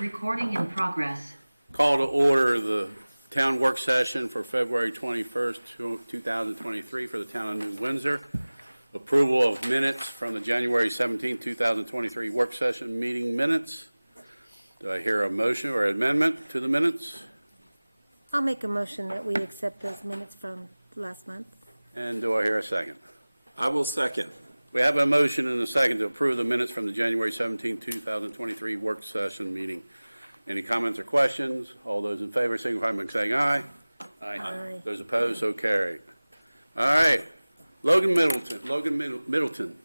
Recording in progress. Call to order the town work session for February 21st, 2023 for the town of New Windsor. Approval of minutes from the January 17th, 2023 work session meeting minutes. Do I hear a motion or amendment to the minutes? I'll make a motion that we accept those minutes from last month. And do I hear a second? I will second. We have a motion and a second to approve the minutes from the January 17th, 2023 work session meeting. Any comments or questions? All those in favor signify by saying aye. Aye. Those opposed, so carried. All right, Logan Middleton,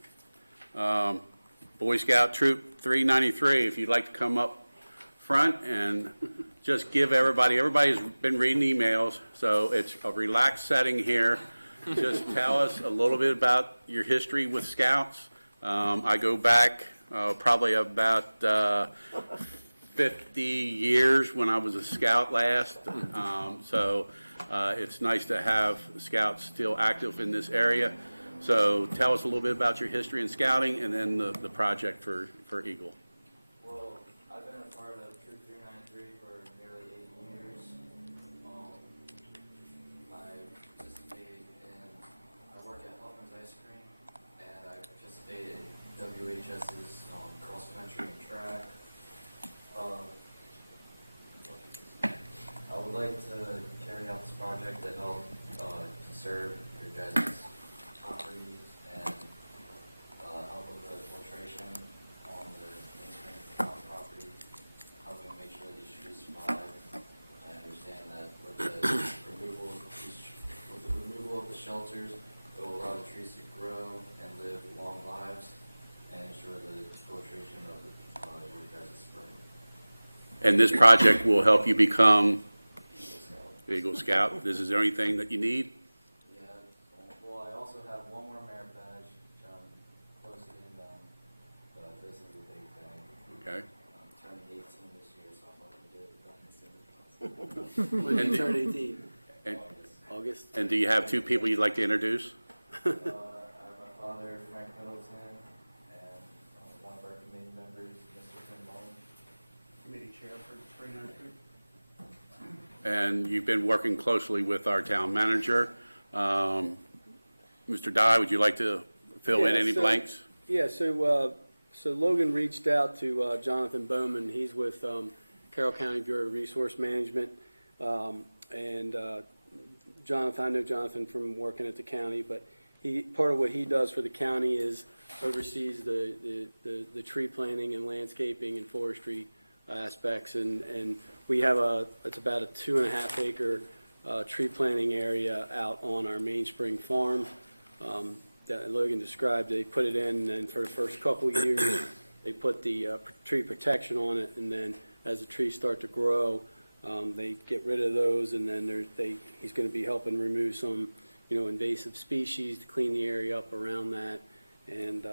Boy Scout Troop 393. If you'd like to come up front and just give everybody's been reading emails, so it's a relaxed setting here. Just tell us a little bit about your history with Scouts. I go back probably about 50 years when I was a Scout last. So it's nice to have Scouts still active in this area. So tell us a little bit about your history in Scouting and then the project for Eagle. Well, I've been a part of Troop 393 for nearly 8 years. I participated in, I work at Hoffman's Ice Cream, and I participated in WHS's cross country and track. I would like to carry out this project to help conserve your guys' properties and help with the filtration on the Windsor Town property, helping make sure these trees survive. I understand that with the removal of the shelters, it will allow the trees to grow and live long lives and ensure the filtration of your guys' spring. And this project will help you become Eagle Scout. Is there anything that you need? Yeah, well, I also have one more merit badge, which I'm close to getting done, but this is a big thing. Okay. I'm turning 18 this year, so I'm hoping to get it done as soon as possible. When did you turn 18? And, August? and do you have two people you'd like to introduce? I have my father, Frank Middleton, and one of our committee members, Mr. Tim Mullen. Committee chair for 393. And you've been working closely with our town manager. Mr. Dye, would you like to fill in any blanks? Yeah, so Logan reached out to Jonathan Bowman. He's with Carroll County Bureau of Resource Management. And Jonathan, I know Jonathan from working at the county, but part of what he does for the county is oversees the tree planting and landscaping and forestry aspects, and we have it's about a 2.5 acre tree planting area out on our Mainspring farm that Logan described. They put it in, and for the first couple of years they put the tree protection on it, and then as the trees start to grow, they get rid of those, and then he's going to be helping remove some invasive species to clean the area up around that, and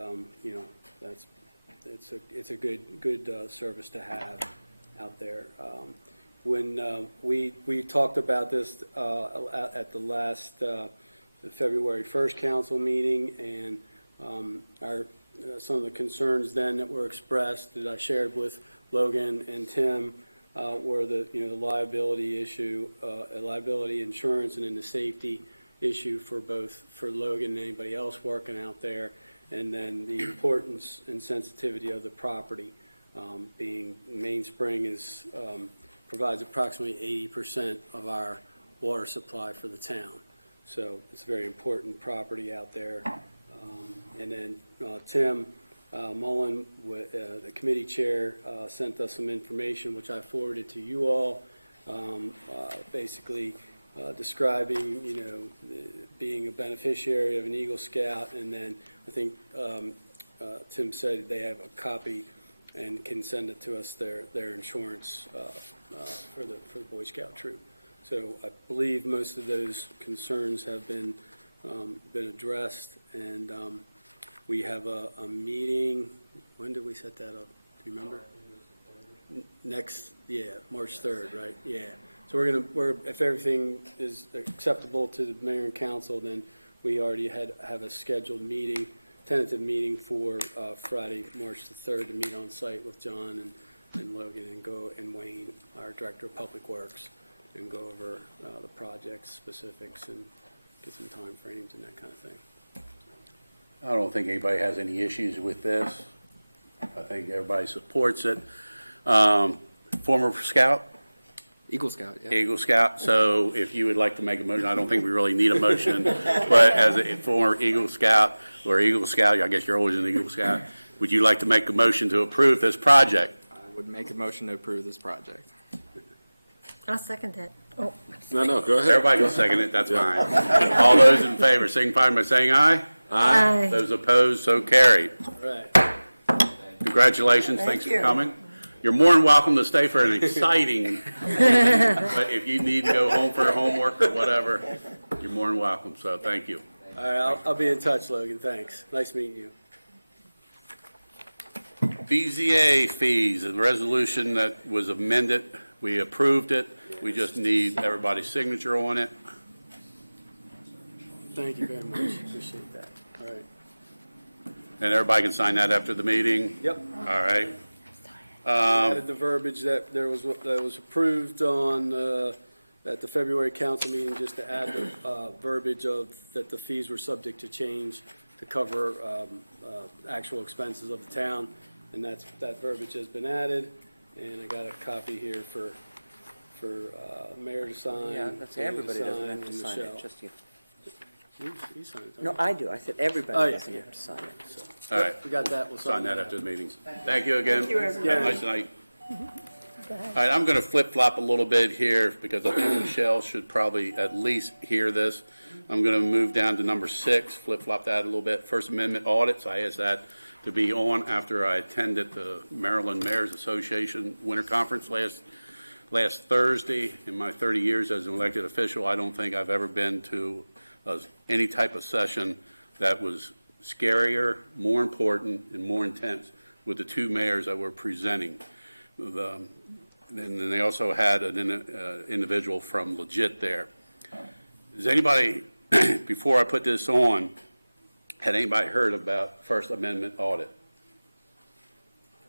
it's a good service to have out there. When we talked about this at the last February 1st council meeting, and some of the concerns then that were expressed that I shared with Logan and Tim were the liability issue, liability insurance, and then the safety issue for Logan and anybody else working out there. And then the importance and sensitivity of the property, being Mainspring provides approximately 80% of our water supply for the town. So it's a very important property out there. And then Tim Mullen, the committee chair, sent us some information which I forwarded to you all, basically describing, being a beneficiary of an Eagle Scout, and then I think Tim said they have a copy and can send it to us their insurance for the Boy Scout troop. So I believe most of those concerns have been addressed, and we have a meeting. When did we set that up? Do you remember? March 3rd, right? Yeah. So if everything is acceptable to the mayor and council, then we already have a scheduled meeting, tentative meeting for Friday, March the 3rd, to meet on site with John and Logan and go our Director of Public Works and go over the project specifics and get some timeframes and that kind of thing. I don't think anybody has any issues with this. I think everybody supports it. Former Scout? Eagle Scout, yeah. Eagle Scout, so if you would like to make a motion, I don't think we really need a motion, but as a former Eagle Scout, or Eagle Scout, I guess you're always an Eagle Scout, would you like to make a motion to approve this project? I would make a motion to approve this project. I'll second that. Oh, No, go ahead. Everybody can second it, that's fine. All those in favor, signify by saying aye. aye. Those opposed, so carried. All right. Congratulations, thanks for coming. You're more than welcome to stay for an exciting, but if you need to go home for homework or whatever, you're more than welcome, so thank you. All right, I'll be in touch, Logan. Thanks. Nice meeting you. BZA fees, a resolution that was amended, we approved it, we just need everybody's signature on it. Thank you very much. Appreciate that. All right. And everybody can sign that after the meeting? Yep. All right. Added the verbiage that that was approved on, at the February council meeting, just to add the verbiage of that the fees were subject to change to cover actual expenses of the town, and that verbiage has been added, and I got a copy here for mayor to sign. Yeah, that's Dana everybody doesn't have to and sign Michelle. it, just you. You signed it. No, I do. I said Oh, everybody yeah, doesn't yeah. have to sign it. So, All right. we got that. We'll Sign that after the meetings. Thank you again. Thank you, everybody. Have a nice night. All right, I'm going to flip-flop a little bit here because I think Michelle should probably at least hear this. I'm going to move down to number 6, flip-flop that a little bit. First Amendment audits, I asked that to be on after I attended the Maryland Mayors Association Winter Conference last Thursday. In my 30 years as an elected official, I don't think I've ever been to any type of session that was scarier, more important, and more intense with the two mayors that were presenting. And then they also had an individual from Legit there. Does anybody, before I put this on, had anybody heard about First Amendment audit?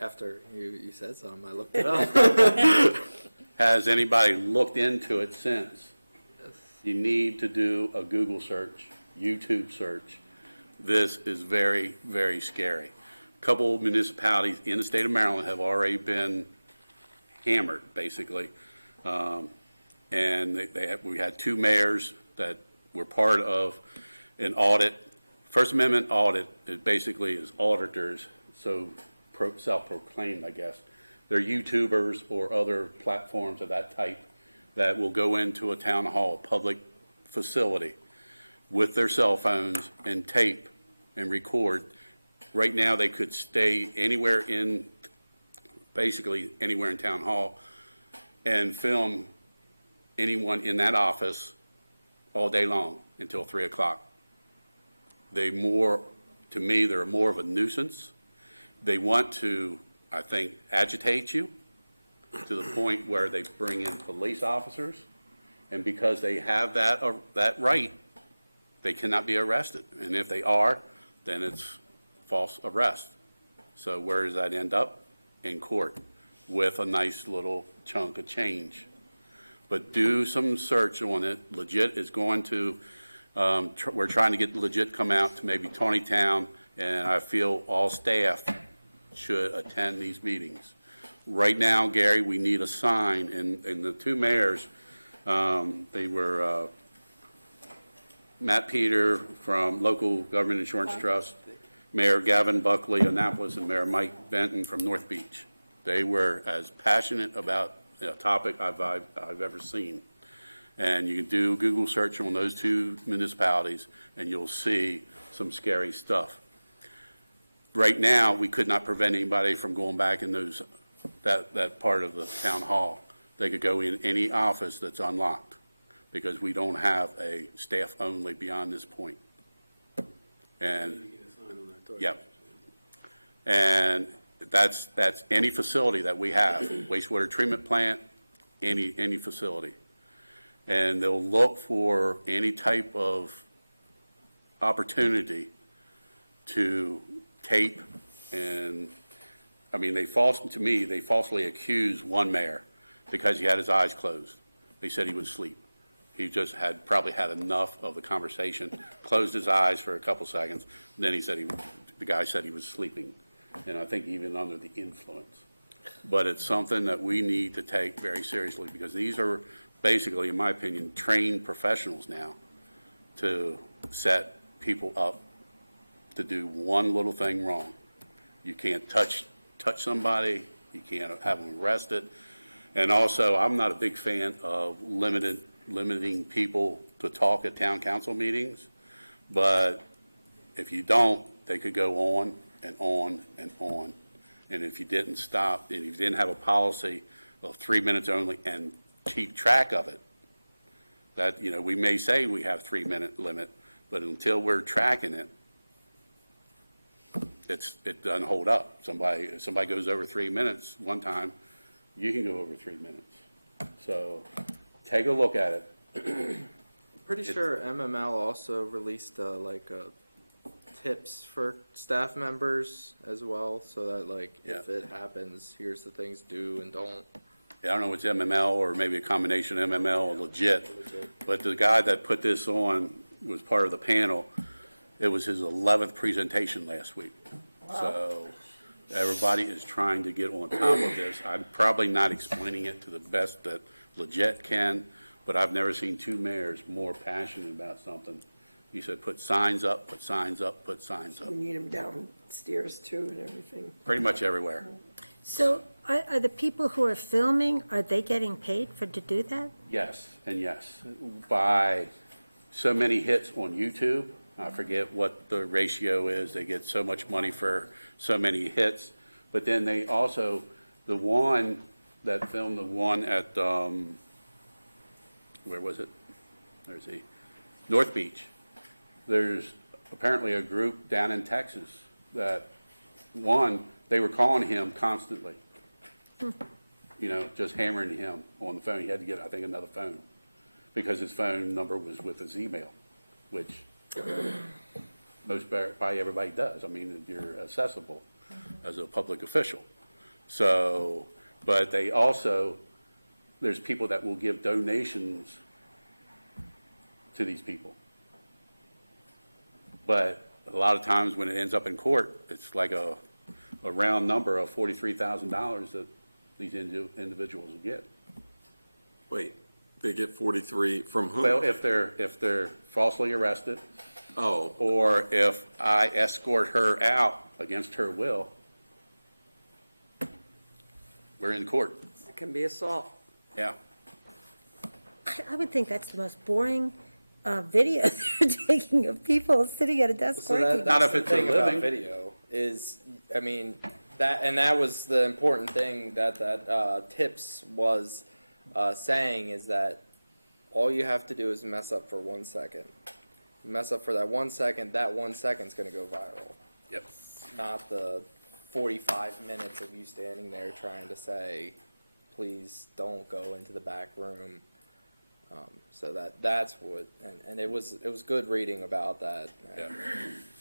After you said something, I looked it up. Has anybody looked into it since? You need to do a Google search, YouTube search. This is very, very scary. A couple of municipalities in the state of Maryland have already been hammered, basically. And we had two mayors that were part of an audit. First Amendment audit basically is auditors, so self-proclaimed, I guess. They're YouTubers or other platforms of that type that will go into a town hall, a public facility, with their cell phones and tape and record. Right now, they could stay anywhere basically anywhere in town hall, and film anyone in that office all day long until 3 o'clock. To me, they're more of a nuisance. They want to, I think, agitate you to the point where they bring in police officers, and because they have that right, they cannot be arrested. And if they are, then it's false arrest. So where does that end up? In court with a nice little chunk of change. But do some search on it. Legit is going to, we're trying to get Legit come out to maybe Tawnytown, and I feel all staff should attend these meetings. Right now, Gary, we need a sign, and the two mayors, they were Matt Peter from Local Government Insurance Trust, Mayor Gavin Buckley, Annapolis, and Mayor Mike Benton from North Beach. They were as passionate about a topic I've ever seen. And you can do Google search on those two municipalities, and you'll see some scary stuff. Right now, we could not prevent anybody from going back in that part of the town hall. They could go in any office that's unlocked because we don't have a staff only beyond this point. And yep. And that's any facility that we have, wastewater treatment plant, any facility. And they'll look for any type of opportunity to tape, and I mean, they falsely accused one mayor because he had his eyes closed. They said he was asleep. He just had, probably had enough of the conversation, closed his eyes for a couple seconds, and then he said the guy said he was sleeping, and I think even under the influence. But it's something that we need to take very seriously, because these are basically, in my opinion, trained professionals now to set people up to do one little thing wrong. You can't touch somebody, you can't have them arrested. And also, I'm not a big fan of limiting people to talk at town council meetings, but if you don't, they could go on and on and on. And if you didn't stop, and if you didn't have a policy of 3 minutes only and keep track of it, that, you know, we may say we have 3 minute limit, but until we're tracking it, it doesn't hold up. If somebody goes over 3 minutes one time, you can go over 3 minutes. So take a look at it. Pretty sure MML also released tips for staff members as well, so that if it happens, here's the things do and don't. I don't know if it's MML or maybe a combination of MML or legit, but the guy that put this on was part of the panel. It was his 11th presentation last week. So everybody is trying to get on top of this. I'm probably not explaining it to the best that legit can, but I've never seen two mayors more passionate about something. He said, put signs up, put signs up, put signs up. We need them downstairs too and everything. Pretty much everywhere. So are the people who are filming, are they getting paid to do that? Yes, and yes. By so many hits on YouTube, I forget what the ratio is, they get so much money for so many hits. But then they also, the one that filmed the one at, where was it? There's North Beach. There's apparently a group down in Texas that, they were calling him constantly. You know, just hammering him on the phone. He had to get, I think, another phone because his phone number was with his email, which probably everybody does. I mean, you're accessible as a public official. So, but they also, there's people that will give donations to these people. But a lot of times when it ends up in court, it's like a round number of $43,000 that these individuals will get. Wait, they get 43 from whom? Well, if they're falsely arrested, Oh, or if I escort her out against her will, we're in court. It can be assault. Yeah. I would think that's the most boring video they're taking of people sitting at a desk So working. Not if that's it's the a thing about living. video is, I mean, that was the important thing that Tips was saying, is that all you have to do is mess up for 1 second. You mess up for that 1 second, that 1 second's gonna go viral. Yep. Not the 45 minutes of you standing there trying to say, please don't go into the back room. So that's what, and it was good reading about that. Yeah.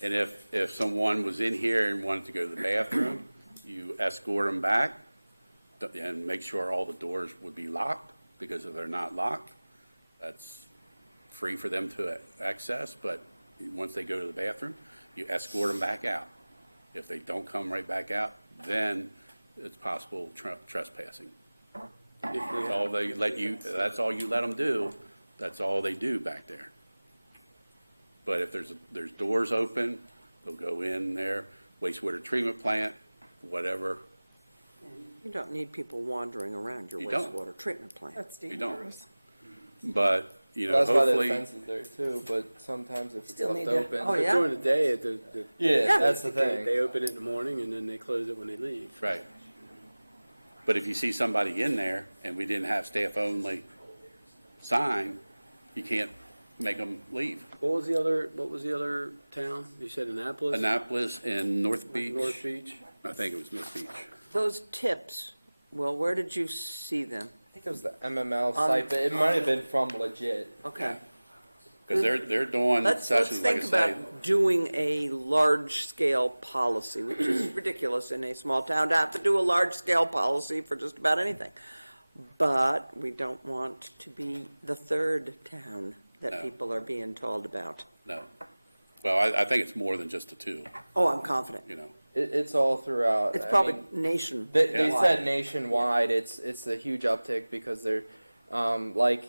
And if someone was in here and wanted to go to the bathroom, you escort them back and make sure all the doors would be locked, because if they're not locked, that's free for them to access. But once they go to the bathroom, you escort them back out. If they don't come right back out, then it's possible trespassing. That's all they let you, that's all you let them do. That's all they do back there. But if there's doors open, they'll go in there, wastewater treatment plant, whatever. You don't need people wandering around your You don't. wastewater treatment plant. That's You don't. dangerous. But, you know, That's why the hopefully, fence is there too, but sometimes if it's Still left need to- open. Oh, yeah? During the day, Yeah, that's the thing. they open it in the morning and then they close it when they leave. right. But if you see somebody in there and we didn't have staff only sign, you can't make them leave. What was the other town? You said Annapolis? Annapolis and North Beach. North Beach? I think it was North Beach. Those tips, well, where did you see them? I think it was the MML site, but it might have been from legit. Okay. Because they're doing Let's sessions, like I think say. about doing a large-scale policy, which is ridiculous in a small town to have to do a large-scale policy for just about anything. but we don't want to be the third town that No. people are being told about. No. Well, I think it's more than just the two, Oh, I'm confident. you know. It's all throughout. It's I probably mean, nationwide. They said nationwide, it's a huge uptick because they're, like,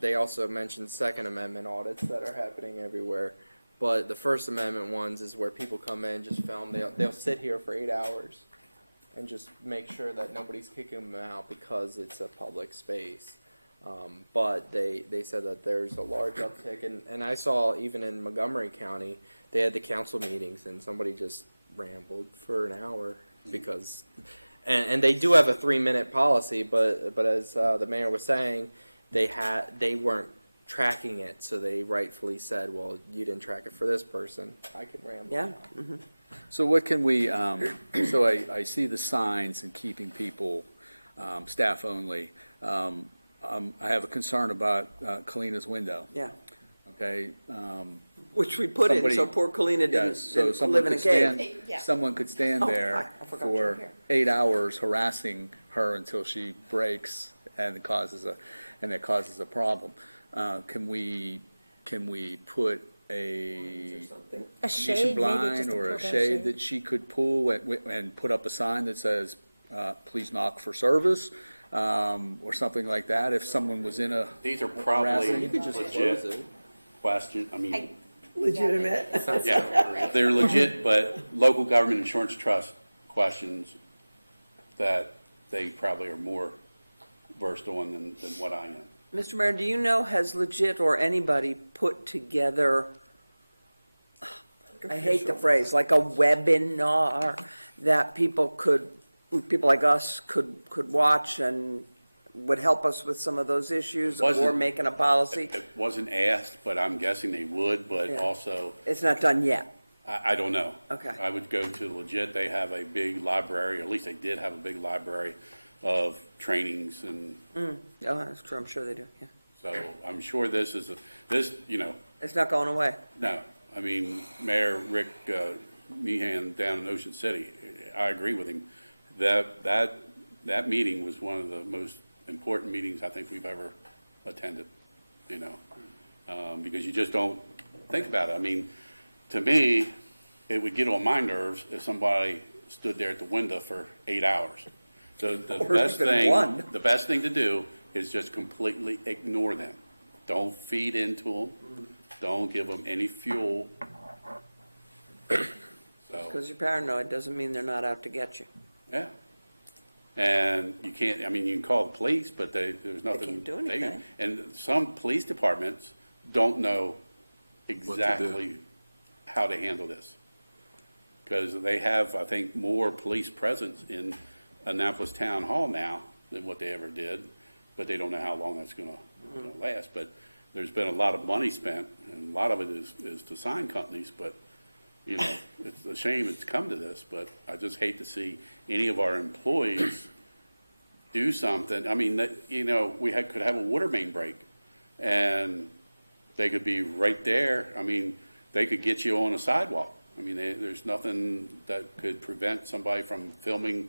they also mentioned Second Amendment audits that are happening everywhere. But the First Amendment ones is where people come in, just film, they'll sit here for 8 hours and just make sure that nobody's kicking them out because it's a public space. But they said that there's a large uptick, and I saw even in Montgomery County, they had the council meetings and somebody just rambled for an hour because, and they do have a 3-minute policy, but as the mayor was saying, they weren't tracking it, so they rightfully said, well, you didn't track it for this person, I can ramble. Yeah, mhm. So what can we, so I see the signs and keeping people, staff only. I have a concern about Kalina's window, Yeah, okay? which we put in, Somebody- so poor Kalina Yes, so didn't someone live in a could cave. stand, someone could stand Oh, there I forgot you were for here. 8 hours harassing her until she breaks and it causes a problem. Can we put a A Venetian shade, maybe blind just a or pull a down shade that she could pull and put up a sign that says, please knock for service, or something like that, if someone was in a These are probably harassing. You could just legit close it. question, I mean, Legitimate. yeah, they're legit, but local government insurance trust questions that they probably are more versed on than what I am. Mr. Mayor, do you know, has Legit or anybody put together, I hate the phrase, like a webinar that people like us could watch and would help us with some of those issues or Wasn't- making a policy? It wasn't asked, but I'm guessing they would, but Yeah. also, It's not done yet. I don't know. Okay. I would go to Legit, they have a big library, or at least they did have a big library of trainings, and Oh, that's true, I'm sure they do, yeah. so I'm sure this, you know, It's not going away. no. I mean, Mayor Rick Meehan down in Ocean City, I agree with him. That meeting was one of the most important meetings I think we've ever attended, you know, because you just don't think about it. I mean, to me, it would get on my nerves if somebody stood there at the window for 8 hours. So Or even one. the best thing to do is just completely ignore them. Don't feed into them. Don't give them any fuel. So, Because you're paranoid doesn't mean they're not out to get you. yeah. And you can't, I mean, you can call the police, but there's nothing. can't do anything. And some police departments don't know exactly how to handle this. Because they have, I think, more police presence in Annapolis Town Hall now than what they ever did, but they don't know how long that's gonna last. But there's been a lot of money spent, and a lot of it is to sign companies, but, you know, it's a shame it's come to this, but I just hate to see any of our employees do something. I mean, that, you know, could have a water main break, and they could be right there. I mean, they could get you on a sidewalk. I mean, there's nothing that could prevent somebody from filming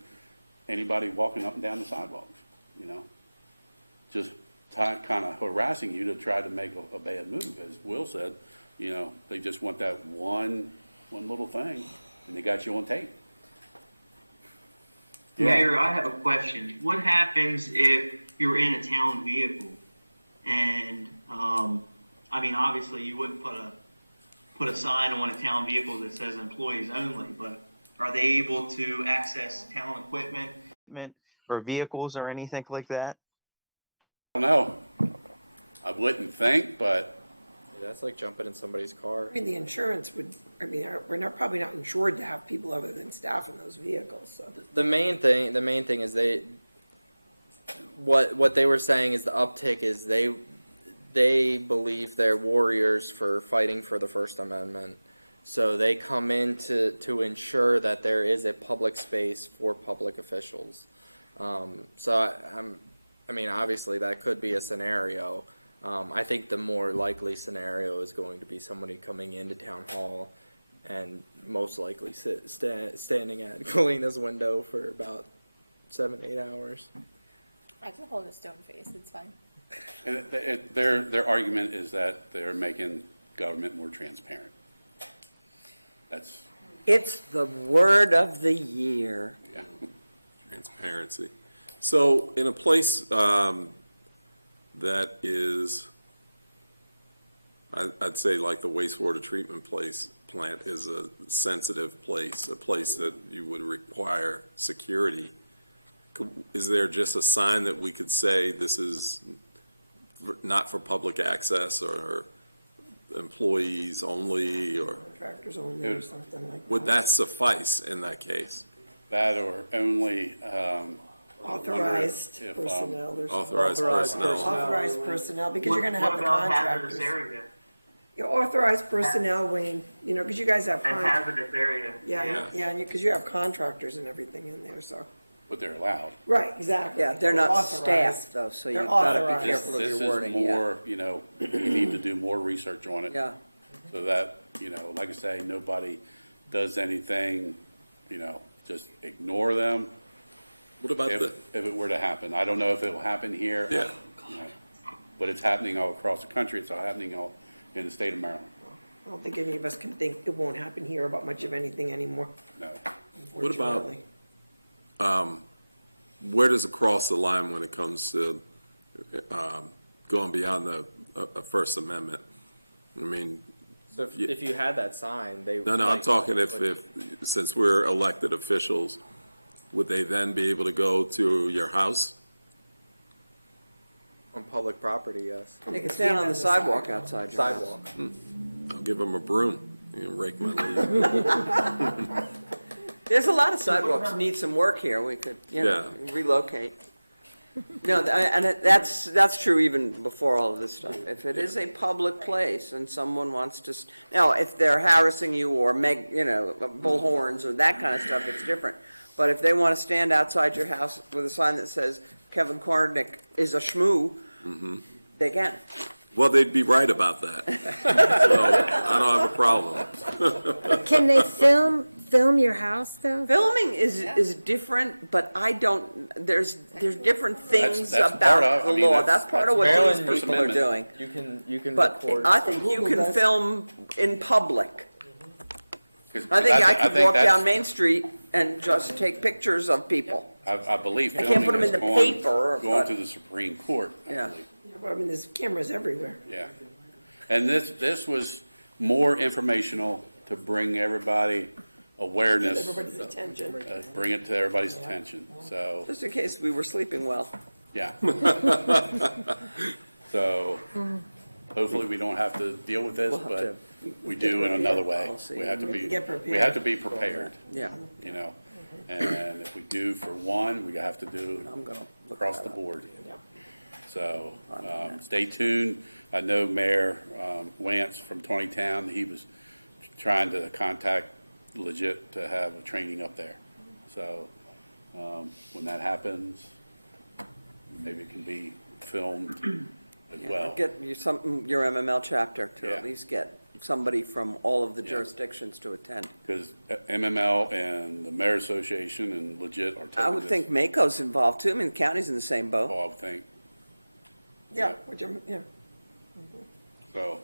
anybody walking up and down the sidewalks, you know? Just kind of harassing you to try to make a bad move, as Will said. You know, they just want that one little thing, and they got you on tape. Mayor, I have a question. What happens if you're in a town vehicle and, I mean, obviously you wouldn't put a sign on a town vehicle that says employees only, but are they able to access town equipment or vehicles or anything like that? I don't know. I wouldn't think, but Yeah, that's like jumping in somebody's car. I mean, the insurance would, I mean, probably not insured to have people other than staff in those vehicles, so. The main thing is what they were saying is the uptick is they believe they're warriors for fighting for the First Amendment. So they come in to ensure that there is a public space for public officials. I mean, obviously that could be a scenario. I think the more likely scenario is going to be somebody coming into town hall and most likely standing at Kalina's window for about 7-8 hours. I can hold a stone face, it's fine. And their argument is that they're making government more transparent. That's, It's the word of the year. yeah. Transparency. So in a place that is, I'd say like the wastewater treatment plant is a sensitive place, a place that you would require security. Is there just a sign that we could say this is not for public access or employees only, or Contractors only or something like that. would that suffice in that case? That or only, Authorized if, personnel or something. Authorized personnel. Authorized personnel, because you're gonna have the What about hazardous contractors. area? Your authorized personnel, Wayne, you know, because you guys have, And hazardous area. yeah, and because you have contractors and everything in there, so. what they're allowed. Right, exactly. Yeah, they're not Authorized. staffed though, so They're you've got to authorized. be careful of This your is wording, yeah. more, you know, we need to do more research on it. Yeah. So that, you know, like I say, nobody does anything, you know, just ignore them. What about If it were to happen. I don't know if it will happen here. Yeah. You know, but it's happening all across the country. It's all happening all in the state of Maryland. I don't think any of us can think it won't happen here about much of anything anymore, No. What about- unfortunately. where does it cross the line when it comes to going beyond the First Amendment? I mean, So if you had that sign, they. no, I'm like, talking if, since we're elected officials, would they then be able to go to your house? On public property, yes. They can stand on the sidewalk outside your house. Sidewalk. I'll give them a broom and rake my leaves. There's a lot of sidewalks need some work here. We could, you know, relocate. No, that's true even before all of this stuff. If it is a public place and someone wants to, now, if they're harassing you or you know, bullhorns or that kind of stuff, it's different. But if they want to stand outside your house with a sign that says Kevin Kornick is a schmoo, they can. Well, they'd be right about that. So I don't have a problem. But can they film your house though? Filming is different, but I don't, there's different things That's part about of- I the mean, law. that's- That's part of that's what Maryland these First people are Amendment. doing. You can But record. I think you Google can does. film in public. 'Cause I think I could walk that's- down Main Street and just take pictures of people. I believe I can't put filming them in is the going- paper, Going but- to the Supreme Court, I Yeah. believe. Well, I mean, there's cameras everywhere. Yeah. And this was more informational to bring everybody awareness, Everybody's attention. bring it to everybody's attention. So, Just in case we were sleeping well. yeah. So hopefully we don't have to deal with this, We'll have but to we do in another way. policy. We have to We have be, to get prepared. we have to be prepared, Yeah. you know? And if we do for one, we have to do I'm gonna look across that the up. board. So, stay tuned. I know Mayor, Wance from Tawny Town, he was trying to contact Legit to have a training up there. So, when that happens, maybe it can be filmed as well. Get your MML chapter to Yeah. at least get somebody from all of the jurisdictions to attend. Because MML and the Mayor Association and Legit are taking I would this think Mako's involved too. I mean, the county's in the same boat. all, I would think. Yeah, whichever, yeah. So,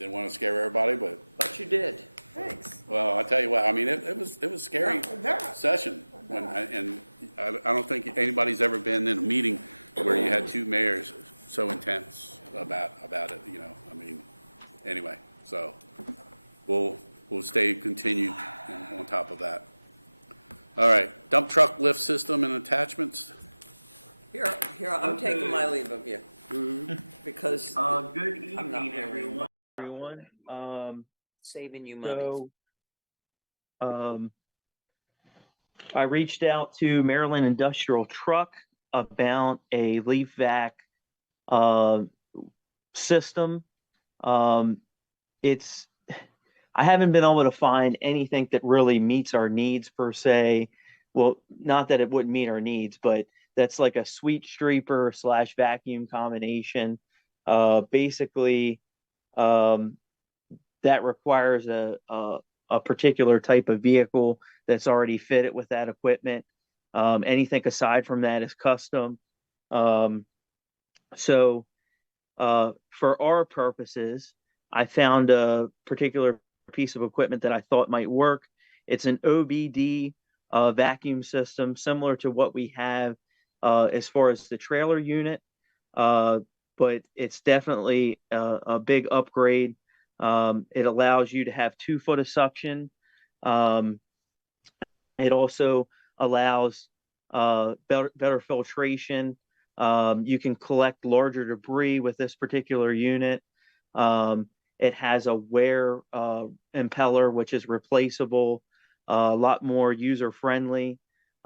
didn't want to scare everybody, but, But you did. Thanks. well, I tell you what, I mean, it was scary Yeah. session. And I don't think anybody's ever been in a meeting where you had two mayors so intense about it, you know, I mean, anyway, so we'll stay continued on top of that. All right, dump truck lift system and attachments. Here, I'm taking my leave of you. Because Good I'm not evening, really everyone. saving you money. So, I reached out to Maryland Industrial Truck about a leaf vac system. I haven't been able to find anything that really meets our needs per se. Well, not that it wouldn't meet our needs, but that's like a sweet streeper / vacuum combination. Basically, that requires a particular type of vehicle that's already fitted with that equipment. Anything aside from that is custom. Um, so for our purposes, I found a particular piece of equipment that I thought might work. It's an OBD vacuum system, similar to what we have as far as the trailer unit, uh, but it's definitely a big upgrade. It allows you to have 2 foot of suction. Um, it also allows better filtration. You can collect larger debris with this particular unit. It has a wear impeller, which is replaceable, a lot more user friendly.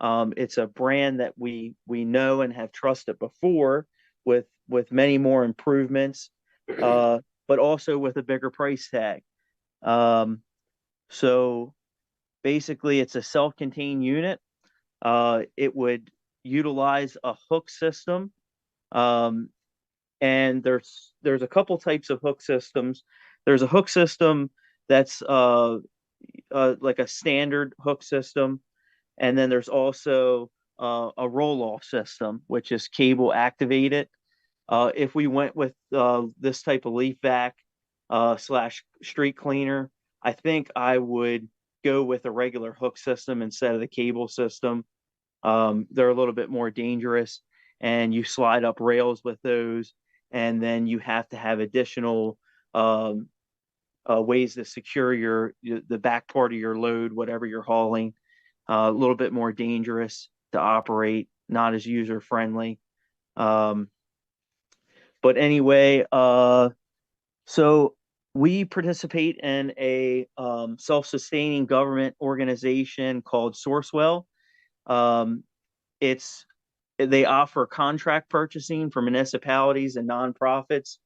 It's a brand that we know and have trusted before with many more improvements, but also with a bigger price tag. Um, so basically, it's a self-contained unit. It would utilize a hook system, um, and there's a couple types of hook systems. There's a hook system that's like a standard hook system, and then there's also a roll-off system, which is cable activated. If we went with this type of leaf vac slash street cleaner, I think I would go with a regular hook system instead of the cable system. They're a little bit more dangerous, and you slide up rails with those, and then you have to have additional um, ways to secure the back part of your load, whatever you're hauling. A little bit more dangerous to operate, not as user friendly. Um, but anyway, so we participate in a self-sustaining government organization called Sourcewell. Um, it's They offer contract purchasing for municipalities and nonprofits.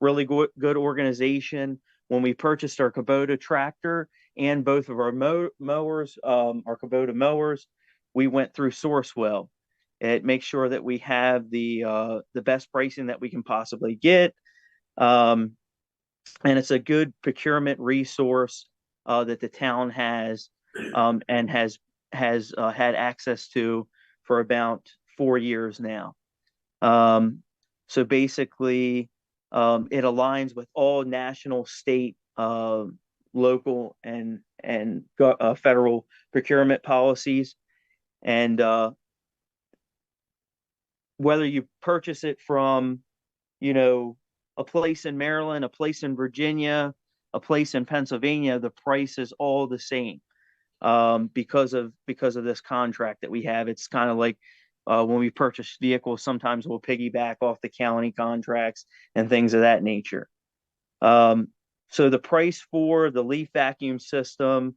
Really good organization. When we purchased our Kubota tractor and both of our mowers, our Kubota mowers, we went through Sourcewell. It makes sure that we have the best pricing that we can possibly get. Um, and it's a good procurement resource that the town has and has had access to for about 4 years now. Um, so basically, it aligns with all national, state, local, and federal procurement policies. And whether you purchase it from, you know, a place in Maryland, a place in Virginia, a place in Pennsylvania, the price is all the same because of this contract that we have. It's kind of like when we purchase vehicles, sometimes we'll piggyback off the county contracts and things of that nature. So the price for the leaf vacuum system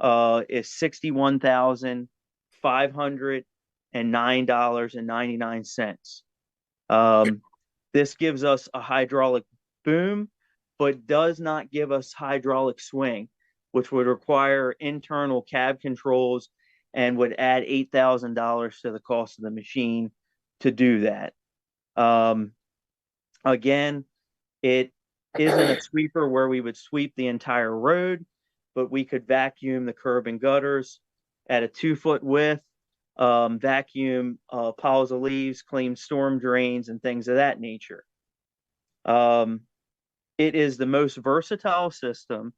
is $61,509.99. This gives us a hydraulic boom, but does not give us hydraulic swing, which would require internal cab controls and would add $8,000 to the cost of the machine to do that. Again, it isn't a sweeper where we would sweep the entire road, but we could vacuum the curb and gutters at a 2 foot width, vacuum piles of leaves, clean storm drains, and things of that nature. It is the most versatile system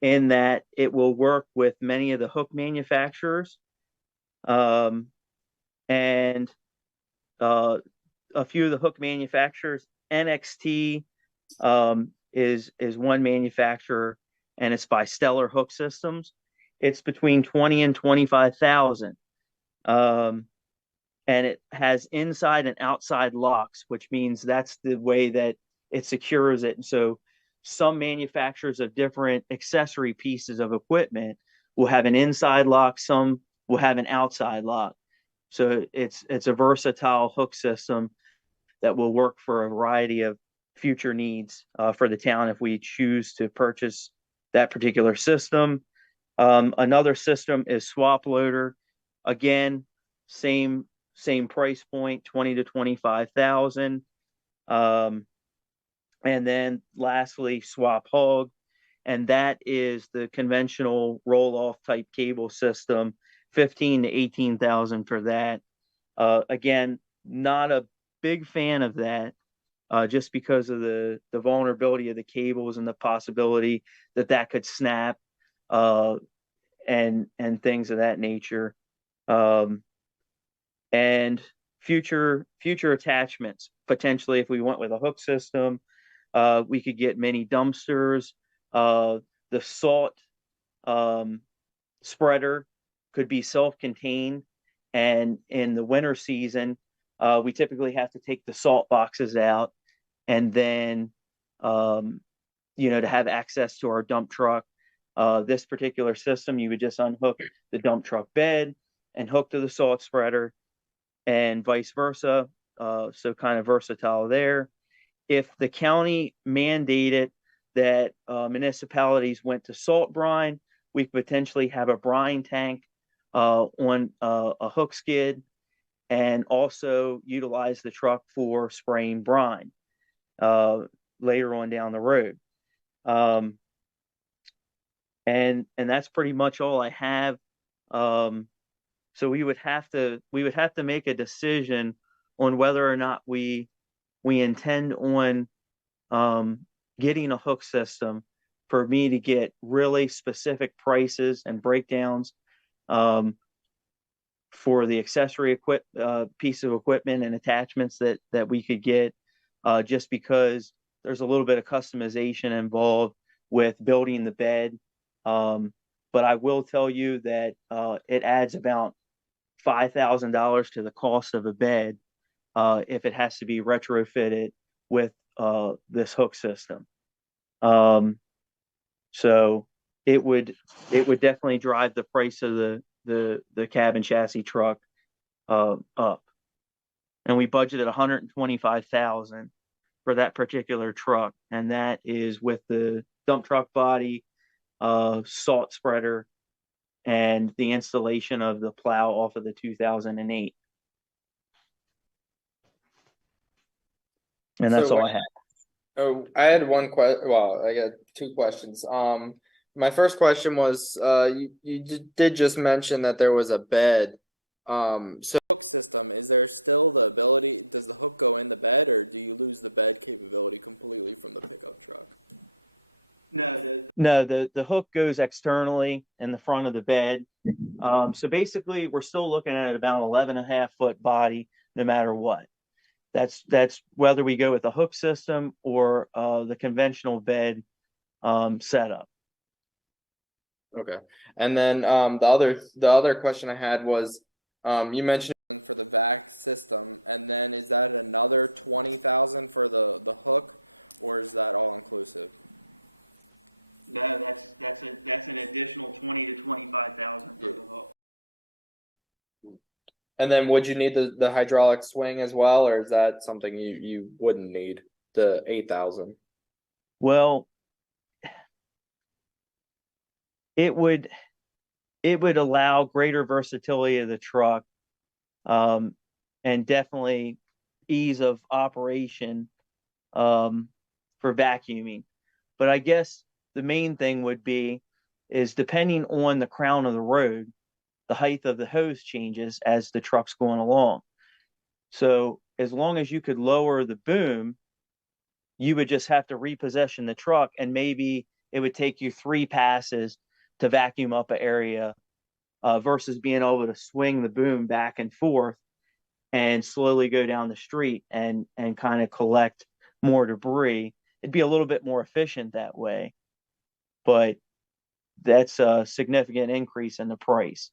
in that it will work with many of the hook manufacturers, and a few of the hook manufacturers. NXT is one manufacturer, and it's by Stellar Hook Systems. It's between 20 and 25,000. And it has inside and outside locks, which means that's the way that it secures it. And so some manufacturers of different accessory pieces of equipment will have an inside lock, some will have an outside lock. So it's a versatile hook system that will work for a variety of future needs for the town if we choose to purchase that particular system. Another system is Swap Loader. Again, same price point, 20 to 25,000. And then lastly, Swap Hog, and that is the conventional roll-off type cable system, 15 to 18,000 for that. Again, not a big fan of that, just because of the vulnerability of the cables and the possibility that that could snap, and things of that nature. And future attachments, potentially, if we went with a hook system, we could get mini dumpsters. The salt spreader could be self-contained, and in the winter season, we typically have to take the salt boxes out, and then to have access to our dump truck. This particular system, you would just unhook the dump truck bed and hook to the salt spreader, and vice versa. So kind of versatile there. If the county mandated that municipalities went to salt brine, we could potentially have a brine tank on a hook skid, and also utilize the truck for spraying brine later on down the road. And that's pretty much all I have. So we would have to make a decision on whether or not we intend on getting a hook system, for me to get really specific prices and breakdowns for the accessory piece of equipment and attachments that we could get, just because there's a little bit of customization involved with building the bed. But I will tell you that it adds about $5,000 to the cost of a bed if it has to be retrofitted with this hook system. So it would definitely drive the price of the cab and chassis truck up. And we budgeted $125,000 for that particular truck, and that is with the dump truck body, salt spreader, and the installation of the plow off of the 2008. And that's all I have. Oh, I had one question. Well, I got two questions. My first question was, you did just mention that there was a bed. So hook system, is there still the ability? Does the hook go in the bed, or do you lose the bed capability completely from the pickup truck? No, the hook goes externally in the front of the bed. So basically, we're still looking at about 11.5-foot body, no matter what. That's whether we go with the hook system or the conventional bed setup. Okay, and then the other question I had was, you mentioned for the vac system, and then is that another $20,000 for the hook, or is that all inclusive? No, that's an additional $20,000 to $25,000 for the hook. And then would you need the hydraulic swing as well, or is that something you wouldn't need, the $8,000? Well, it would allow greater versatility of the truck, and definitely ease of operation for vacuuming. But I guess the main thing is depending on the crown of the road, the height of the hose changes as the truck's going along. So as long as you could lower the boom, you would just have to reposition the truck, and maybe it would take you 3 passes to vacuum up an area, versus being able to swing the boom back and forth and slowly go down the street and kind of collect more debris. It'd be a little bit more efficient that way, but that's a significant increase in the price.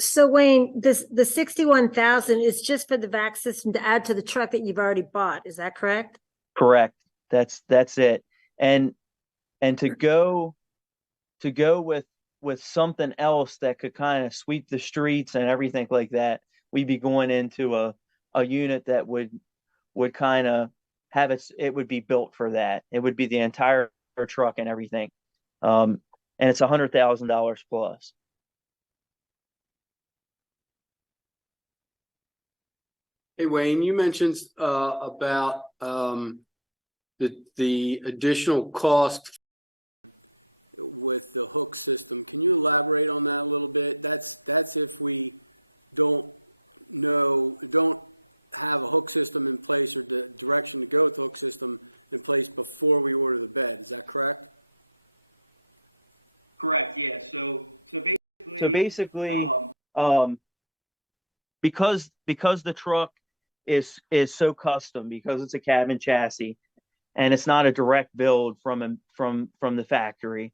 So Wayne, the 61,000 is just for the vac system to add to the truck that you've already bought. Is that correct? Correct. That's it. And to go with something else that could kind of sweep the streets and everything like that, we'd be going into a unit that would kind of have it would be built for that. It would be the entire truck and everything. And it's $100,000 plus. Hey, Wayne, you mentioned about the additional cost with the hook system. Can you elaborate on that a little bit? That's if we don't don't have a hook system in place or the direction to go with the hook system in place before we order the bed. Is that correct? Correct, yeah, so basically. So basically, because the truck is so custom, because it's a cabin chassis and it's not a direct build from the factory,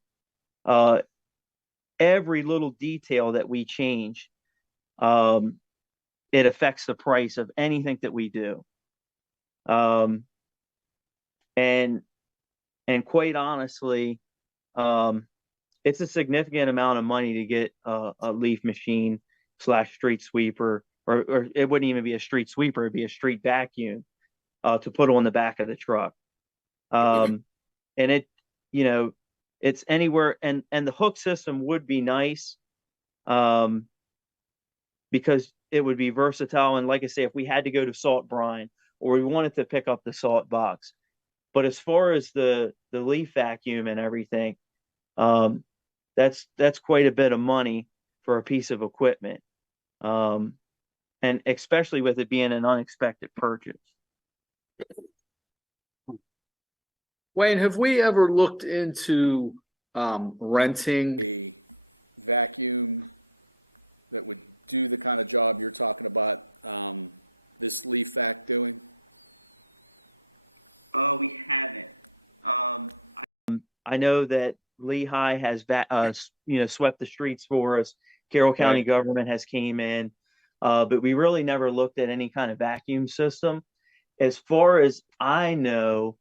every little detail that we change, it affects the price of anything that we do. And quite honestly, it's a significant amount of money to get a leaf machine / street sweeper, or it wouldn't even be a street sweeper, it'd be a street vacuum, to put on the back of the truck. And it, it's anywhere, and the hook system would be nice, because it would be versatile. And like I say, if we had to go to salt brine, or we wanted to pick up the salt box, but as far as the leaf vacuum and everything, that's quite a bit of money for a piece of equipment, and especially with it being an unexpected purchase. Wayne, have we ever looked into renting a vacuum that would do the kind of job you're talking about, this leaf vac doing? We haven't. I know that Lehigh has swept the streets for us. Carroll County government has came in, but we really never looked at any kind of vacuum system. As far as I know,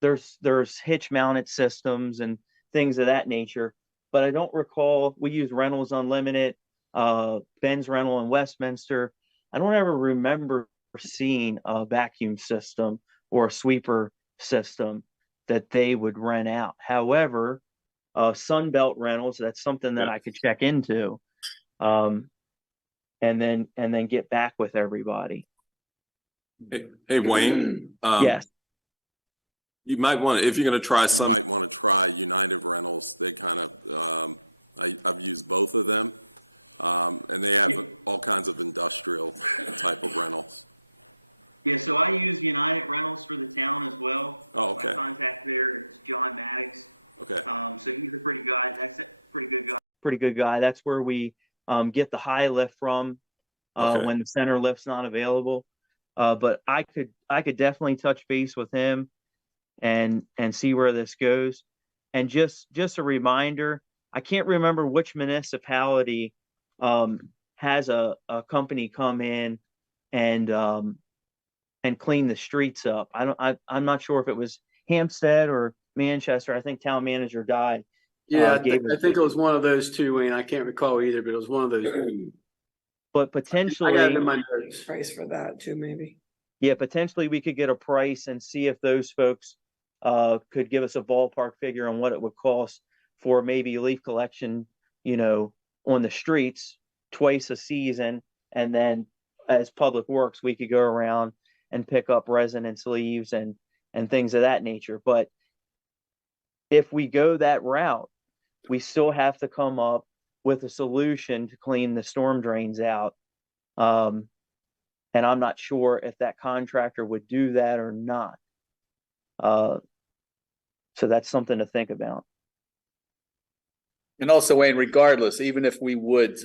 there's hitch mounted systems and things of that nature, but I don't recall. We use Rentals Unlimited, Ben's Rental in Westminster. I don't ever remember seeing a vacuum system or a sweeper system that they would rent out. However, Sunbelt Rentals, that's something that I could check into, and then get back with everybody. Hey Wayne. Yes. You might want to, if you're going to try some, you might want to try United Rentals. They kind of, I've used both of them, and they have all kinds of industrial type of rentals. Yeah, so I use United Rentals for the town as well. Oh, okay. My contact there is John Maddox. Okay. So he's a pretty pretty good guy. Pretty good guy. That's where we get the high lift from when the center lift's not available. But I could definitely touch base with him and see where this goes. And just a reminder, I can't remember which municipality has a company come in and clean the streets up. I'm not sure if it was Hampstead or Manchester. I think town manager died. Yeah, I think it was one of those two, Wayne. I can't recall either, but it was one of those. But potentially, I got it in my notes. Price for that too, maybe. Yeah, potentially we could get a price and see if those folks could give us a ballpark figure on what it would cost for maybe leaf collection, on the streets twice a season, and then as Public Works, we could go around and pick up residence leaves and things of that nature. But if we go that route, we still have to come up with a solution to clean the storm drains out. And I'm not sure if that contractor would do that or not. So that's something to think about. And also, Wayne, regardless, even if we would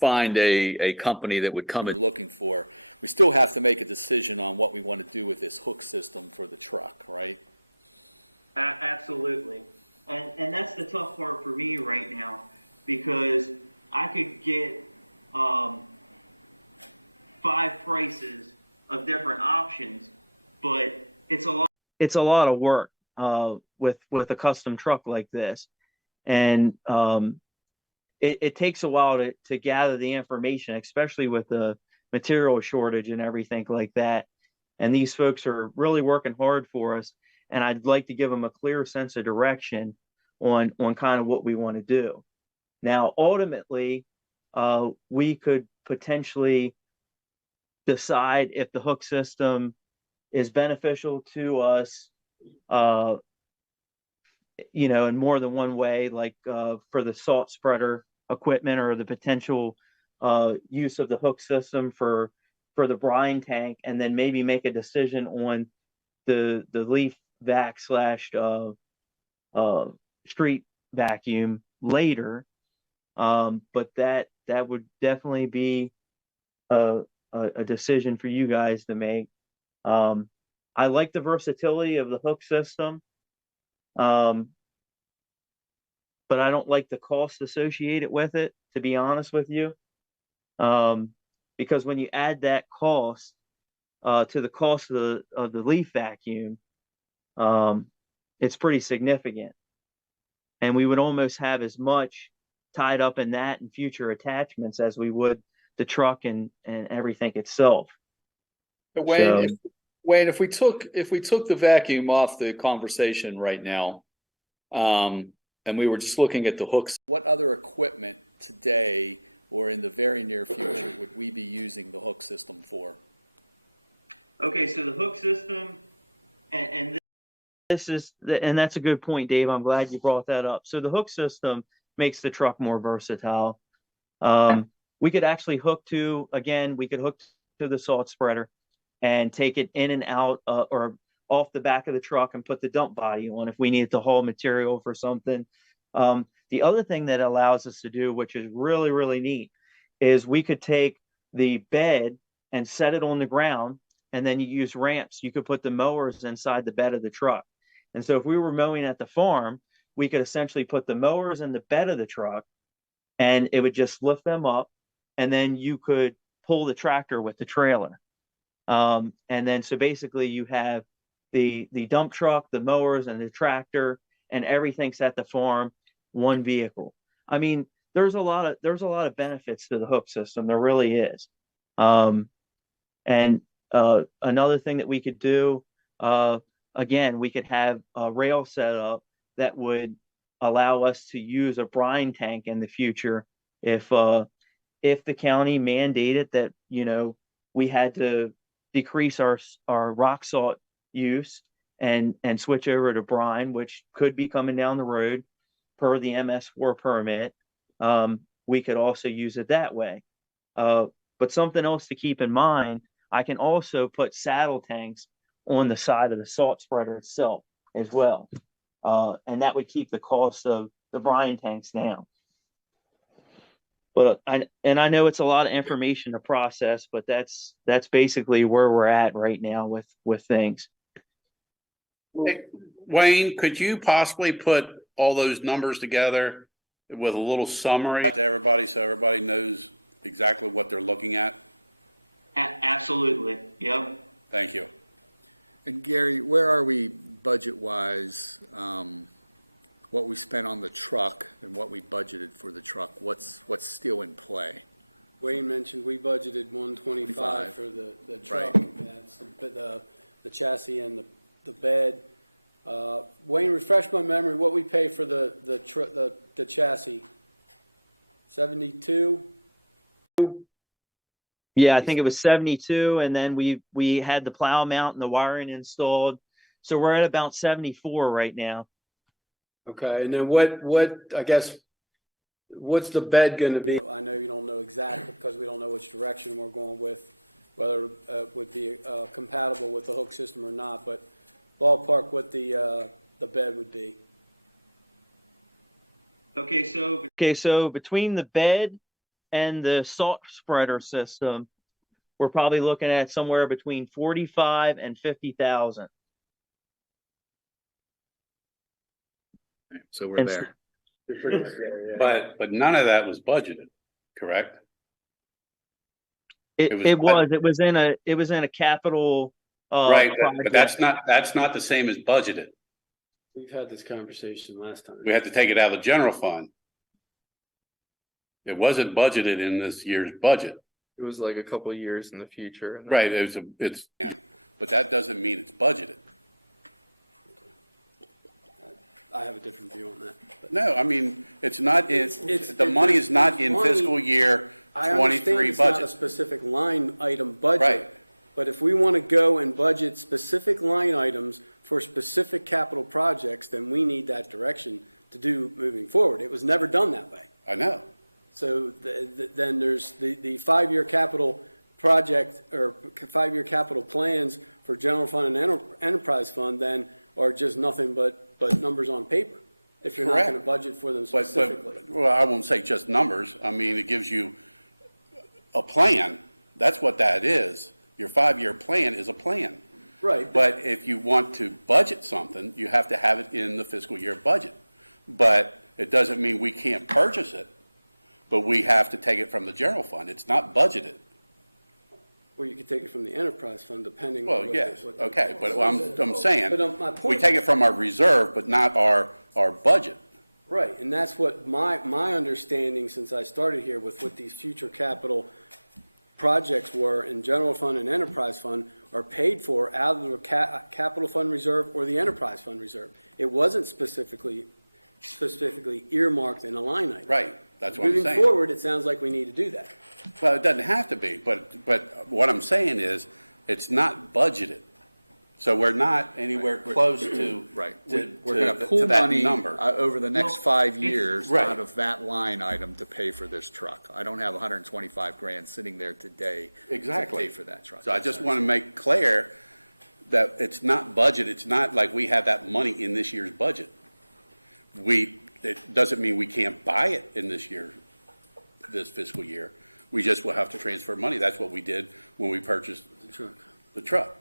find a company that would come in looking for, we still have to make a decision on what we want to do with this hook system for the truck, right? Absolutely. And that's the tough part for me right now, because I could get 5 prices of different options, but it's a lot. It's a lot of work with a custom truck like this, and it takes a while to gather the information, especially with the material shortage and everything like that. And these folks are really working hard for us, and I'd like to give them a clear sense of direction on kind of what we want to do. Now, ultimately, we could potentially decide if the hook system is beneficial to us, in more than one way, like for the salt spreader equipment or the potential use of the hook system for the brine tank, and then maybe make a decision on the leaf vac slash street vacuum later. But that would definitely be a decision for you guys to make. I like the versatility of the hook system, but I don't like the cost associated with it, to be honest with you. Because when you add that cost to the cost of the leaf vacuum, it's pretty significant. And we would almost have as much tied up in that and future attachments as we would the truck and everything itself. But Wayne, if we took the vacuum off the conversation right now, and we were just looking at the hooks, what other equipment today or in the very near future would we be using the hook system for? Okay, so the hook system, and that's a good point, Dave. I'm glad you brought that up. So the hook system makes the truck more versatile. We could actually hook to the salt spreader and take it in and out or off the back of the truck and put the dump body on if we needed to haul material for something. The other thing that allows us to do, which is really, really neat, is we could take the bed and set it on the ground, and then you use ramps. You could put the mowers inside the bed of the truck. And so if we were mowing at the farm, we could essentially put the mowers in the bed of the truck, and it would just lift them up, and then you could pull the tractor with the trailer. And then so basically you have the dump truck, the mowers, and the tractor, and everything's at the farm, one vehicle. I mean, there's a lot of benefits to the hook system. There really is. And another thing that we could do, again, we could have a rail set up that would allow us to use a brine tank in the future if the county mandated that, we had to decrease our rock salt use and switch over to brine, which could be coming down the road per the MS4 permit. We could also use it that way. But something else to keep in mind, I can also put saddle tanks on the side of the salt spreader itself as well. And that would keep the cost of the brine tanks down. But I know it's a lot of information to process, but that's basically where we're at right now with things. Hey, Wayne, could you possibly put all those numbers together with a little summary to everybody so everybody knows exactly what they're looking at? Absolutely. Yep. Thank you. And Gary, where are we budget-wise? What we spent on the truck and what we budgeted for the truck? What's still in play? Wayne mentioned we budgeted $125 for the truck. Right. That's the chassis and the bed. Wayne, refresh my memory. What we pay for the chassis? 72. Yeah, I think it was 72, and then we had the plow mount and the wiring installed. So we're at about 74 right now. Okay, and then what I guess what's the bed going to be? I know you don't know exactly because we don't know which direction we're going with, whether it would be compatible with the hook system or not. But ballpark, what the bed would be. Okay, so between the bed and the salt spreader system, we're probably looking at somewhere between 45 and 50,000. So we're there. But none of that was budgeted, correct? It was in a capital right, but project. that's not the same as budgeted. We've had this conversation last time. We had to take it out of the general fund. It wasn't budgeted in this year's budget. It was like a couple of years in the future. Right, but that doesn't mean it's budgeted. I have a different view on that. No, I mean, it's not, the money is not in fiscal year 23 it's budget. not a specific line item budget. Right. But if we want to go and budget specific line items for specific capital projects, then we need that direction to do moving forward. It was never done that way. I know. So then there's the 5-year capital project or 5-year capital plans for general fund and enterprise fund then are just nothing but numbers on paper, if you're not going to budget for them specifically. Well, I won't say just numbers. I mean, it gives you a plan. That's what that is. Your 5-year plan is a plan. Right. But if you want to budget something, you have to have it in the fiscal year budget. But it doesn't mean we can't purchase it, but we have to take it from the general fund. It's not budgeted. Or you could take it from the enterprise fund, depending on Well, what yes, the- okay, but I'm saying, But my we point- take it from our reserve, but not our budget. Right, and that's what my understanding since I started here with what these future capital projects were in general fund and enterprise fund are paid for out of the capital fund reserve or the enterprise fund reserve. It wasn't specifically earmarked in a line item. Right, that's what I'm saying. Moving forward, it sounds like we need to do that. Well, it doesn't have to be, but what I'm saying is, it's not budgeted. So we're not anywhere close to. Right. to We're going to to pull that money number. over the next 5 years Right. out of that line item to pay for this truck. I don't have 125 grand sitting there today Exactly. to pay for that truck. So I just want to make clear that it's not budget, it's not like we have that money in this year's budget. It doesn't mean we can't buy it in this fiscal year. We just will have to transfer money. That's what we did when we purchased the truck.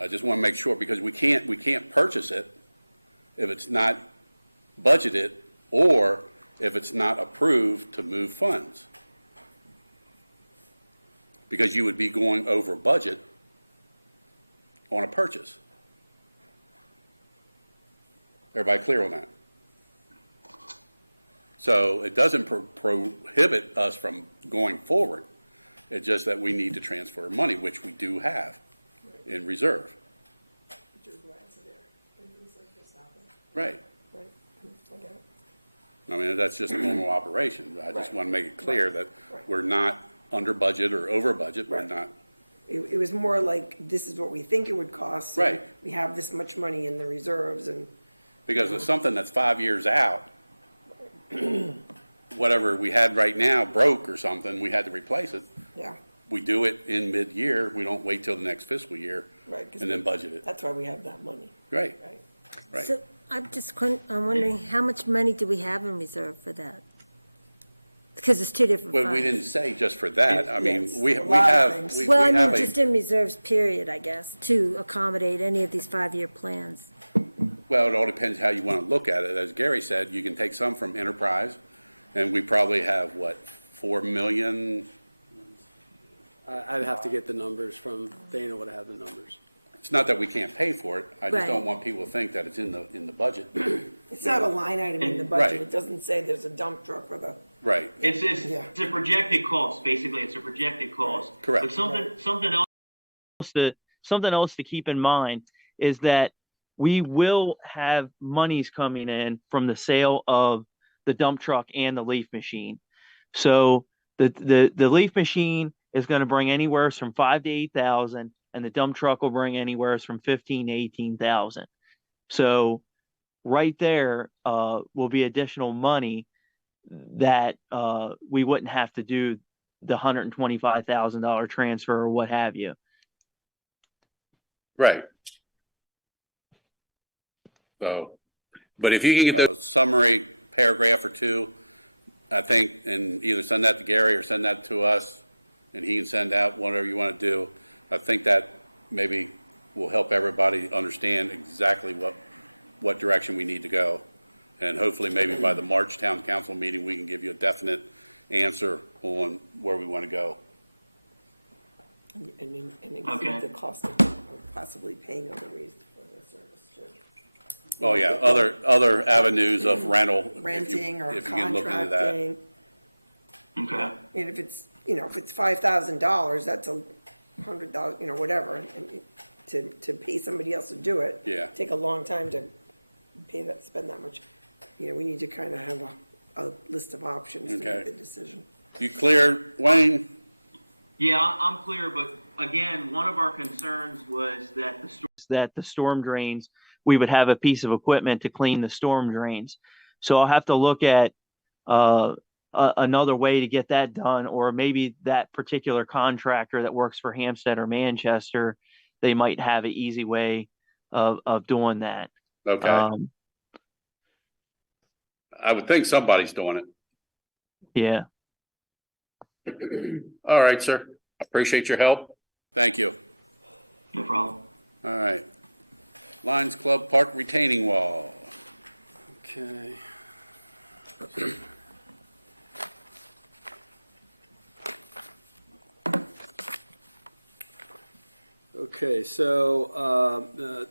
I just want to make sure, because we can't purchase it if it's not budgeted or if it's not approved to move funds. Because you would be going over budget on a purchase. Everybody clear on that? So it doesn't prohibit us from going forward. It's just that we need to transfer money, which we do have in reserve. Which is why it's there, when things like this happen. Right. Right. Okay. I mean, that's just normal operation. I just Right. want to make it clear that Right. we're not under budget or over budget. We're Right. not. It was more like, this is what we think it would cost. and Right. We have this much money in the reserves and, Because it's something that's 5 years out. Whatever we had right now broke or something, we had to replace it. yeah, We do it in mid-year. We don't wait till the next fiscal year right. 'cause and then we- budget it. That's why we have that money, Right, right? right. So I'm wondering, how much money do we have in reserve for that? Because it's two different Well, funds. we didn't say just for that. I mean, Yes, we a lot of have, things. we Well, I have mean, just a, in reserves period, I guess, to accommodate any of these 5-year plans. well, it all depends how you want to look at it. As Gary said, you can take some from enterprise, and we probably have, what, 4 million? I'd have to get the numbers from, Dana would have the numbers. It's not that we can't pay for it. I just Right. don't want people to think that it's in the budget. It's not a line item in the Right. budget. It doesn't say there's a dump truck with a, Right, It's Yeah. a projected cost, basically, it's a projected cost. Correct. But something else to keep in mind is that we will have monies coming in from the sale of the dump truck and the leaf machine. So the leaf machine is going to bring anywhere from 5,000 to 8,000, and the dump truck will bring anywhere from 15,000 to 18,000. So right there will be additional money that we wouldn't have to do the $125,000 transfer or what have you. right. So, but if you can get the summary paragraph or two, I think, and either send that to Gary or send that to us, and he can send out whatever you want to do, I think that maybe will help everybody understand exactly what direction we need to go. And hopefully maybe by the March Town Council meeting, we can give you a definite answer on where we want to go. and include Okay. the cost of possibly paying other ways for the service too. Oh, yeah, other avenues of rental. if you- Renting or if you can look into that. contracting. Okay. And if it's, if it's $5,000, that's $100,000, whatever, and to pay somebody else to do it. Yeah. Take a long time to spend that much. We need to kind of have a list of options to Okay. make the decision. You clear, Wayne? Yeah, I'm clear, but again, one of our concerns was that The storm drains, we would have a piece of equipment to clean the storm drains. So I'll have to look at another way to get that done, or maybe that particular contractor that works for Hampstead or Manchester, they might have an easy way of doing that. Okay. I would think somebody's doing it. Yeah. All right, sir. Appreciate your help. Thank you. No problem. All right. Lions Club Park retaining wall. Okay. Okay, so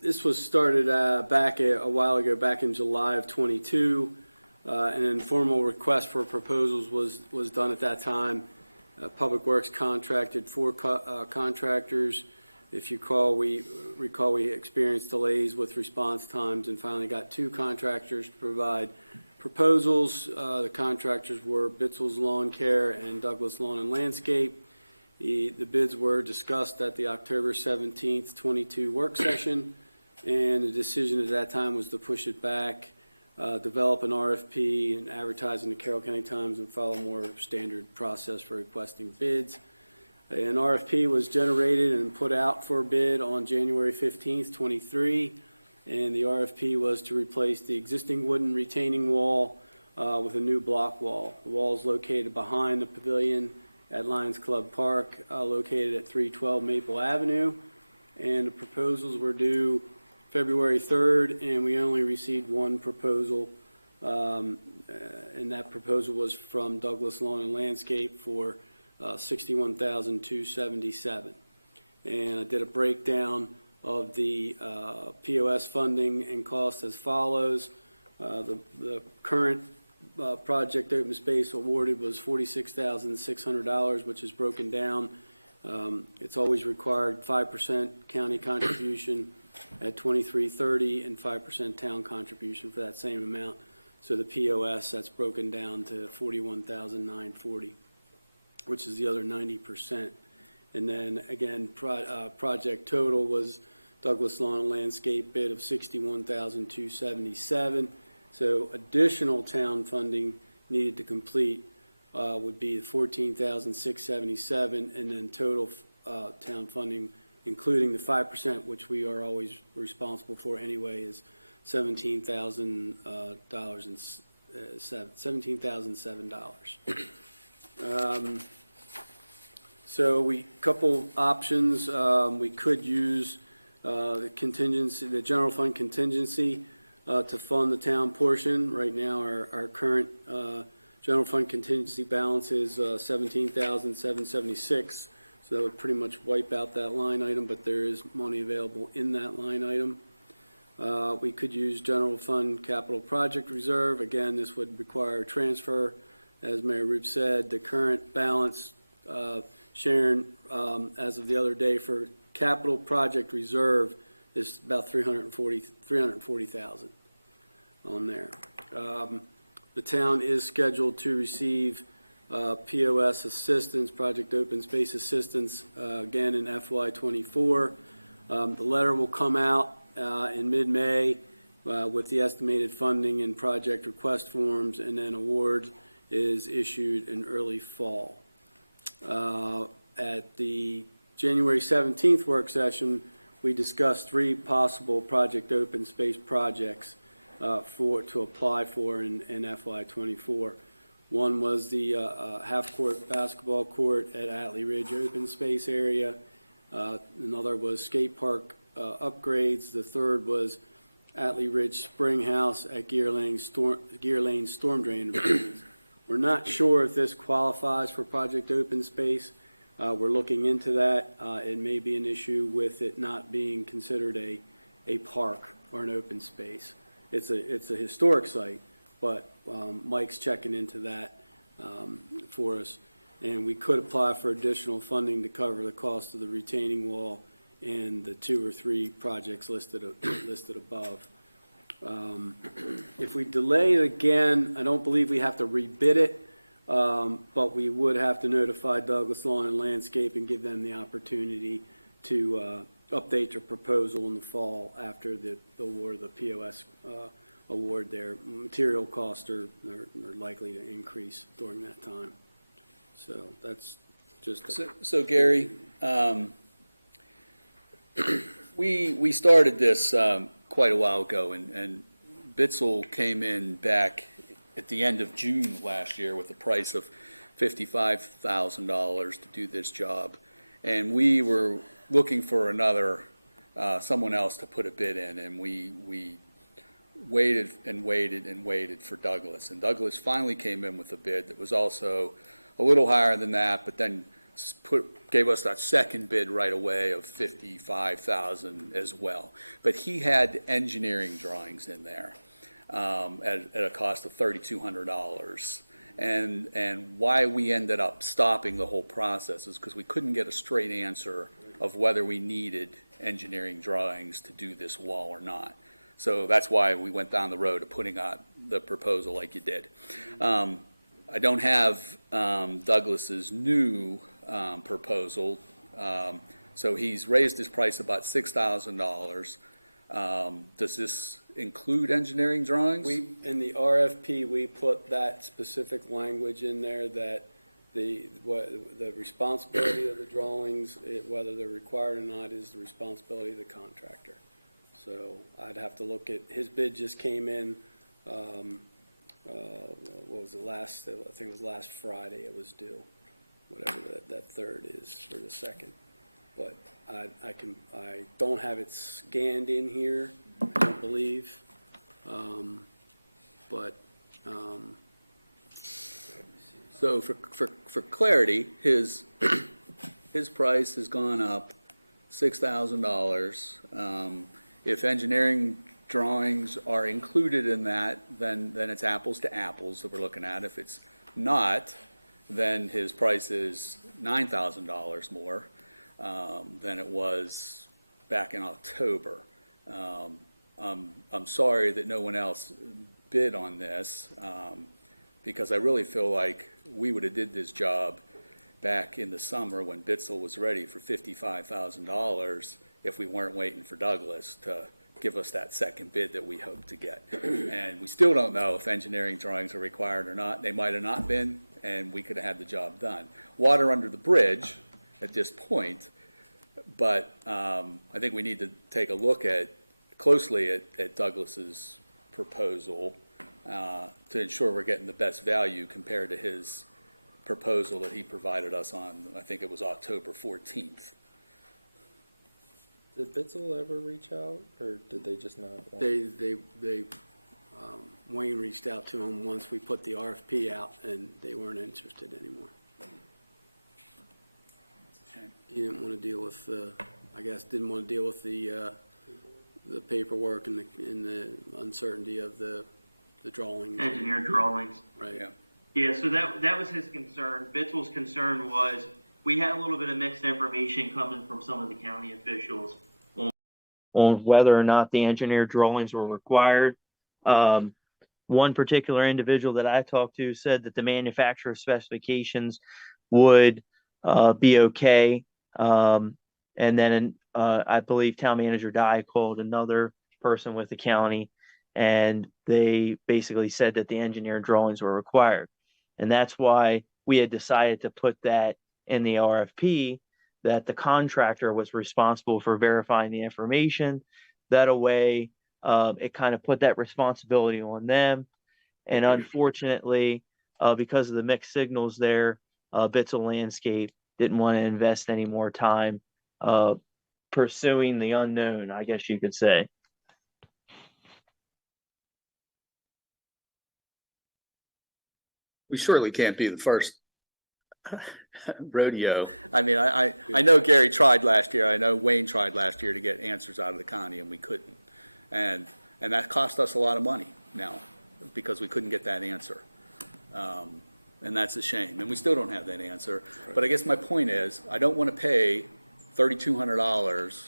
this was started back a while ago, back in July of '22. An informal request for proposals was done at that time. Public Works contracted 4 contractors. If you recall, we experienced delays with response times and finally got 2 contractors to provide proposals. The contractors were Bitzel's Lawn Care and Douglas Lawn and Landscape. The bids were discussed at the October 17th, 22 work session, and the decision at that time was to push it back, develop an RFP and advertise in the Carroll County Times and follow a more standard process for requesting bids. An RFP was generated and put out for bid on January 15th, 23, and the RFP was to replace the existing wooden retaining wall with a new block wall. The wall is located behind the pavilion at Lions Club Park, located at 312 Maple Avenue, and the proposals were due February 3rd, and we only received 1 proposal, and that proposal was from Douglas Lawn and Landscape for $61,277. And I did a breakdown of the POS funding and costs as follows. The current project open space awarded was $46,600, which is broken down. It's always required 5% county contribution at $23.30 and 5% town contribution for that same amount. So the POS, that's broken down to $41,940, which is the other 90%. And then again, project total was Douglas Lawn and Landscape bid of $61,277. So additional town funding needed to complete would be $14,677, and then total town funding, including the 5%, which we are always responsible for anyway, is $17,007. So couple options. We could use the contingency, the general fund contingency, to fund the town portion. Right now, our current general fund contingency balance is $17,776. So that would pretty much wipe out that line item, but there is money available in that line item. We could use general fund capital project reserve. Again, this would require a transfer. As Mayor Roop said, the current balance, Sharon, as of the other day for capital project reserve is about $340,000 on there. The town is scheduled to receive POS assistance, Project Open Space Assistance, again in FY24. The letter will come out in mid-May with the estimated funding and project request forms, and then award is issued in early fall. At the January 17th work session, we discussed 3 possible Project Open Space projects to apply for in FY24. One was the half-court basketball court at Atlee Ridge Open Space area. Another was skate park upgrades. The third was Atlee Ridge Spring House at Gear Lane storm drain improvements. We're not sure if this qualifies for Project Open Space. We're looking into that. It may be an issue with it not being considered a park or an open space. It's a historic site, but Mike's checking into that for us. And we could apply for additional funding to cover the cost of the retaining wall and the 2 or 3 projects listed above. If we delay it again, I don't believe we have to rebid it, but we would have to notify Douglas Lawn and Landscape and give them the opportunity to update their proposal in the fall after the award of the POS award there. Material costs are likely to increase during that time. So that's just. So Gary, we started this quite a while ago, and Bitzel came in back at the end of June last year with a price of $55,000 to do this job, and we were looking for someone else to put a bid in, and we waited and waited and waited for Douglas, and Douglas finally came in with a bid that was also a little higher than that, but then gave us that second bid right away of $55,000 as well. But he had engineering drawings in there at a cost of $3,200. And why we ended up stopping the whole process is because we couldn't get a straight answer of whether we needed engineering drawings to do this wall or not. So that's why we went down the road of putting out the proposal like you did. I don't have Douglas's new proposal, so he's raised his price about $6,000. Does this include engineering drawings? In the RFP, we put that specific language in there that the responsibility of the drawings, whether they're required or not, is the responsibility of the contractor. So I'd have to look at, his bid just came in, what was it, I think it was last Friday it was due, whatever that third is, for the second. But I don't have it scanned in here, I don't believe. So for clarity, his price has gone up $6,000. If engineering drawings are included in that, then it's apples to apples that we're looking at. If it's not, then his price is $9,000 more than it was back in October. I'm sorry that no one else bid on this because I really feel like we would have did this job back in the summer when Bitzel was ready for $55,000 if we weren't waiting for Douglas to give us that second bid that we hoped to get. And we still don't know if engineering drawings are required or not. They might have not been, and we could have had the job done. Water under the bridge at this point, but I think we need to take a look closely at Douglas's proposal to ensure we're getting the best value compared to his proposal that he provided us on, I think it was October 14th. Did Bitzel ever reach out, or did they just not want? Wayne reached out to him once we put the RFP out, and they weren't interested anymore. He didn't want to deal with, I guess, didn't want to deal with the paperwork and the uncertainty of the drawing. Engineer drawings. Right. Yeah. Yeah, so that was his concern. Bitzel's concern was we had a little bit of mixed information coming from some of the county officials on whether or not the engineer drawings were required. One particular individual that I talked to said that the manufacturer specifications would be okay. And then I believe Town Manager Dye called another person with the county, and they basically said that the engineer drawings were required. And that's why we had decided to put that in the RFP, that the contractor was responsible for verifying the information. That way, it kind of put that responsibility on them. And unfortunately, because of the mixed signals there, Bitzel Landscape didn't want to invest any more time pursuing the unknown, I guess you could say. We surely can't be the first rodeo. I mean, I know Gary tried last year. I know Wayne tried last year to get answers out of the county, and we couldn't. And that cost us a lot of money now because we couldn't get that answer. And that's a shame. And we still don't have that answer. Right. But I guess my point is, I don't want to pay $3,200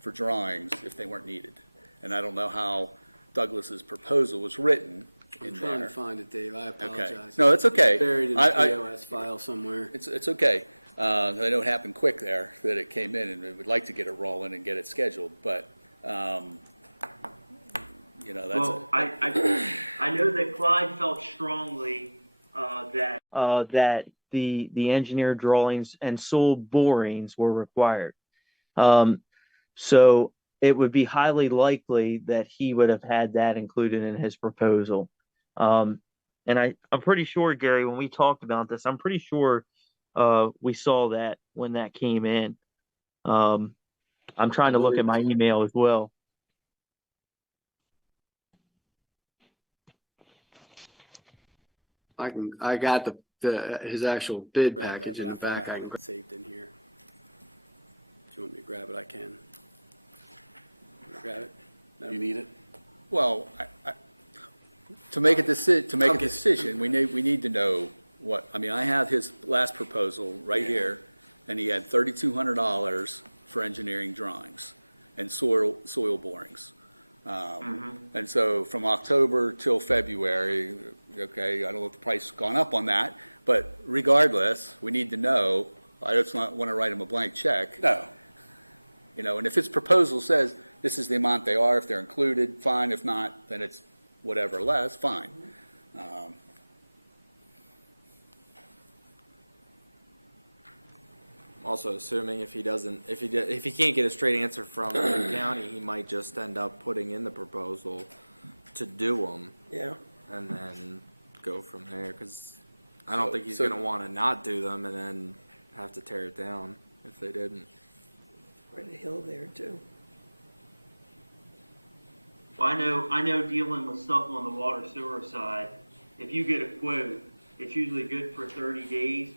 for drawings if they weren't needed. And I don't know how Douglas's proposal was written. I'm trying to find it, Dave. I apologize. Okay. No, it's okay. It's buried in the POS file somewhere. It's okay. I know it happened quick there, that it came in, and we would like to get it rolling and get it scheduled. But you know, that's. Well, I know that Clyde felt strongly that that the engineered drawings and soil borings were required. So it would be highly likely that he would have had that included in his proposal. And I'm pretty sure, Gary, when we talked about this, I'm pretty sure we saw that when that came in. I'm trying to look at my email as well. I got his actual bid Grab package that, in the but I back. thought I I had can saved in here. If you want me to grab it, I can. Grab it? No? You need it? Well, to make a decision, we need to know what, I mean, I have his last proposal right here, and he had $3,200 for engineering drawings and soil borings. And so from October till February, okay, I don't know if the price has gone up on that, but regardless, we need to know. I just want to write him a blank check. No. You know, and if his proposal says this is the amount they are, if they're included, fine. If not, then it's whatever less, fine. Also assuming if he can't get a straight answer from the county, he might just end up putting in the proposal to do them. Yeah. And then go from there, because I don't think he's going to want to not do them and then have to tear it down if they didn't. Quite a hill there too. Well, I know dealing with stuff on the water sewer side, if you get a quote, it's usually good for 30 days.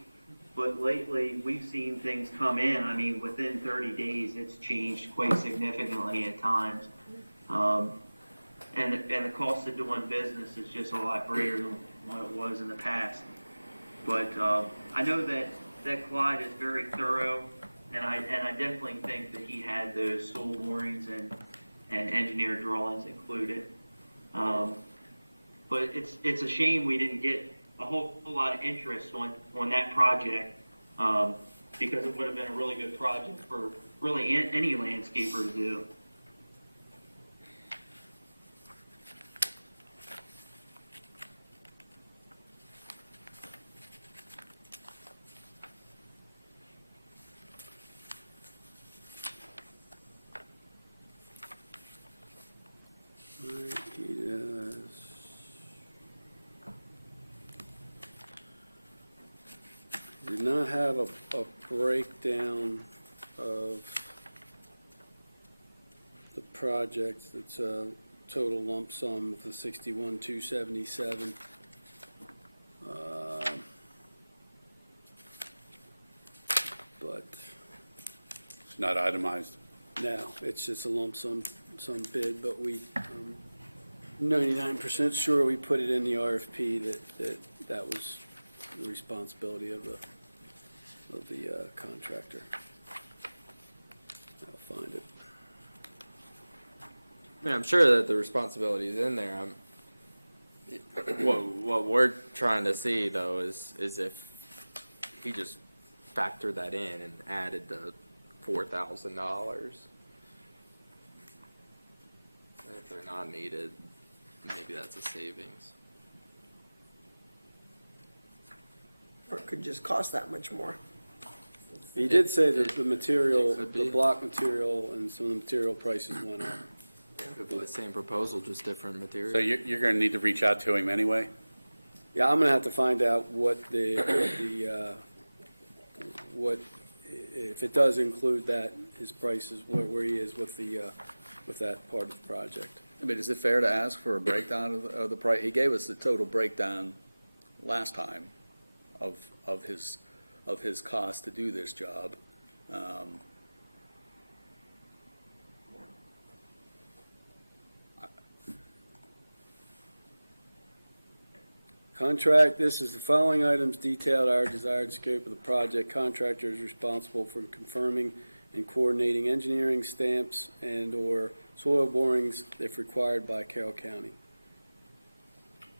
But lately, we've seen things come in. I mean, within 30 days, it's changed quite significantly at times. And the cost of doing business is just a lot greater than what it was in the past. But I know that Clyde is very thorough, and I definitely think that he had those soil borings and engineered drawings included. But it's a shame we didn't get a whole lot of interest on that project, because it would have been a really good project for really any landscaper to do. He does. Did not have a breakdown of the project. It's a total lump sum of the 61,277. But It's not itemized. no, it's just a lump sum bid, but we, 99% sure we put it in the RFP that was the responsibility of the contractor. I'll find it. I mean, I'm sure that the responsibility is in there. What we're trying to see though is if he just factored that in and added the $4,000. If they're not needed, maybe that's a savings. Or it could just cost that much more. He did say that the material, it could be. the block material and some of the material prices went up. Could be the same proposal, just different material. So you're going to need to reach out to him anyway? Yeah, I'm gonna have to find out what if it does include that, his prices, where he is with that part of the project. I mean, is it fair to ask for a breakdown of the price? He gave us the total breakdown last time of his cost to do this job. Contract, this is the following items detailed our desired scope of the project. Contractor is responsible for confirming and coordinating engineering stamps and/or soil borings if required by Carroll County.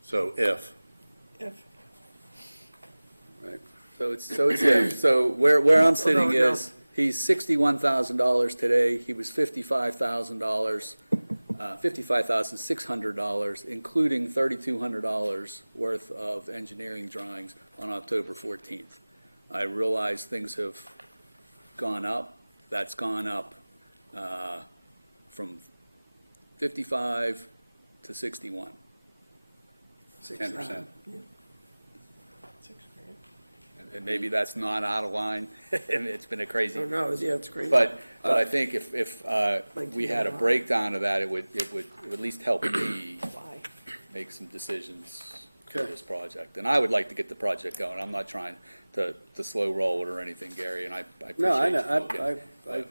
So if. Right. So it's if. So where I'm sitting no. is, he's $61,000 today. He was $55,000 $55,600, including $3,200 worth of engineering drawings on October 14th. I realize things have gone up. That's gone up from 55 to 61. 10%. And maybe that's not out of line. And it's been a crazy. Oh, no, yeah, it's great. But I think if we had a breakdown of that, it would at least help me make some decisions for this project. And I would like to get the project going. I'm not trying to slow roll it or anything, Gary, and I appreciate No, I you know, looking. I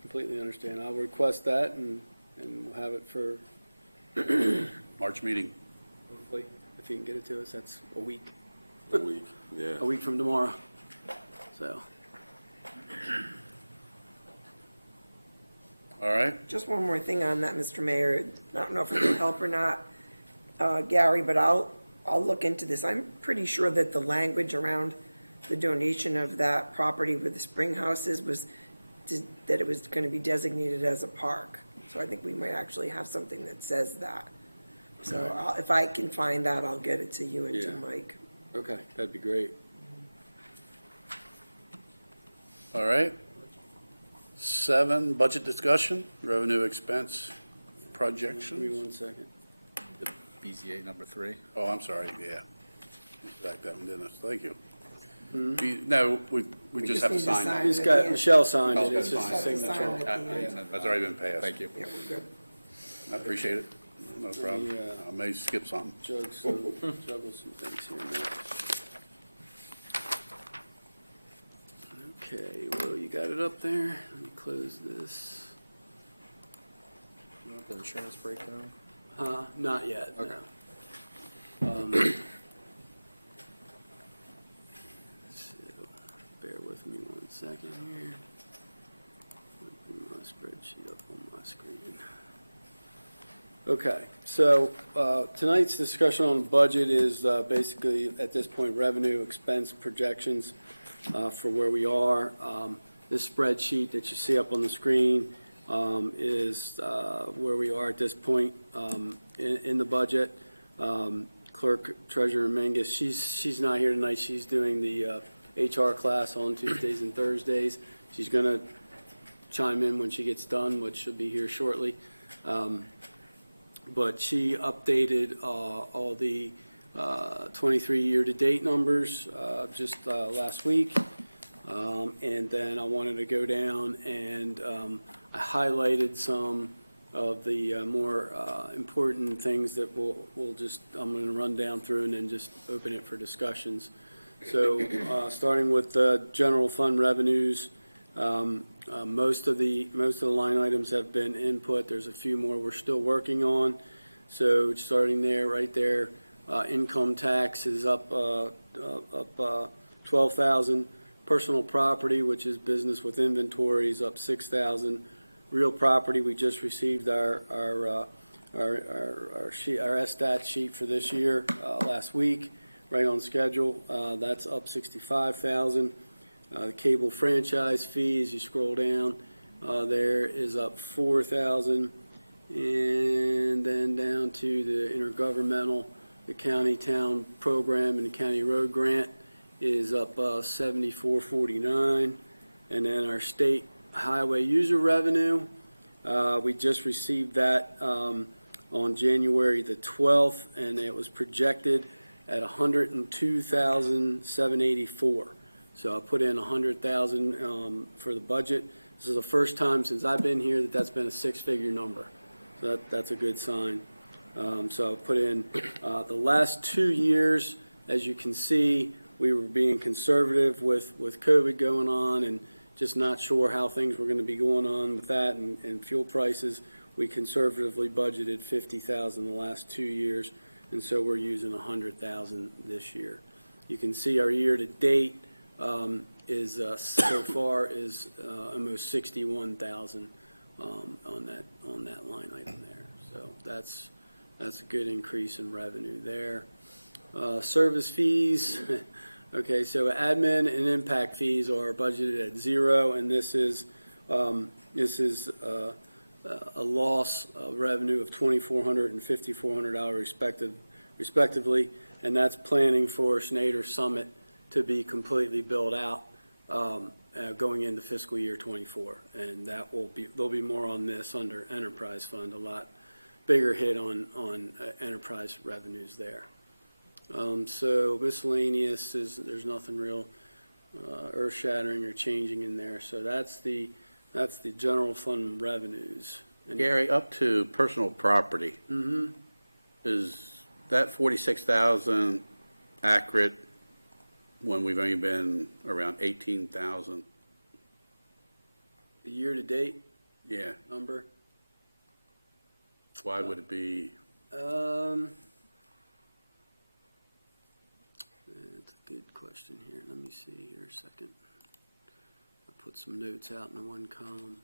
completely understand. I'll request that and we'll have it for, March meeting. hopefully, if you can get it to us, that's a week. A week, yeah. A week from tomorrow, so. All right. Just one more thing on that, Mr. Mayor. I don't know if it'll help or not, Gary, but I'll look into this. I'm pretty sure that the language around the donation of that property with the spring houses was that it was going to be designated as a park. So I think we might actually have something that says that. So if I can find that, I'll get it to you and to Yeah. Mike. Okay, that'd be great. All right. 7, budget discussion, revenue expense Give me projections. 1 second. The BZA number 3. Oh, I'm sorry, yeah. Back that one, didn't I? Thank you. No, we just have to need to sign sign that. He's it. got, Michelle signed it, Michelle's it's just a signed it. signature. Sign it at the end. That's already been passed. Thank you. Yeah, we're good. I appreciate it. No problem. Yeah. I may skip something. Juggle some things here now. Okay, well, you got it up there. Let me close this. You want the insurance breakdown? Not yet, no. So, bear with me 1 second here. Let me bring my spreadsheet up on my screen. Okay, so tonight's discussion on the budget is basically, at this point, revenue expense projections for where we are. This spreadsheet that you see up on the screen is where we are at this point in the budget. Clerk Treasurer Menges, she's not here tonight. She's doing the HR class on Tuesdays and Thursdays. She's going to chime in when she gets done, which she'll be here shortly. But she updated all the 23 year-to-date numbers just last week. And then I wanted to go down and I highlighted some of the more important things that I'm going to run down through and then just open it for discussions. So starting with the general fund revenues, most of the line items have been input. There's a few more we're still working on. So starting there, right there, income tax is up 12,000. Personal property, which is business with inventory, is up 6,000. Real property, we just received our SStat sheet for this year last week, right on schedule. That's up 65,000. The cable franchise fees, you scroll down, there is up 4,000. And then down to the intergovernmental, the county town program and the county road grant is up 7449. And then our state highway user revenue, we just received that on January the 12th, and it was projected at 102,784. So I put in 100,000 for the budget. This is the first time since I've been here that's been a 6-figure number. So that's a good sign. So I put in the last 2 years, as you can see, we were being conservative with COVID going on and just not sure how things were going to be going on with that and fuel prices. We conservatively budgeted 50,000 the last 2 years, and so we're using 100,000 this year. You can see our year-to-date is so far is almost 61,000 on that line item there. So that's a good increase in revenue there. Service fees. Okay, so admin and impact fees are budgeted at 0, and this is a loss of revenue of $2,400 and $5,400 respectively, and that's planning for Schneider Summit to be completely built out going into fiscal year '24, and that will be, there'll be more on this under enterprise fund, a lot bigger hit on enterprise revenues there. So miscellaneous is, there's nothing real earth-shattering or changing in there, so that's the general fund revenues. And Gary, up to personal property, is that 46,000 accurate when we've only been around 18,000? the year-to-date Yeah. number. Why would it be? That's a good question here. Let me see here a second. I put some notes out in the one column.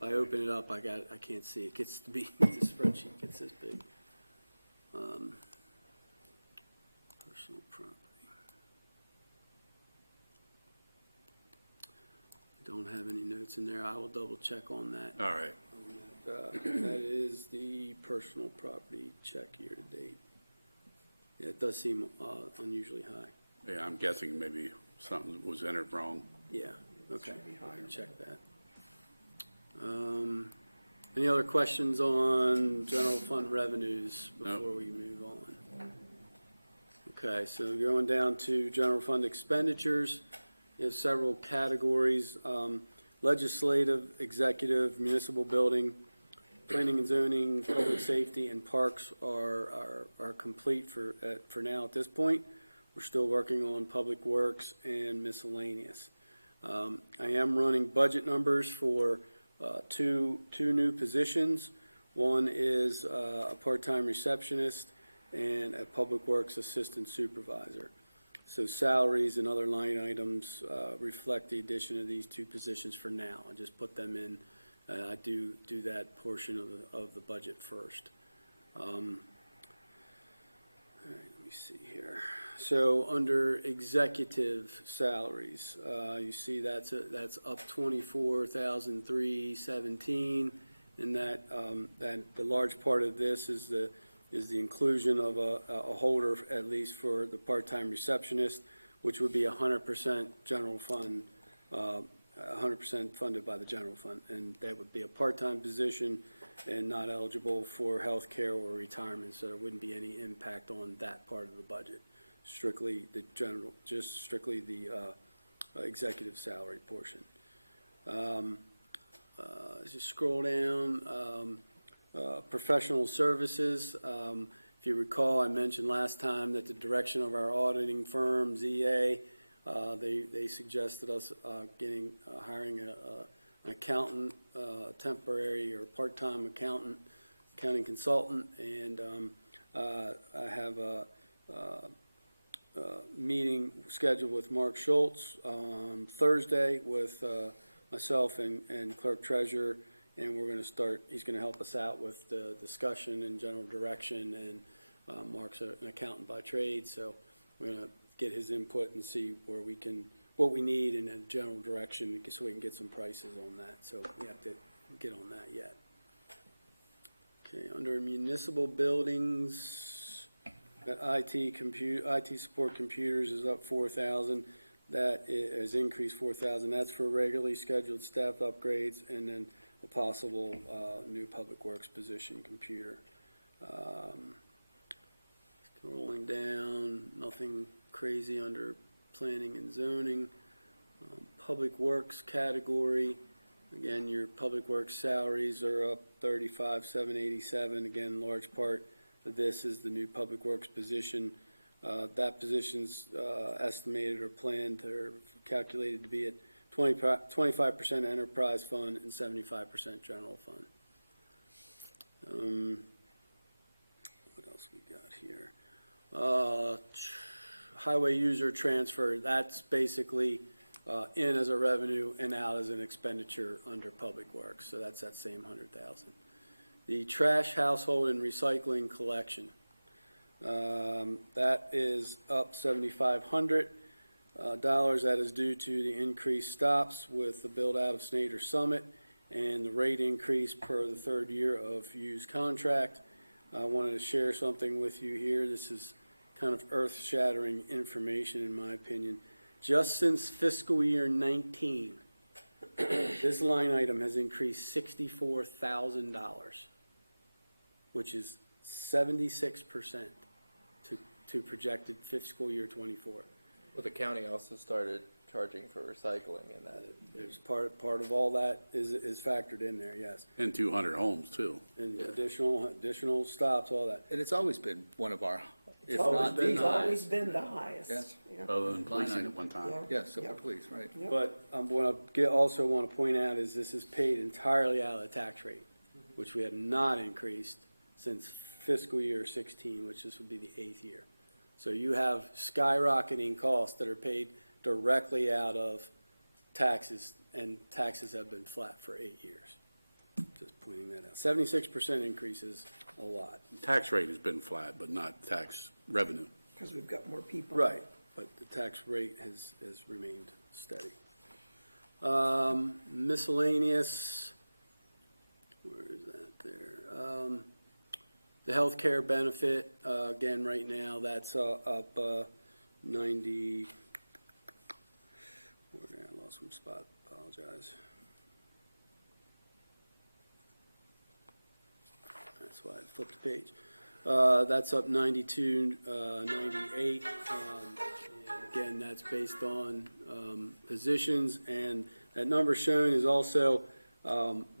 I open it up, I can't see. It gets to be, the spreadsheet gets this big. Personal property. I don't have any notes in there. I will double check on that. All right. That is the personal property check year to date. Yeah, it does seem unusually high. Yeah, I'm guessing maybe something was entered wrong. Yeah, okay, I can check that. Any other questions on general fund revenues before we move on? Okay, so going down to general fund expenditures, you have several categories. Legislative, executive, municipal building, planning and zoning, public safety, and parks are complete for now at this point. We're still working on public works and miscellaneous. I am running budget numbers for two new positions. One is a part-time receptionist and a public works assistant supervisor. So salaries and other line items reflect the addition of these two positions for now. I just put them in. I do that portion of the budget first. All right, let me see here. So under executive salaries, you see that's up 24,317, and that the large part of this is the inclusion of a holder, at least for the part-time receptionist, which would be 100% general fund, 100% funded by the general fund, and that would be a part-time position and not eligible for health care or retirement, so there wouldn't be any impact on that part of the budget. Strictly the general, just strictly the executive salary portion. Just scroll down, professional services. If you recall, I mentioned last time that the direction of our auditing firm, ZA, they suggested us hiring an accountant, temporary or part-time accounting consultant, and I have a meeting scheduled with Mark Schultz on Thursday with myself and clerk treasurer, and we're going to start. He's going to help us out with the discussion and general direction, and Mark's an accountant by trade, so we're going to get his input and see where we can, what we need in a general direction, so we can get some prices on that. So we have to get on that yet. Okay, under municipal buildings, IT support computers is up 4,000. That is increased 4,000. That's for regularly scheduled staff upgrades, and then a possible new public works position computer. Scrolling down, nothing crazy under planning and zoning. Public works category, again, your public works salaries are up 35,787. Again, large part of this is the new public works position. That position's estimated or planned or calculated to be at 25% enterprise fund and 75% general fund. What else we got here? Highway user transfer, that's basically in as a revenue and out as an expenditure under public works. So that's that same 100,000. The trash, household, and recycling collection. That is up 7,500. dollars. That is due to the increased stops with the build-out of Snyder Summit and the rate increase per the third year of used contract. I wanted to share something with you here. This is kind of earth-shattering information, in my opinion. Just since fiscal year 19, this line item has increased $64,000, which is 76% to projected fiscal year 24. Well, the county also started charging for recycling and that. There's part of all that is factored in there, yes. And 200 homes too. And additional stops, all that. And it's always been one of our, if Always not the been- always highest. been the highest. Yes. Yeah. Other than policing at one time. Yeah. Yes, so Yep. please, right. Yep. But also want to point out is this is paid entirely out of the tax rate, which we have not increased since fiscal year 16, which this would be the 8th year. So you have skyrocketing costs that are paid directly out of taxes, and taxes have been flat for 8 years. Just pointing that out. 76% increase is a lot. Tax rate has been flat, but not tax revenue. Because we've got more people. Right, but the tax rate has remained steady. Miscellaneous, where is that there? The healthcare benefit, again, right now, that's up 90, where did I lost some spot, apologize. That's why I flipped the page. That's up 92, 98. And again, that's based on positions, and that number shown is also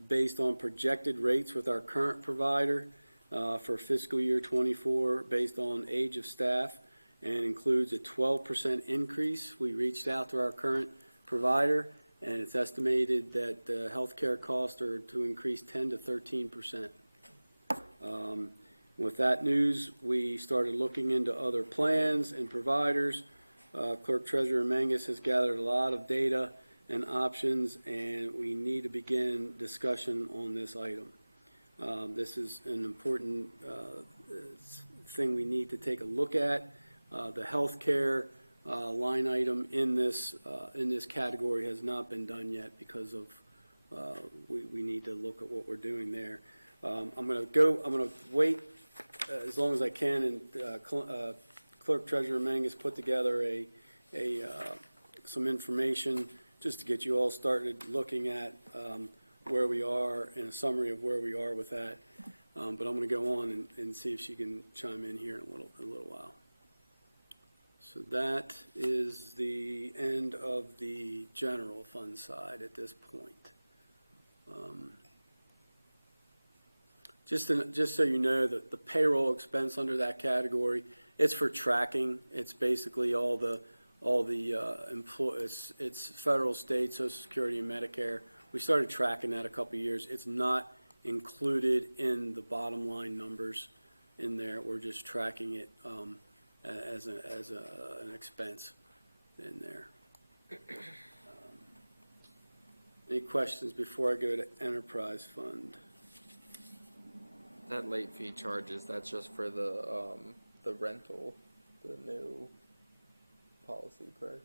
based on projected rates with our current provider for fiscal year 24 based on age of staff, and includes a 12% increase. We reached out to our current provider, and it's estimated that the healthcare costs are to increase 10 to 13%. With that news, we started looking into other plans and providers. Clerk Treasurer Mangus has gathered a lot of data and options, and we need to begin discussion on this item. This is an important thing we need to take a look at. The healthcare line item in this category has not been done yet because of we need to look at what we're doing there. I'm going to wait as long as I can, and Clerk Treasurer Mangus put together some information just to get you all started looking at where we are and a summary of where we are with that. But I'm going to go on and see if she can chime in here in a little while. So that is the end of the general fund side at this point. Just so you know, that the payroll expense under that category, it's for tracking. It's basically all the employees. It's federal, state, Social Security, and Medicare. We started tracking that a couple of years. It's not included in the bottom line numbers in there. We're just tracking it as an expense in there. Any questions before I go to enterprise fund? That late fee charges, that's just for the rental, the new policy, correct?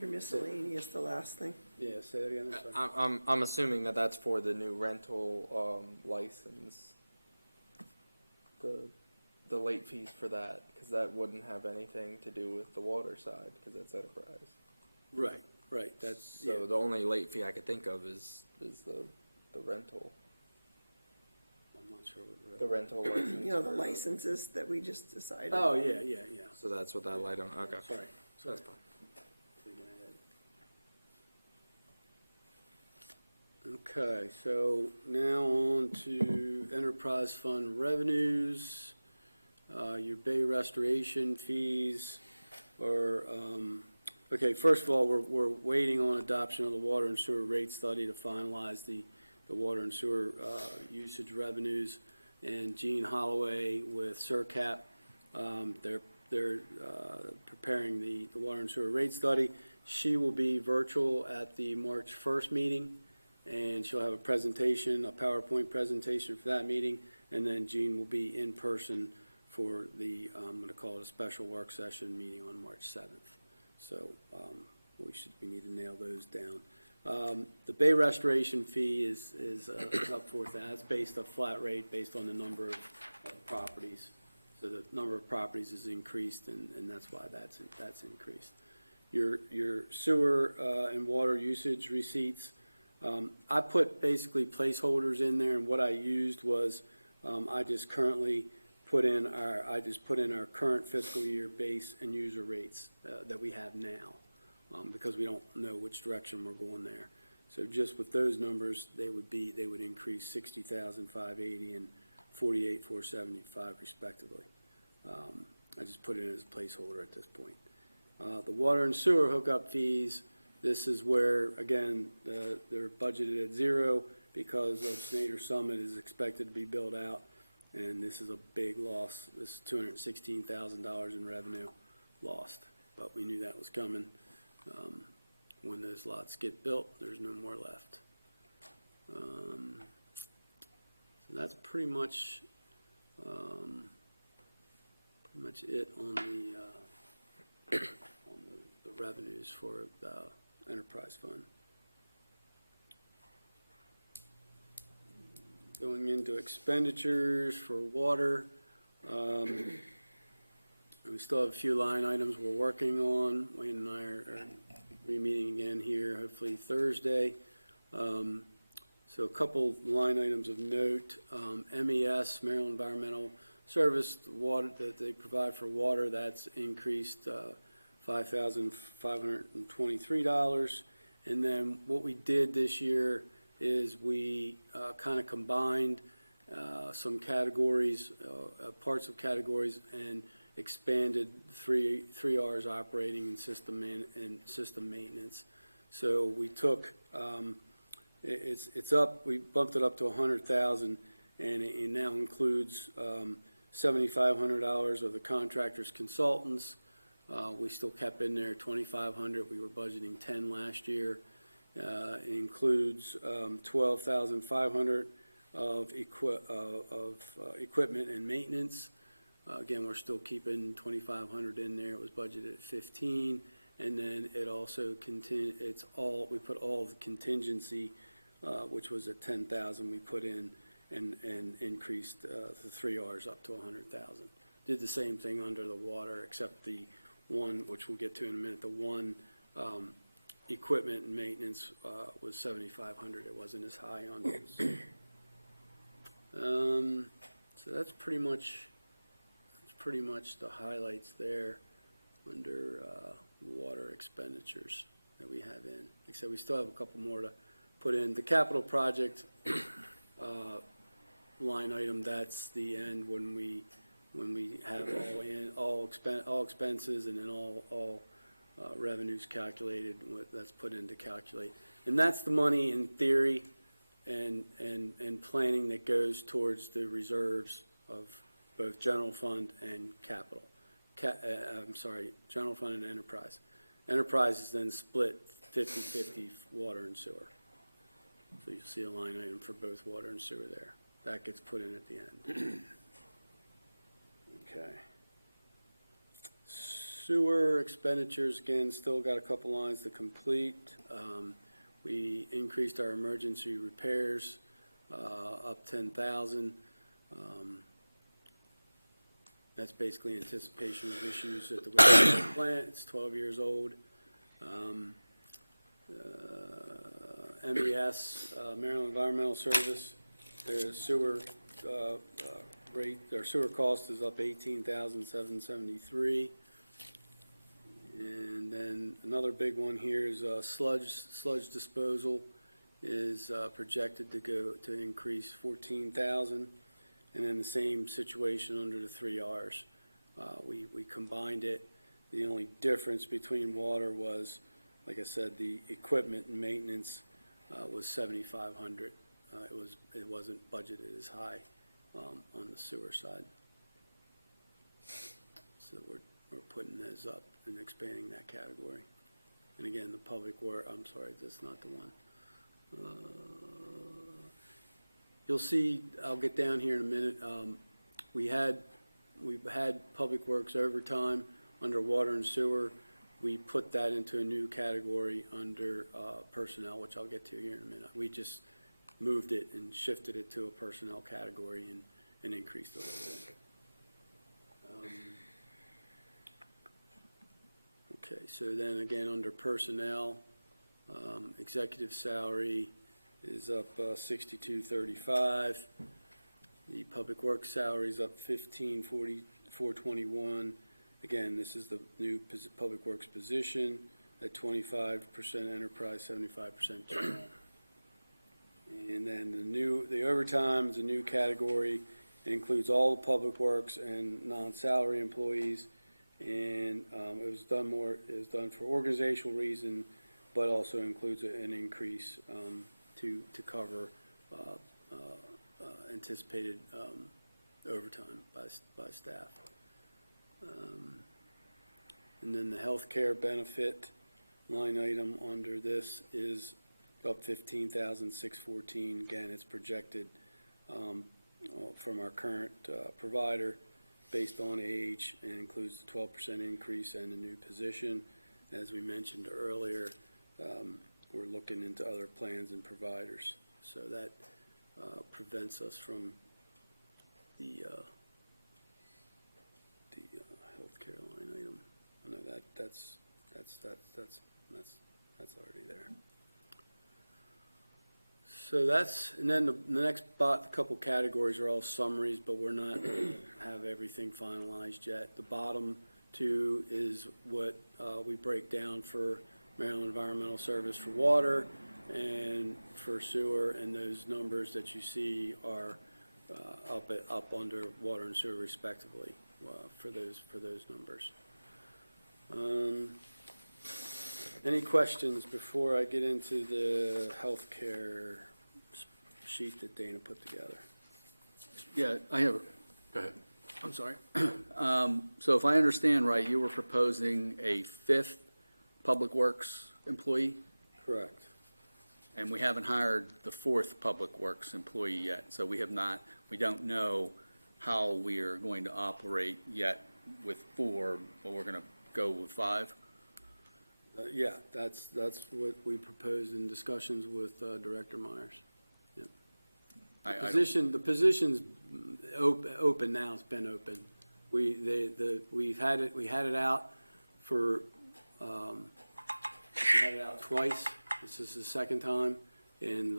Your miscellaneous, the last thing. Yeah, say that again, I'm sorry. I'm assuming that that's for the new rental license. The late fees for that, because that wouldn't have anything to do with the water side, because that's enterprise. Right, that's, So yeah. the only late fee I could think of is the rental, I'm not sure what. the rental license. You know, the licenses that we just decided. Oh, yeah. So that's what that light on, okay. Sorry. So that's fine. Okay, so now on to enterprise fund revenues. Your bay restoration fees are, okay, first of all, we're waiting on adoption of the water and sewer rate study to finalize the water and sewer usage revenues. And Gene Holloway with SERCAP, they're preparing the water and sewer rate study. She will be virtual at the March 1st meeting, and she'll have a presentation, a PowerPoint presentation for that meeting, and then Gene will be in person for the, I'm going to call it a special work session meeting on March 7th. So we need to nail those down. The bay restoration fee is up for that. It's based a flat rate based on the number of properties. So the number of properties is increased, and that's why that's increased. Your sewer and water usage receipts, I put basically placeholders in there, and what I used was I just put in our current fiscal year base and user rates that we have now, because we don't know which direction we're going there. So just with those numbers, they would increase 60,580 and 48,475 respectively. I just put it in as a placeholder at this point. The water and sewer hookup fees, this is where, again, they're budgeted at zero because of Snyder Summit is expected to be built out, and this is a big loss. This is $216,000 in revenue lost, but we knew that was coming. When those lots get built, there's no more left. So that's pretty much it on the revenues for the enterprise fund. Going into expenditures for water, we still have a few line items we're working on. Wayne and I are meeting again here, hopefully Thursday. So a couple line items of note. MES, Maryland Environmental Service, the water that they provide for water, that's increased $5,523. And then what we did this year is we kind of combined some categories, parts of categories, and expanded three R's: operating and system maintenance. So we took it's up. We bumped it up to $100,000, and it now includes $7,500 of the contractors' consultants. We still kept in there $2,500. We were budgeting $10,000 last year. It includes $12,500 of equipment and maintenance. Again, we're still keeping $2,500 in there. It was budgeted at $15,000, and then it also we put all the contingency, which was at $10,000. We put in and increased the 3 R's up to $100,000. Did the same thing under the water, except the one, which we'll get to in a minute. The one equipment and maintenance was $7,500. It wasn't as high on those. So that's pretty much the highlights there under water expenditures that we have in. Except we still have a couple more to put in. The capital project line item, that's the end when we have all expenses and then all revenues calculated. That's put in to calculate, and that's the money in theory and planning that goes towards the reserves of both general fund and capital. General fund and enterprise. Enterprise is then split 50-50 water and sewer. So you'll see a line item for both water and sewer there. That gets put in at the end. Okay. Sewer expenditures, again, still got a couple lines to complete. We increased our emergency repairs up $10,000. That's basically anticipation of issues at the wastewater plant. It's 12 years old. MES, Maryland Environmental Service, their sewer rate, their sewer cost is up $18,773. And then another big one here is sludge disposal is projected to increase $14,000. And then the same situation under the 3 R's. We combined it. The only difference between water was, like I said, the equipment and maintenance was $7,500. It wasn't budgeted as high on the sewer side. So we're putting those up and expanding that category. And again, the public work. I'm sorry, that's not the one. You'll see, I'll get down here in a minute. We had we've had Public Works overtime under water and sewer. We put that into a new category under personnel, which I'll get to here in a minute. We just moved it and shifted it to a personnel category and increased it a little bit. Okay, so then again, under personnel, executive salary is up 6235. The Public Works salary is up 1544.21. Again, this is the new Public Works position at 25% enterprise, 75% general. And then the overtime is a new category. It includes all the Public Works and non-salary employees. And it was done for organizational reason, but also includes an increase to cover anticipated overtime by staff. And then the healthcare benefit line item under this is up 15,614. Again, it's projected from our current provider based on age, and includes the 12% increase and a new position. As we mentioned earlier, we're looking into other plans and providers, so that prevents us from the healthcare line item. I know that's already there. So that's, and then the next couple categories are all summaries, but we're not have everything finalized yet. The bottom two is what we break down for Maryland Environmental Service for water and for sewer, and those numbers that you see are up under water and sewer respectively for those numbers. Any questions before I get into the healthcare sheet that Dana put together? Yeah, I have. Go ahead. I'm sorry. So if I understand right, you were proposing a 5th Public Works employee? Correct. And we haven't hired the 4th Public Works employee yet, so we don't know how we are going to operate yet with 4, but we're going to go with 5? Yeah, that's what we proposed in discussions with Director Myers. Yep. The position's open now. It's been open. We had it out for we had it out twice. This is the second time, and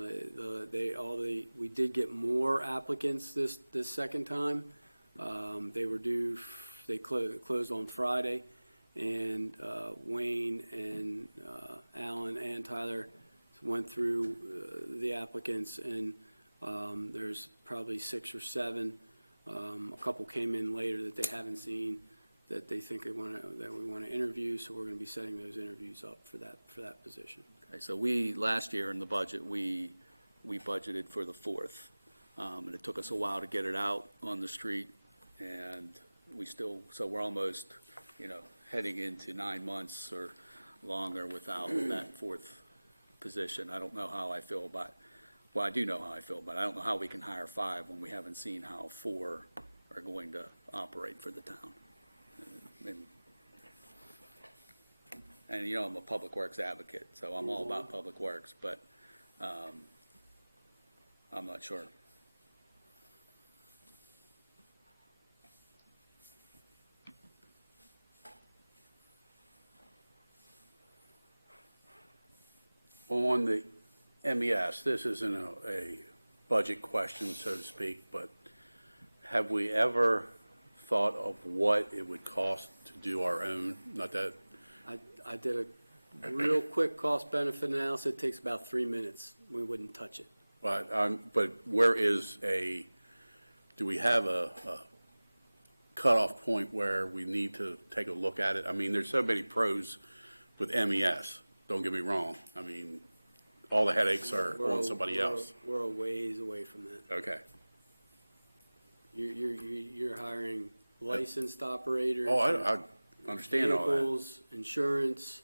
we did get more applicants this second time. They were due. They closed on Friday. And Wayne and Alan and Tyler went through the applicants, and there's probably 6 or 7. A couple came in later that they haven't seen, that they think that we want to interview. So we're going to be setting those interviews up for that position. Okay, so last year in the budget we budgeted for the 4th, and it took us a while to get it out on the street, and we're almost, heading into 9 months or longer without that 4th position. I don't know how I feel about, well, I do know how I feel, but I don't know how we can hire 5 when we haven't seen how 4 are going to operate for the town. And I'm a Public Works advocate, so I'm all about Public Works, but I'm not sure. On the MES, this isn't a budget question, so to speak, but have we ever thought of what it would cost to do our own? Not that. I did a real quick cost benefit analysis. It takes about 3 minutes. We wouldn't touch it. But where do we have a cutoff point where we need to take a look at it? I mean, there's so many pros with MES. Don't get me wrong. I mean, all the headaches are on somebody else. We're a ways away from that. Okay. You're hiring licensed operators. Oh, I understand all that. Vehicles, insurance.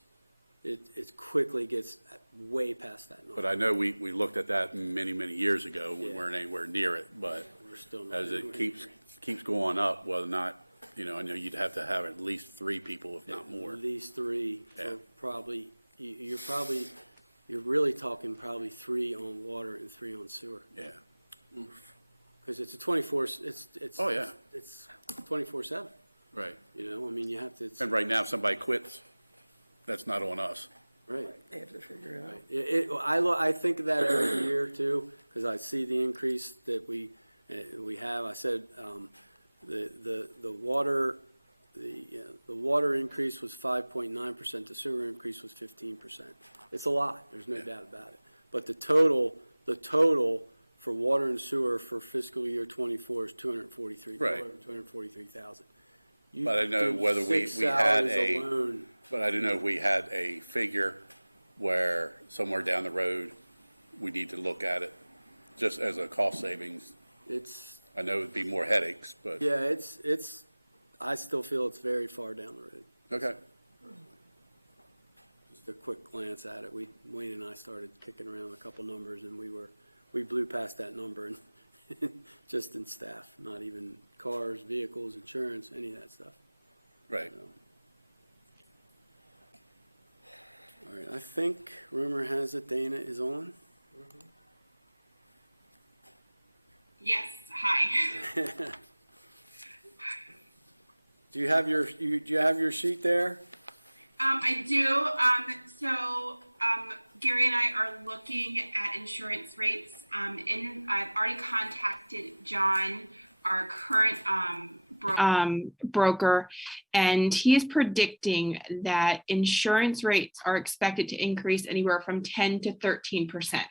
It quickly gets way past that number. But I know we looked at that many, many years ago. We weren't anywhere near it. But we're still not as it keeps going up, whether or not You know, I know you'd have to have at least 3 people, if not more. At least 3 Yeah. for probably, you're really talking probably 3 on water and 3 on sewer. Yeah, Because it's a 24, Oh, yeah. It's 24/7, right. you know, I mean, you have to, And right now, if somebody quits, that's not on us. right. They have to figure it out. I think of that every year too, because I see the increase that we have. I said, the water increase was 5.9%, the sewer increase was 15%. It's a lot, there's no doubt about it. But the total for water and sewer for fiscal year '24 is Right. 243,000. But I know whether we 6 had salaries alone, but I don't know if we had a figure where somewhere down the road, we need to look at it, just as a cost savings. it's, I know it'd be more headaches, but, yeah, I still feel it's very far down the road. okay. Just a quick glance at it, Wayne and I started kicking around a couple numbers, and we blew past that number, and just in staff, not even cars, vehicles, insurance, any of that stuff. Right. All right, I think rumor has it Dana is on. Yes, hi. Do you have your sheet there? I do. Gary and I are looking at insurance rates. I've already contacted John, our current broker, and he is predicting that insurance rates are expected to increase anywhere from 10 to 13%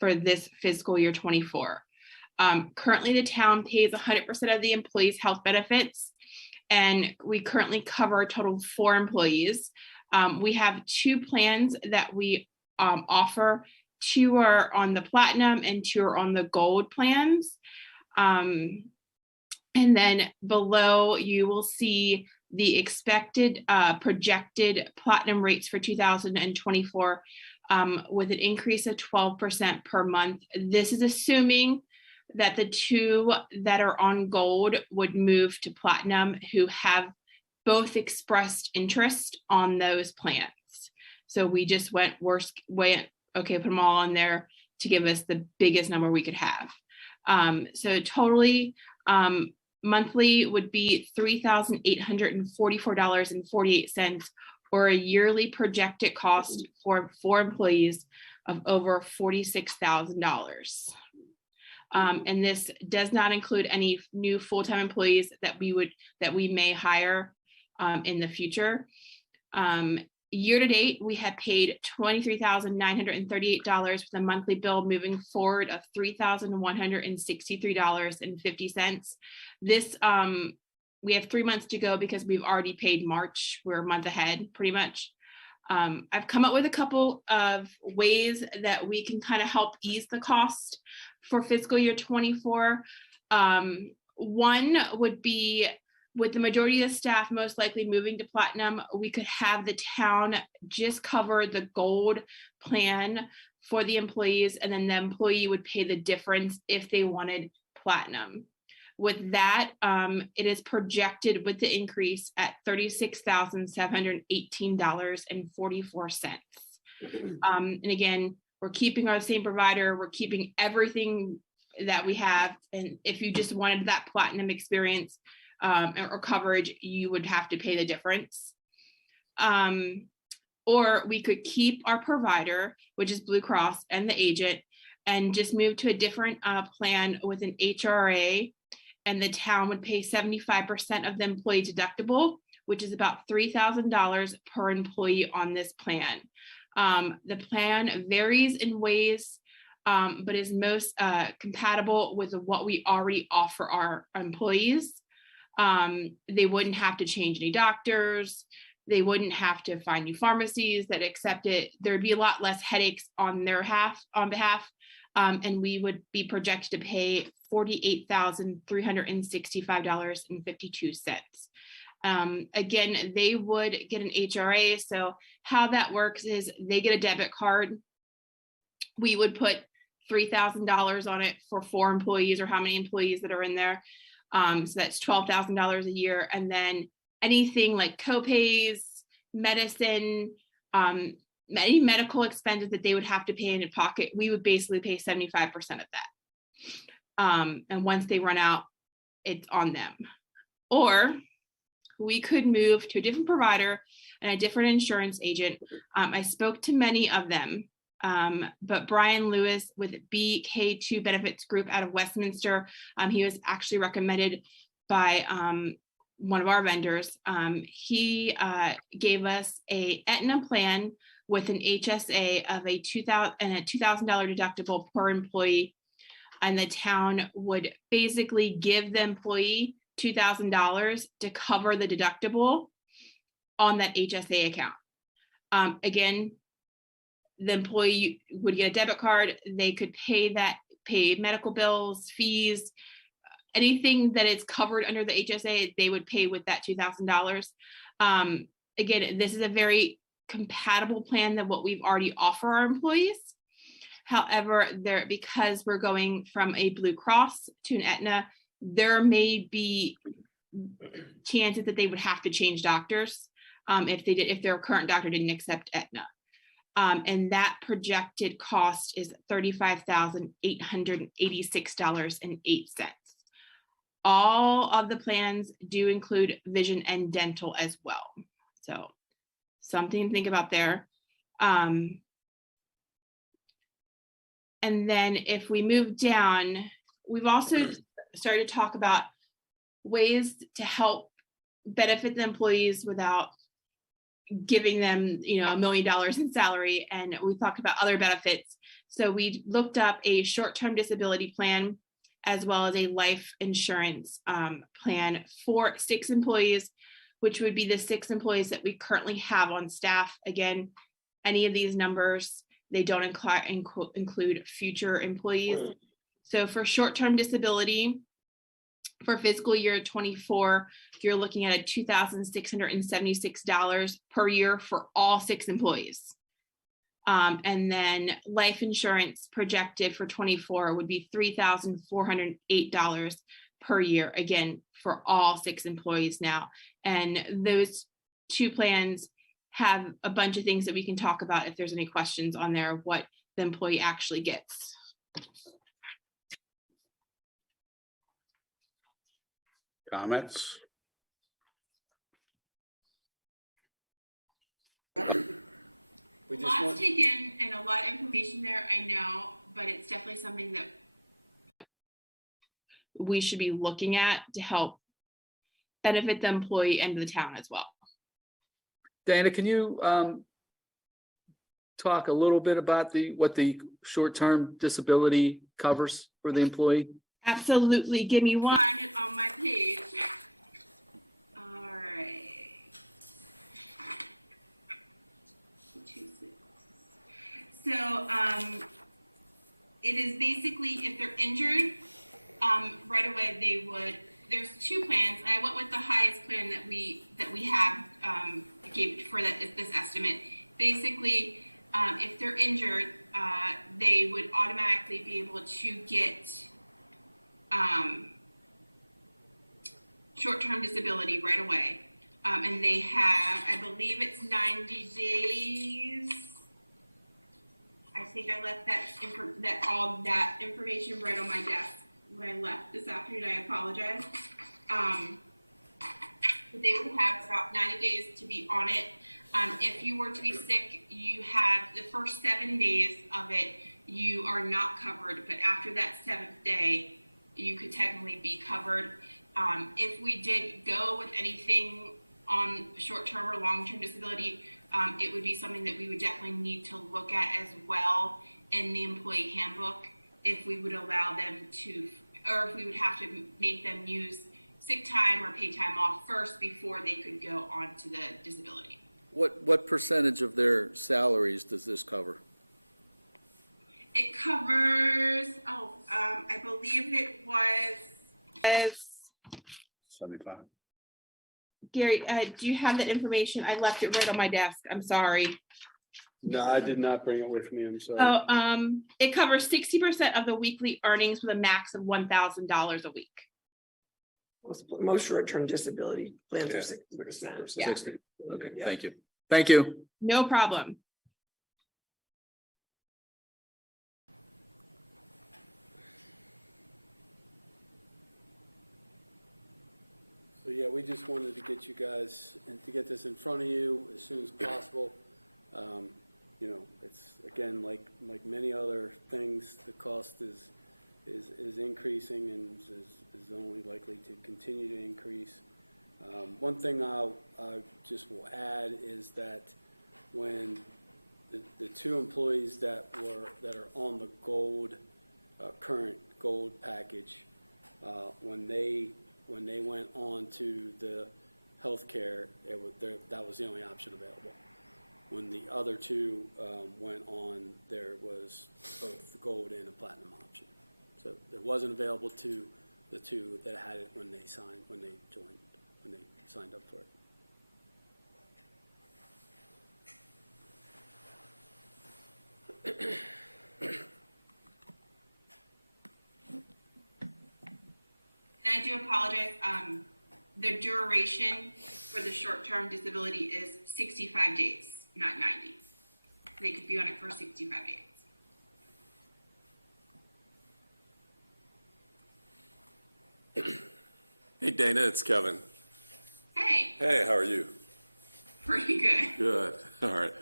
for this fiscal year 24. Currently, the town pays 100% of the employees' health benefits, and we currently cover a total of 4 employees. We have 2 plans that we offer. 2 are on the platinum and 2 are on the gold plans. And then below you will see the expected projected platinum rates for 2024 with an increase of 12% per month. This is assuming that the 2 that are on gold would move to platinum, who have both expressed interest on those plans. So we just went okay, put them all on there to give us the biggest number we could have. So totally monthly would be $3,844.48, or a yearly projected cost for 4 employees of over $46,000. And this does not include any new full-time employees that we may hire in the future. Year to date, we have paid $23,938 with a monthly bill moving forward of $3,163.50. This, we have 3 months to go because we've already paid March. We're a month ahead, pretty much. I've come up with a couple of ways that we can kind of help ease the cost for fiscal year 24. One would be, with the majority of the staff most likely moving to platinum, we could have the town just cover the gold plan for the employees, and then the employee would pay the difference if they wanted platinum. With that, it is projected with the increase at $36,718.44. And again, we're keeping our same provider, we're keeping everything that we have. And if you just wanted that platinum experience or coverage, you would have to pay the difference. Or we could keep our provider, which is Blue Cross, and the agent, and just move to a different plan with an HRA, and the town would pay 75% of the employee deductible, which is about $3,000 per employee on this plan. The plan varies in ways, but is most compatible with what we already offer our employees. They wouldn't have to change any doctors. They wouldn't have to find new pharmacies that accept it. There'd be a lot less headaches on their behalf. And we would be projected to pay $48,365.52. Again, they would get an HRA. So how that works is they get a debit card. We would put $3,000 on it for 4 employees, or how many employees that are in there. So that's $12,000 a year. And then anything like copays, medicine, any medical expenses that they would have to pay in pocket, we would basically pay 75% of that. And once they run out, it's on them. Or we could move to a different provider and a different insurance agent. I spoke to many of them, but Brian Lewis with BK2 Benefits Group out of Westminster, he was actually recommended by one of our vendors. He gave us a Aetna plan with an HSA of a $2,000 deductible per employee, and the town would basically give the employee $2,000 to cover the deductible on that HSA account. Again, the employee would get a debit card. They could pay medical bills, fees, anything that is covered under the HSA, they would pay with that $2,000. Again, this is a very compatible plan than what we've already offer our employees. However, because we're going from a Blue Cross to an Aetna, there may be chances that they would have to change doctors if their current doctor didn't accept Aetna. And that projected cost is $35,886.08. All of the plans do include vision and dental as well. So something to think about there. And then if we move down, we've also started to talk about ways to help benefit the employees without giving them, $1 million in salary. And we talked about other benefits. So we looked up a short-term disability plan as well as a life insurance plan for 6 employees, which would be the 6 employees that we currently have on staff. Again, any of these numbers, they don't include future employees. So for short-term disability, for fiscal year 24, you're looking at a $2,676 per year for all 6 employees. And then life insurance projected for 24 would be $3,408 per year, again, for all 6 employees now. And those 2 plans have a bunch of things that we can talk about if there's any questions on there of what the employee actually gets. Comments? We just Lots want, to take in and a lot of information there, I know, but it's definitely something that we should be looking at to help benefit the employee and the town as well. Dana, can you talk a little bit about what the short-term disability covers for the employee? Absolutely. Give me one on my page. All right. So it is basically if they're injured, right away they would. There's 2 plans. I went with the highest plan that we have gave for this estimate. Basically, if they're injured, they would automatically be able to get short-term disability right away. And they have, I believe it's 90 days. I think I left all that information right on my desk when I left this afternoon. I apologize. They would have about 90 days to be on it. If you were to be sick, you have the first 7 days of it, you are not covered, but after that 7th day, you could technically be covered. If we did go with anything on short-term or long-term disability, it would be something that we would definitely need to look at as well in the employee handbook, if we would allow them to, or if we would have to make them use sick time or pay time off first before they could go on to the disability. What percentage of their salaries does this cover? It covers, I believe it was 75. Gary, do you have that information? I left it right on my desk. I'm sorry. no, I did not bring it with me, I'm sorry. It covers 60% of the weekly earnings with a max of $1,000 a week. Most short-term disability plans Yeah. are 60%. Yeah. 60. Okay, yeah. Thank you. Thank you. No problem. So, yeah, we just wanted to get you guys, and to get this in front of you as soon as possible. You know, it's, again, like many other things, the cost is increasing and is only likely to continue to increase. One thing I just will add is that when the two employees that are on the gold, current gold package, when they went on to the healthcare, that was the only option available. When the other two went on, there was both the gold and a platinum option. So it wasn't available to the two that had it when they signed up for it. And I do apologize. The duration for the short-term disability is 65 days, not 90. They could be on it for 65 days. Hey, Dana, it's Kevin. Hey, Hey, how are you? pretty good. Good. All right.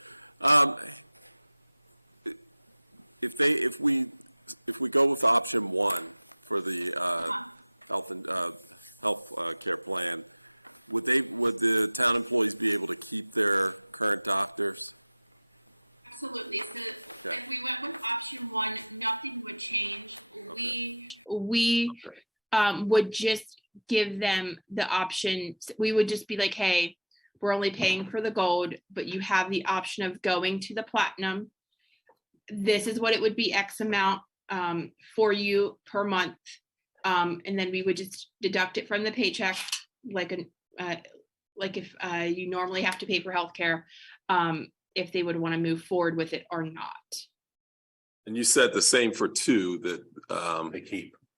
If we go with option one for the health care plan, would the town employees be able to keep their current doctors? Absolutely. So Okay. if we went with option one, nothing would change. Okay. We would just give them the option. We would just be like, hey, we're only paying for the gold, but you have the option of going to the platinum. This is what it would be X amount for you per month. And then we would just deduct it from the paycheck, like if you normally have to pay for healthcare, if they would want to move forward with it or not. And you said the same for two, that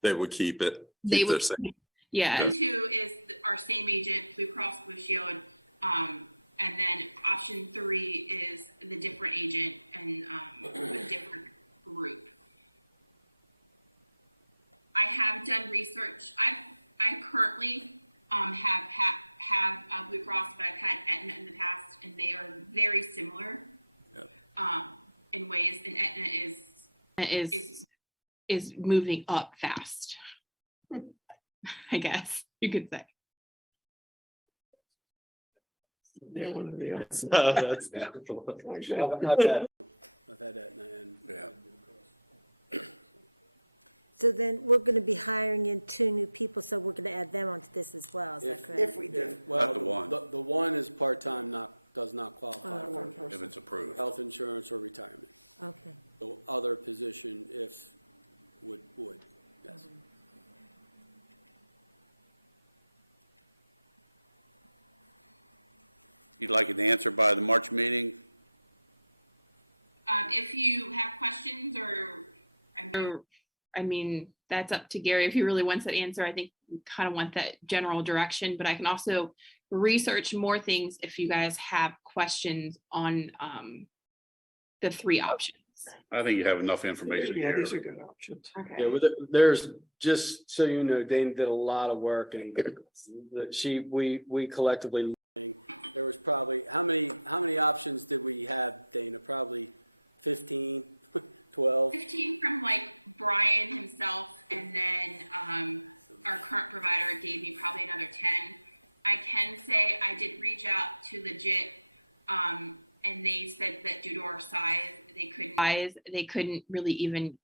they would keep it. They Keep their would, same. yeah. And two is our same agent, Blue Cross Blue Shield. And then option three is the different agent and a different group. I have done research. I currently have Blue Cross, but I've had Aetna in the past, and they are very similar. Yep. In ways, and Aetna is moving up fast. I guess you could say. They're one of the other. I've had that, and Yeah. So then we're going to be hiring in 2 new people, so we're going to add them onto this as well, is that correct? If we do. well, Not the one. The one is part-time, does not qualify Oh, for One person. If it's approved. health insurance or retirement. Okay. The other position, if would, yes. You'd like an answer by the March meeting? If you have questions I mean, that's up to Gary if he really wants that answer. I think we kind of want that general direction, but I can also research more things if you guys have questions on the 3 options. I think you have enough information Yeah, here. these are good options. Okay. Yeah, well, there's, just so you know, Dana did a lot of work, and we collectively, there was probably, how many options did we have, Dana? Probably 15, 12? 15 from like Brian himself, and then our current provider gave me probably another 10. I can say I did reach out to Legit, and they said that due to our size, they couldn't really even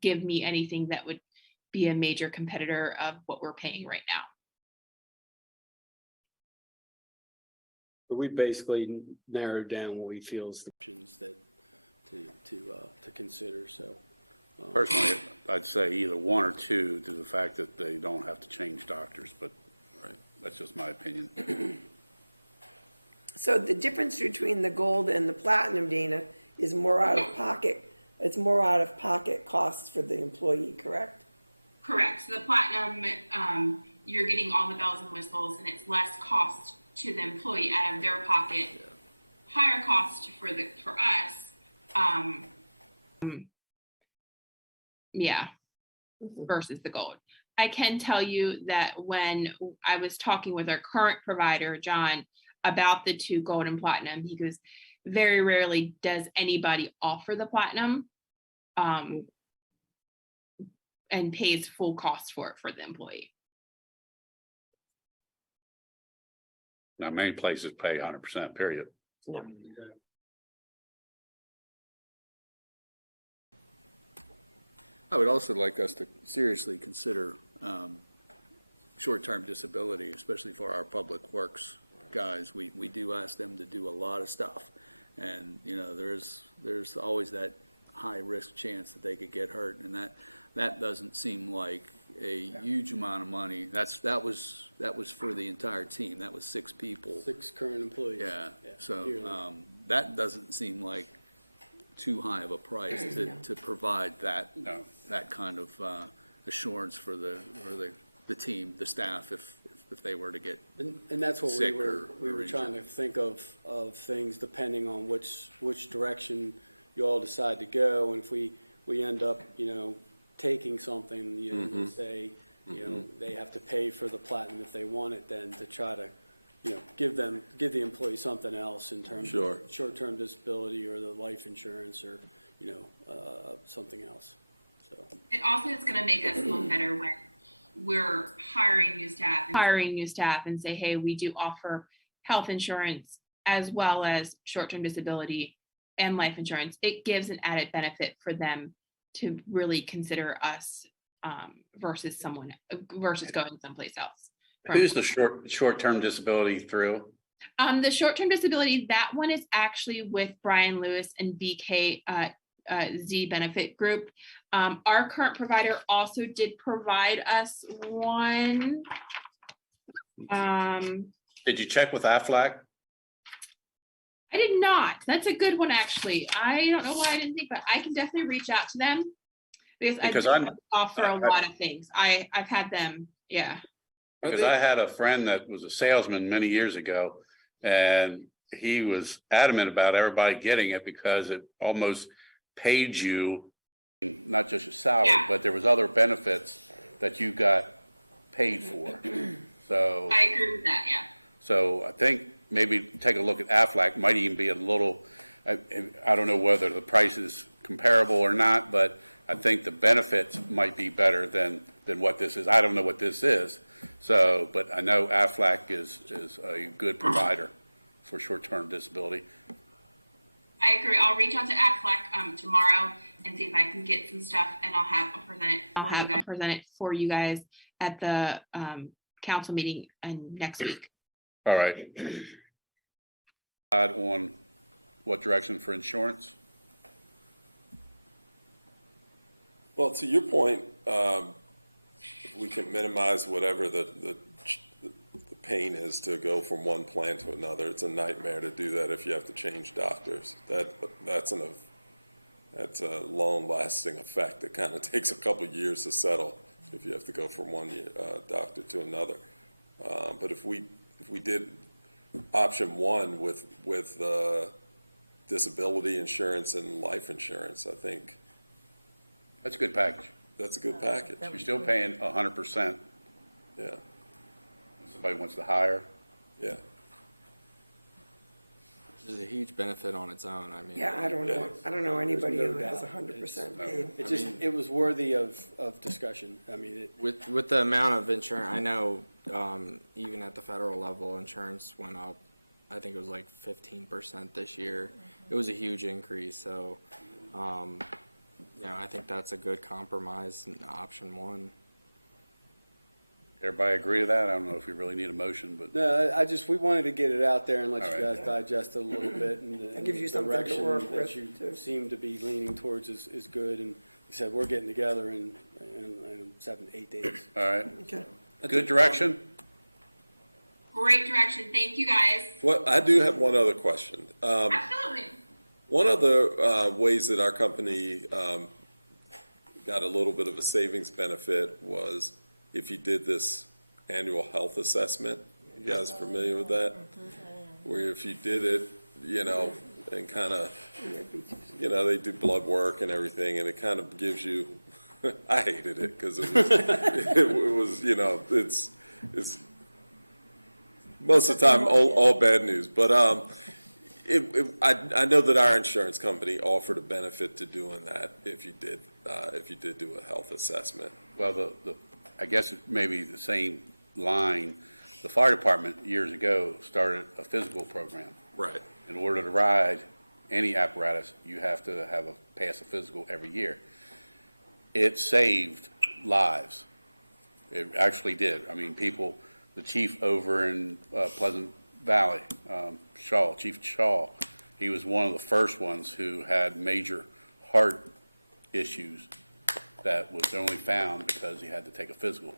give me anything that would be a major competitor of what we're paying right now. But we basically narrowed down what we feel is the options that to consider, so. Personally, I'd say either 1 or 2 to the fact that they don't have to change doctors, but that's just my opinion. So the difference between the gold and the platinum, Dana, is more out of pocket. It's more out of pocket costs for the employee, correct? Correct. So the platinum, you're getting all the bells and whistles, and it's less cost to the employee out of their pocket, higher cost for us. Yeah, versus the gold. I can tell you that when I was talking with our current provider, John, about the 2 gold and platinum, he goes, very rarely does anybody offer the platinum and pays full cost for it for the employee. Now, many places pay 100%, period. I would also like us to seriously consider short-term disability, especially for our public works guys. We do ask them to do a lot of stuff. And, you know, there's always that high-risk chance that they could get hurt. And that doesn't seem like a huge amount of money. That was for the entire team. That was 6 people. 6 current employees. Yeah. So that doesn't seem like too high of a price to provide that kind of assurance for the team, the staff, if they were to get and that's what sick we were trying to think of things depending on which direction you all decide to go. And if we end up, you know, taking something, you know, say, you know, they have to pay for the platinum if they want it, then to try to, you know, give the employee something else in terms of short-term disability or the life insurance or, you know, something else. So it also is going to make us look better when we're hiring new staff and say, hey, we do offer health insurance as well as short-term disability and life insurance. It gives an added benefit for them to really consider us versus going someplace else. Who's the short-term disability through? The short-term disability, that one is actually with Brian Lewis and BK Z Benefit Group. Our current provider also did provide us one. Did you check with Aflac? I did not. That's a good one, actually. I don't know why I didn't think, but I can definitely reach out to them because I offer a lot of things. I've had them, yeah. Because I had a friend that was a salesman many years ago, and he was adamant about everybody getting it because it almost paid you, not just your salary, but there was other benefits that you got paid for. So I agree with that, yeah. So I think maybe take a look at Aflac, might even be a little, I don't know whether the price is comparable or not, but I think the benefits might be better than what this is. I don't know what this is. So, but I know Aflac is a good provider for short-term disability. I agree. I'll reach out to Aflac tomorrow and see if I can get some stuff, and I'll present it for you guys at the council meeting next week. All right. On what direction for insurance? Well, to your point, we can minimize whatever the pain is to go from one plan to another. It's a nightmare to do that if you have to change doctors. That's a long-lasting effect. It kind of takes a couple of years to settle if you have to go from one doctor to another. But if we did option 1 with disability insurance and life insurance, I think that's a good package. That's a good package. You're still paying 100%. Yeah. If somebody wants to hire. Yeah. Which is a huge benefit on its own. I mean. Yeah, I don't know anybody who has 100% paid. It was worthy of discussion. I mean, with the amount of insurance, I know even at the federal level, insurance went up. I think it was like 15% this year. It was a huge increase. So, you know, I think that's a good compromise. Option 1. Everybody agree to that? I don't know if we really need a motion, but. No, we wanted to get it out there and let you guys digest it a little bit, and That gives you the something to direction work that with, you too. seem to be leaning towards is good. And like I said, we're getting together in 7-8 days. All right. Okay. Good direction? Great direction. Thank you, guys. Well, I do have one other question. Absolutely. One of the ways that our company got a little bit of a savings benefit was if you did this annual health assessment. You guys familiar with that? Where if you did it, you know, and kind of, you know, they do blood work and everything, and it kind of gives you, I hated it because it was, it was, you know, it's most of the time all bad news. But I know that our insurance company offered a benefit to doing that if you did do a health assessment. Well, I guess it may be the same line. The fire department years ago started a physical program. Right. In order to ride any apparatus, you have to pass a physical every year. It saved lives. It actually did. I mean, the chief over in Pleasant Valley, Chief Shaw, he was one of the first ones who had major heart issues that was only found because he had to take a physical.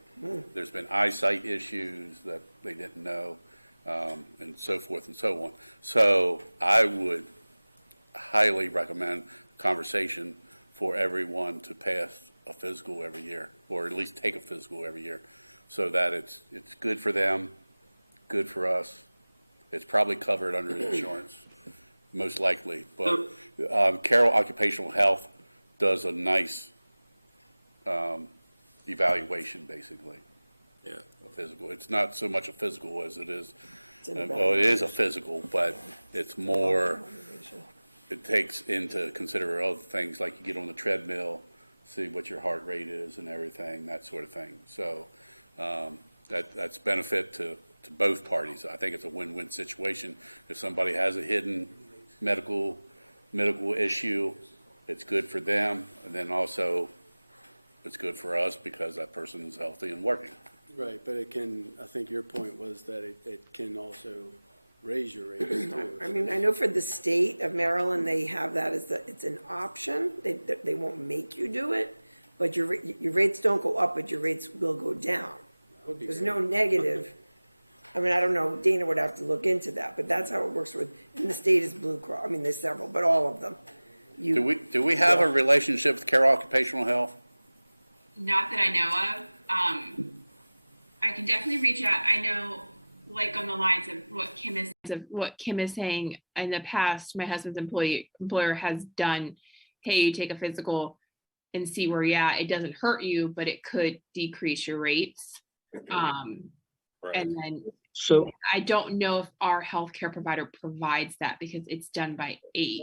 There's been eyesight issues that they didn't know, and so forth and so on. So I would highly recommend conversation for everyone to pass a physical every year, or at least take a physical every year, so that it's good for them, good for us. It's probably covered under insurance, most likely. But Carroll Occupational Health does a nice evaluation, basically. Yeah. A physical. It's not so much a physical as it is. Well, it is a physical, but it's more. It takes into consider other things, like you get on the treadmill, see what your heart rate is and everything, that sort of thing. So that's benefit to both parties. I think it's a win-win situation. If somebody has a hidden medical issue, it's good for them, and then also it's good for us because that person is healthy and working. Right, but it can, I think your point was that it can also raise your rates too. I mean, I know for the state of Maryland, they have that as it's an option. They won't make you do it, but your rates don't go up, but your rates will go down. There's no negative. I mean, I don't know, Dana would have to look into that, but that's how it works in the state is Blue Cross. I mean, there's several, but all of them. Do we have a relationship with Carroll Occupational Health? Not that I know of. I can definitely reach out. I know, like on the lines of what Kim is saying in the past, my husband's employer has done, hey, you take a physical and see where you're at. It doesn't hurt you, but it could decrease your rates. Right. And then, So I don't know if our healthcare provider provides that because it's done by age.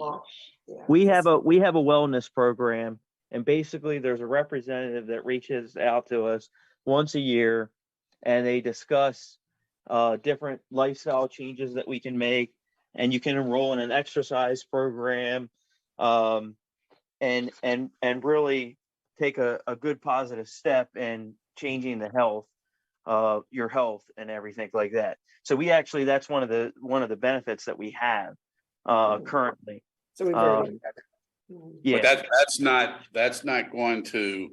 we have a wellness program, and basically there's a representative that reaches out to us once a year, and they discuss different lifestyle changes that we can make, and you can enroll in an exercise program, and really take a good positive step in changing the health, your health and everything like that. So that's one of the benefits that we have currently. So we've already. Yeah. But that's not going to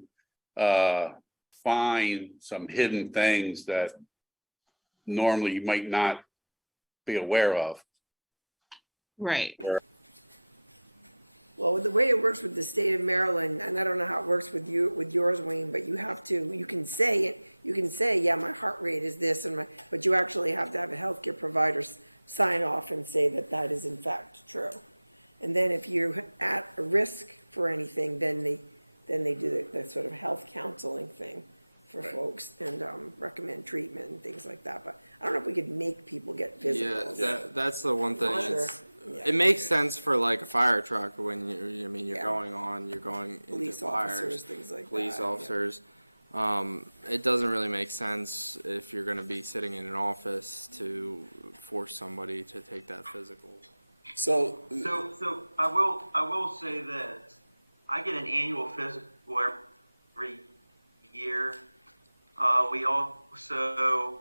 find some hidden things that normally you might not be aware of. Right. Well, the way it works with the state of Maryland, and I don't know how it works with yours, Wayne, but you can say, yeah, my heart rate is this, but you actually have to have a healthcare provider sign off and say that is in fact true. And then if you're at a risk for anything, then they do the sort of health counseling thing for folks and recommend treatment and things like that. But I don't know if we could make people get physical. Yeah, that's the one thing. Sure. Yeah. It makes sense for like a fire truck when you're Yeah. going Police into fires, officers, things like police that, yeah. officers. It doesn't really make sense if you're going to be sitting in an office to force somebody to take that physical. So I will say that I get an annual physical every year. We also,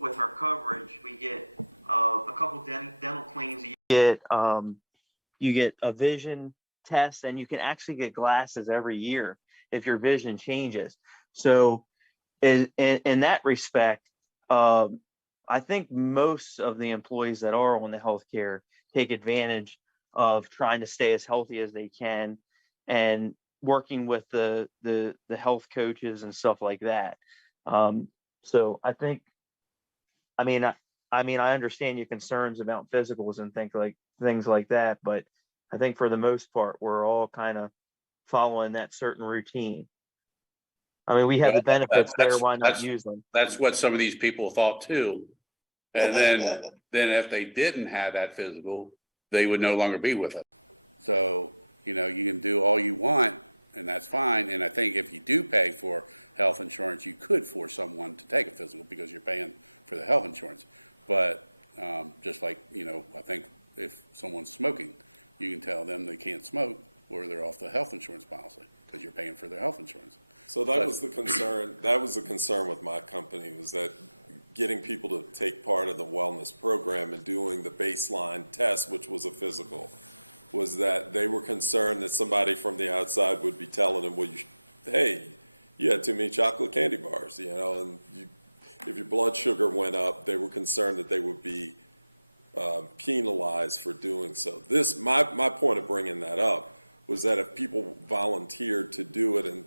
with our coverage, we get a couple dental cleans a year. You get a vision test, and you can actually get glasses every year if your vision changes. So in that respect, I think most of the employees that are on the healthcare take advantage of trying to stay as healthy as they can and working with the health coaches and stuff like that. So I think, I mean, I understand your concerns about physicals and things like that, but I think for the most part, we're all kind of following that certain routine. I mean, we have the benefits there, why not use them? That's what some of these people thought too. And then if they didn't have that physical, they would no longer be with us. So, you know, you can do all you want and that's fine. And I think if you do pay for health insurance, you could force someone to take a physical because you're paying for the health insurance. But just like, you know, I think if someone's smoking, you can tell them they can't smoke or they're off the health insurance policy because you're paying for their health insurance. So that was the concern. That was the concern with my company, was that getting people to take part of the wellness program and doing the baseline test, which was a physical, was that they were concerned that somebody from the outside would be telling them, well, hey, you had too many chocolate candy bars, you know, and if your blood sugar went up, they were concerned that they would be penalized for doing so. My point of bringing that up was that if people volunteered to do it and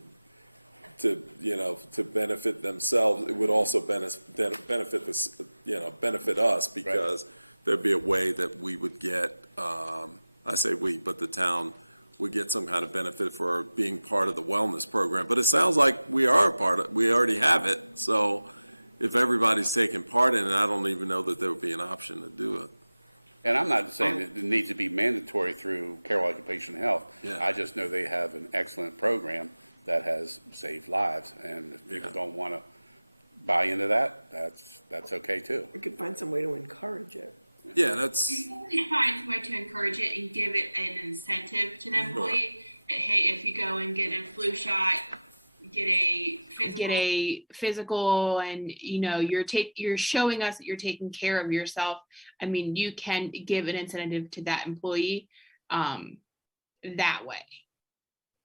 to benefit themselves, it would also benefit this, benefit us, because there'd be a way that we would get, I say we, but the town would get some kind of benefit for being part of the wellness program. But it sounds like we are a part of, we already have it. So if everybody's taking part in it, I don't even know that there would be an option to do it. And I'm not saying that it needs to be mandatory through Carroll Occupational Health. Yeah. I just know they have an excellent program that has saved lives. And if people don't want to buy into that, that's okay too. We could find some way to encourage it. Yeah, that's. You can find some way to encourage it and give it an incentive to the employee. That, hey, if you go and get a flu shot, get a physical, and you know you're showing us that you're taking care of yourself. I mean, you can give an incentive to that employee that way.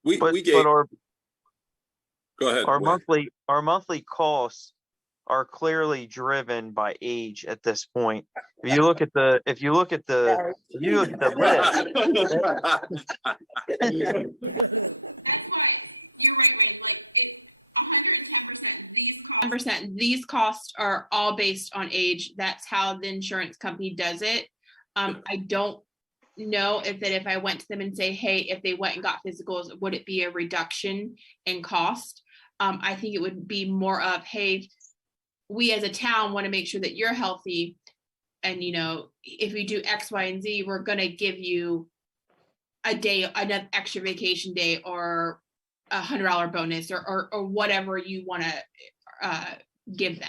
We gave. Go ahead. Our monthly costs are clearly driven by age at this point. If you look at the list. That's why you're right, Wayne. Like 110%. These costs are all based on age. That's how the insurance company does it. I don't know if I went to them and say, hey, if they went and got physicals, would it be a reduction in cost? I think it would be more of, hey, we as a town want to make sure that you're healthy. And, you know, if we do X, Y, and Z, we're going to give you another extra vacation day or $100 bonus or whatever you want to give them.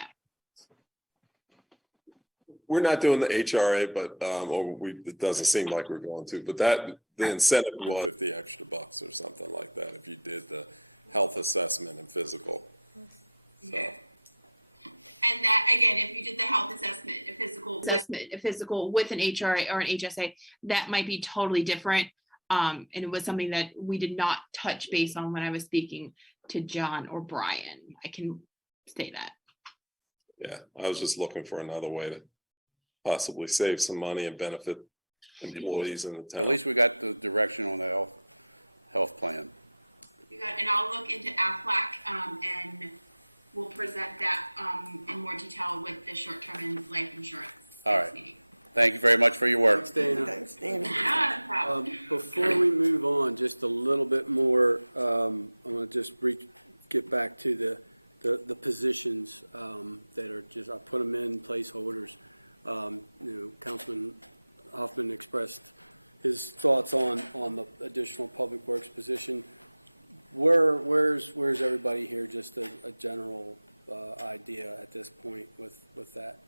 We're not doing the HRA, but it doesn't seem like we're going to. But the incentive was $50 extra or something like that if you did the health assessment and physical. So. And that, again, if you did the health assessment, a physical with an HRA or an HSA, that might be totally different. And it was something that we did not touch base on when I was speaking to John or Brian. I can say that. Yeah, I was just looking for another way to possibly save some money and benefit employees in the town. At least we got the direction on the health plan. And I'll look into AFLAC and we'll present that in more detail with the short-term and life insurance. All right. Thank you very much for your work. Thanks, Dana. Not a problem. Before we move on, just a little bit more, I'm going to just get back to the positions that are just, I put them in placeholders. Councilman Hoffman expressed his thoughts on the additional public works position. Where's everybody here? Just a general idea at this point with that.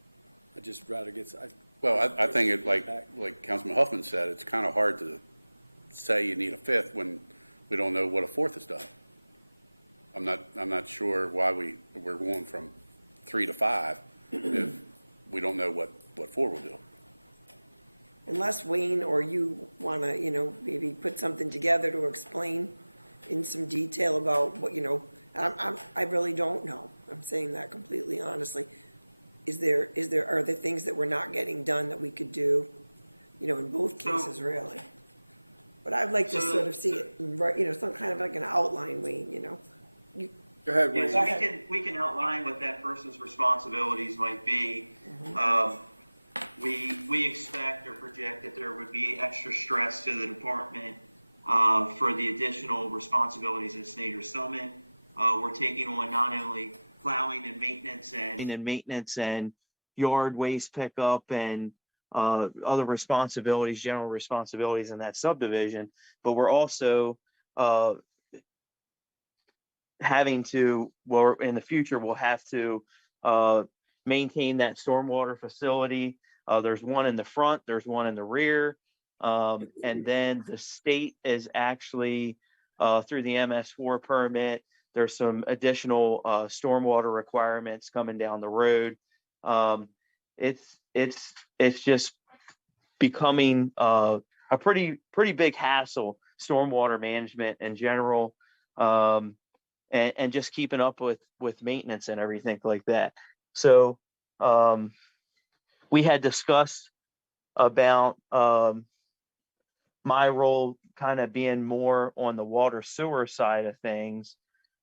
I just rather get. I think it like Councilman Huffman said, it's kind of hard to say you need a fifth when we don't know what a fourth has done. I'm not sure why we're going from 3 to 5 if we don't know what 4 will do. Unless Wayne or you want to, maybe put something together to explain in some detail about what, I really don't know. I'm saying that completely honestly. Are there things that we're not getting done that we could do, in both cases really? But I'd like to sort of see it, some kind of like an outline, Wayne, Go ahead, Yes, Wayne. we can outline what that person's responsibilities might be. We expect or project that there would be extra stress to the department for the additional responsibilities at Snyder Summit. We're taking on not only plowing and maintenance and yard waste pickup and other responsibilities, general responsibilities in that subdivision, but we're also having to, well, in the future, we'll have to maintain that stormwater facility. There's one in the front, there's one in the rear. And then the state is actually, through the MS4 permit, there's some additional stormwater requirements coming down the road. It's just becoming a pretty big hassle, stormwater management in general. And just keeping up with maintenance and everything like that. So we had discussed about my role kind of being more on the water sewer side of things,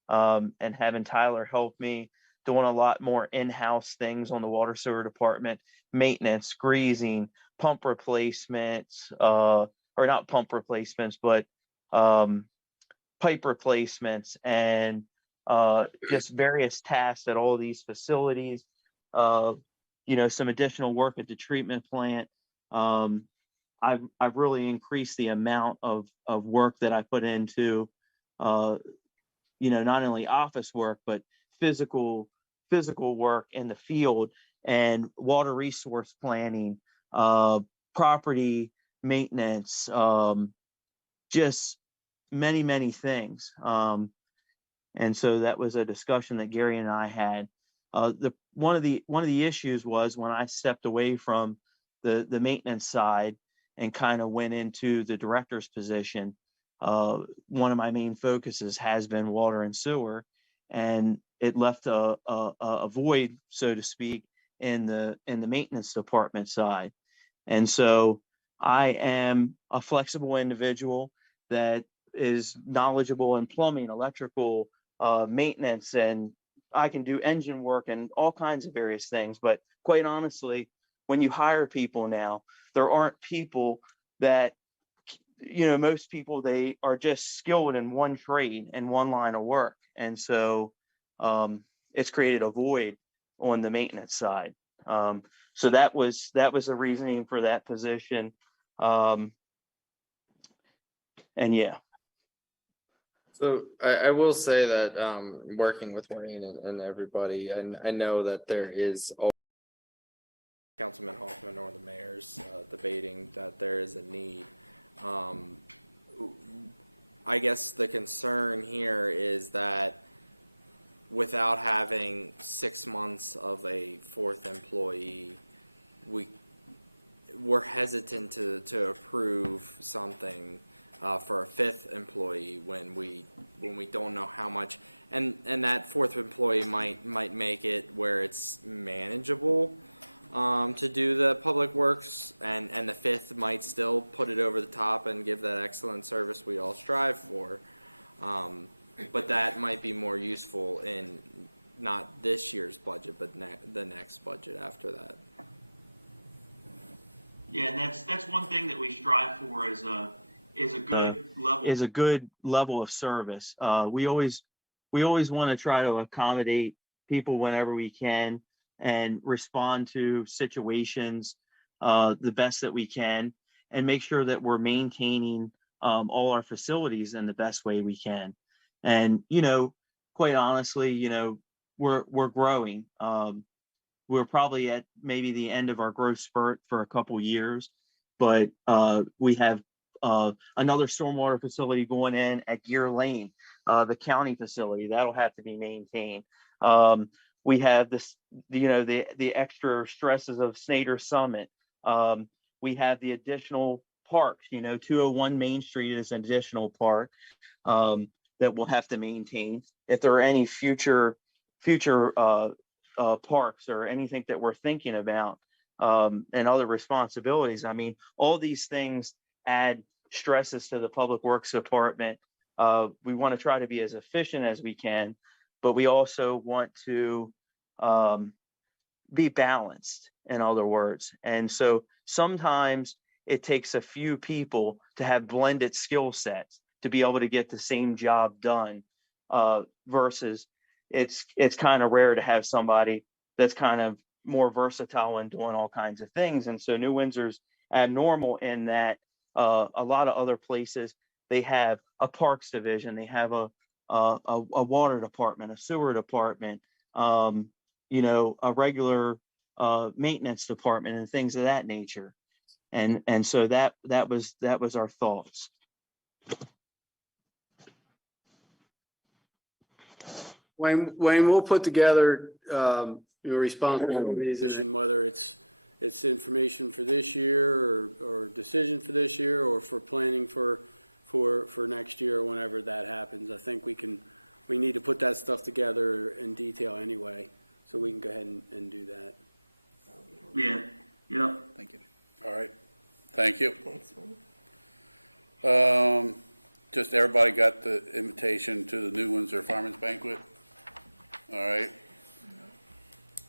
and having Tyler help me doing a lot more in-house things on the water sewer department, maintenance, greasing, pump replacements, or not pump replacements, but pipe replacements, and just various tasks at all these facilities. Some additional work at the treatment plant. I've really increased the amount of work that I put into, not only office work, but physical work in the field and water resource planning, property maintenance, just many things. And so that was a discussion that Gary and I had. One of the issues was when I stepped away from the maintenance side and kind of went into the director's position. One of my main focuses has been water and sewer, and it left a void, so to speak, in the maintenance department side. And so I am a flexible individual that is knowledgeable in plumbing, electrical, maintenance, and I can do engine work and all kinds of various things. But quite honestly, when you hire people now, there aren't people that, most people, they are just skilled in one trade and one line of work. And so it's created a void on the maintenance side. So that was the reasoning for that position. And yeah. So I will say that working with Wayne and everybody, and I know that there is Councilman Hoffman or the mayor's debating that there is a need. I guess the concern here is that without having 6 months of a fourth employee, we're hesitant to approve something for a fifth employee when we don't know how much, and that fourth employee might make it where it's manageable to do the public works, and the fifth might still put it over the top and give that excellent service we all strive for. But that might be more useful in not this year's budget, but the next budget after that. yeah, and that's one thing that we strive for is a good level of service. We always want to try to accommodate people whenever we can and respond to situations the best that we can, and make sure that we're maintaining all our facilities in the best way we can. And quite honestly, we're growing. We're probably at maybe the end of our growth spurt for a couple years, but we have another stormwater facility going in at Gear Lane, the county facility that'll have to be maintained. We have this, the extra stresses of Snyder Summit. We have the additional parks. 201 Main Street is an additional park that we'll have to maintain. If there are any future parks or anything that we're thinking about, and other responsibilities, I mean, all these things add stresses to the public works department. We want to try to be as efficient as we can, but we also want to be balanced, in other words. And so sometimes it takes a few people to have blended skill sets to be able to get the same job done, versus it's kind of rare to have somebody that's kind of more versatile and doing all kinds of things. And so New Windsor's abnormal in that a lot of other places, they have a parks division, they have a water department, a sewer department, you know, a regular maintenance department and things of that nature. And so that was our thoughts. Wayne, we'll put together your responsibilities and whether it's information for this year or decision for this year or for planning for next year, whenever that happens. I think we need to put that stuff together in detail anyway, so we can go ahead and do that. Yeah. Thank you. All right. Thank you. Thanks, Wayne. Just everybody got the invitation to the New Windsor Fireman's Banquet? All right.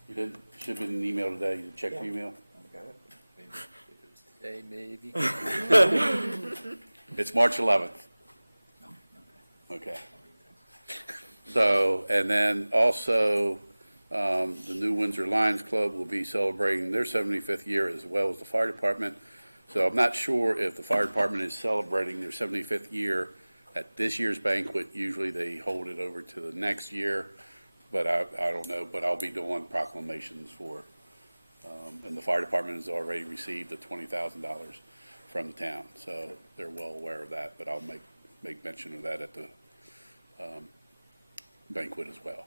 You did, should have been an email today. You check the email? Today, maybe. It's March 11th. Okay. So, and then also, the New Windsor Lions Club will be celebrating their 75th year as well as the fire department. So I'm not sure if the fire department is celebrating their 75th year at this year's banquet. Usually they hold it over to the next year, but I don't know. But I'll be doing proclamations for, and the fire department has already received the $20,000 from the town, so they're well aware of that. But I'll make mention of that at the banquet as well.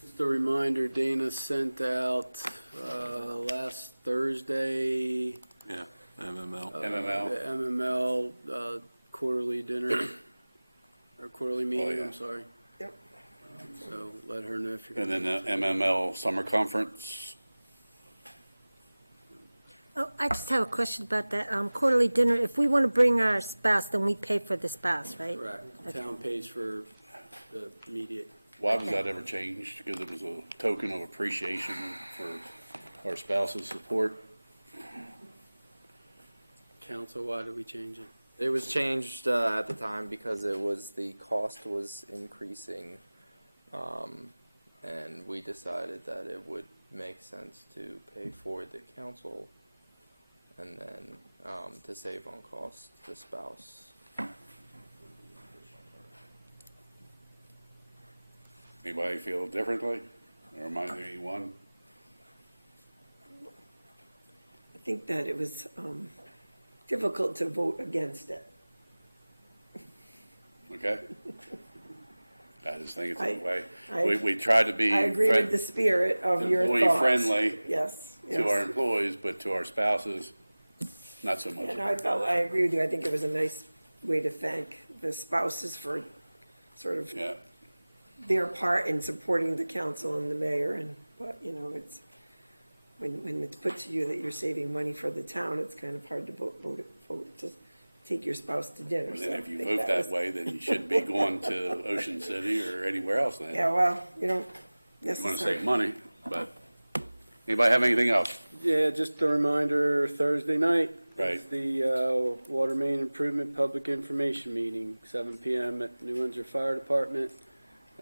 Just a reminder, Dana sent out last Thursday. Yeah, MML. MML. The MML quarterly dinner, or quarterly meeting, yeah. I'm sorry. Yep. So let her know if you're. And then the MML summer conference. Oh, I just have a question about that quarterly dinner. If we want to bring our spouse, then we pay for the spouse, right? Correct. Okay. Town pays for the immediate. Why was that ever changed? Because it was a token of appreciation for our spouse's support. Council, why did we change it? It was changed at the time because the cost was increasing, and we decided that it would make sense to pay for the council, and then to save on cost, the spouse. Anybody feel differently? Or am I the only one? I think that it was difficult to vote against it. Okay. I just think it's I- a way. I- We try to be I agree with the spirit of your thoughts. employee friendly Yes, to our yes. employees, but to our spouses, not so much. And I agree with you. I think it was a nice way to thank the spouses for sort of Yeah. their part in supporting the council and the mayor, but, you know, it's, when it's put to you that you're saving money for the town, it's kind of hard to vote to take your spouse to dinner. And So then I if you think vote that was- way, then you shouldn't be going to Ocean City or anywhere else then. Yeah, well, you don't You want to necessarily. save money, but anybody have anything else? Yeah, just a reminder, Thursday night. Right. It's the Water Main Improvement Public Information Meeting, 7 PM at New Windsor Fire Department.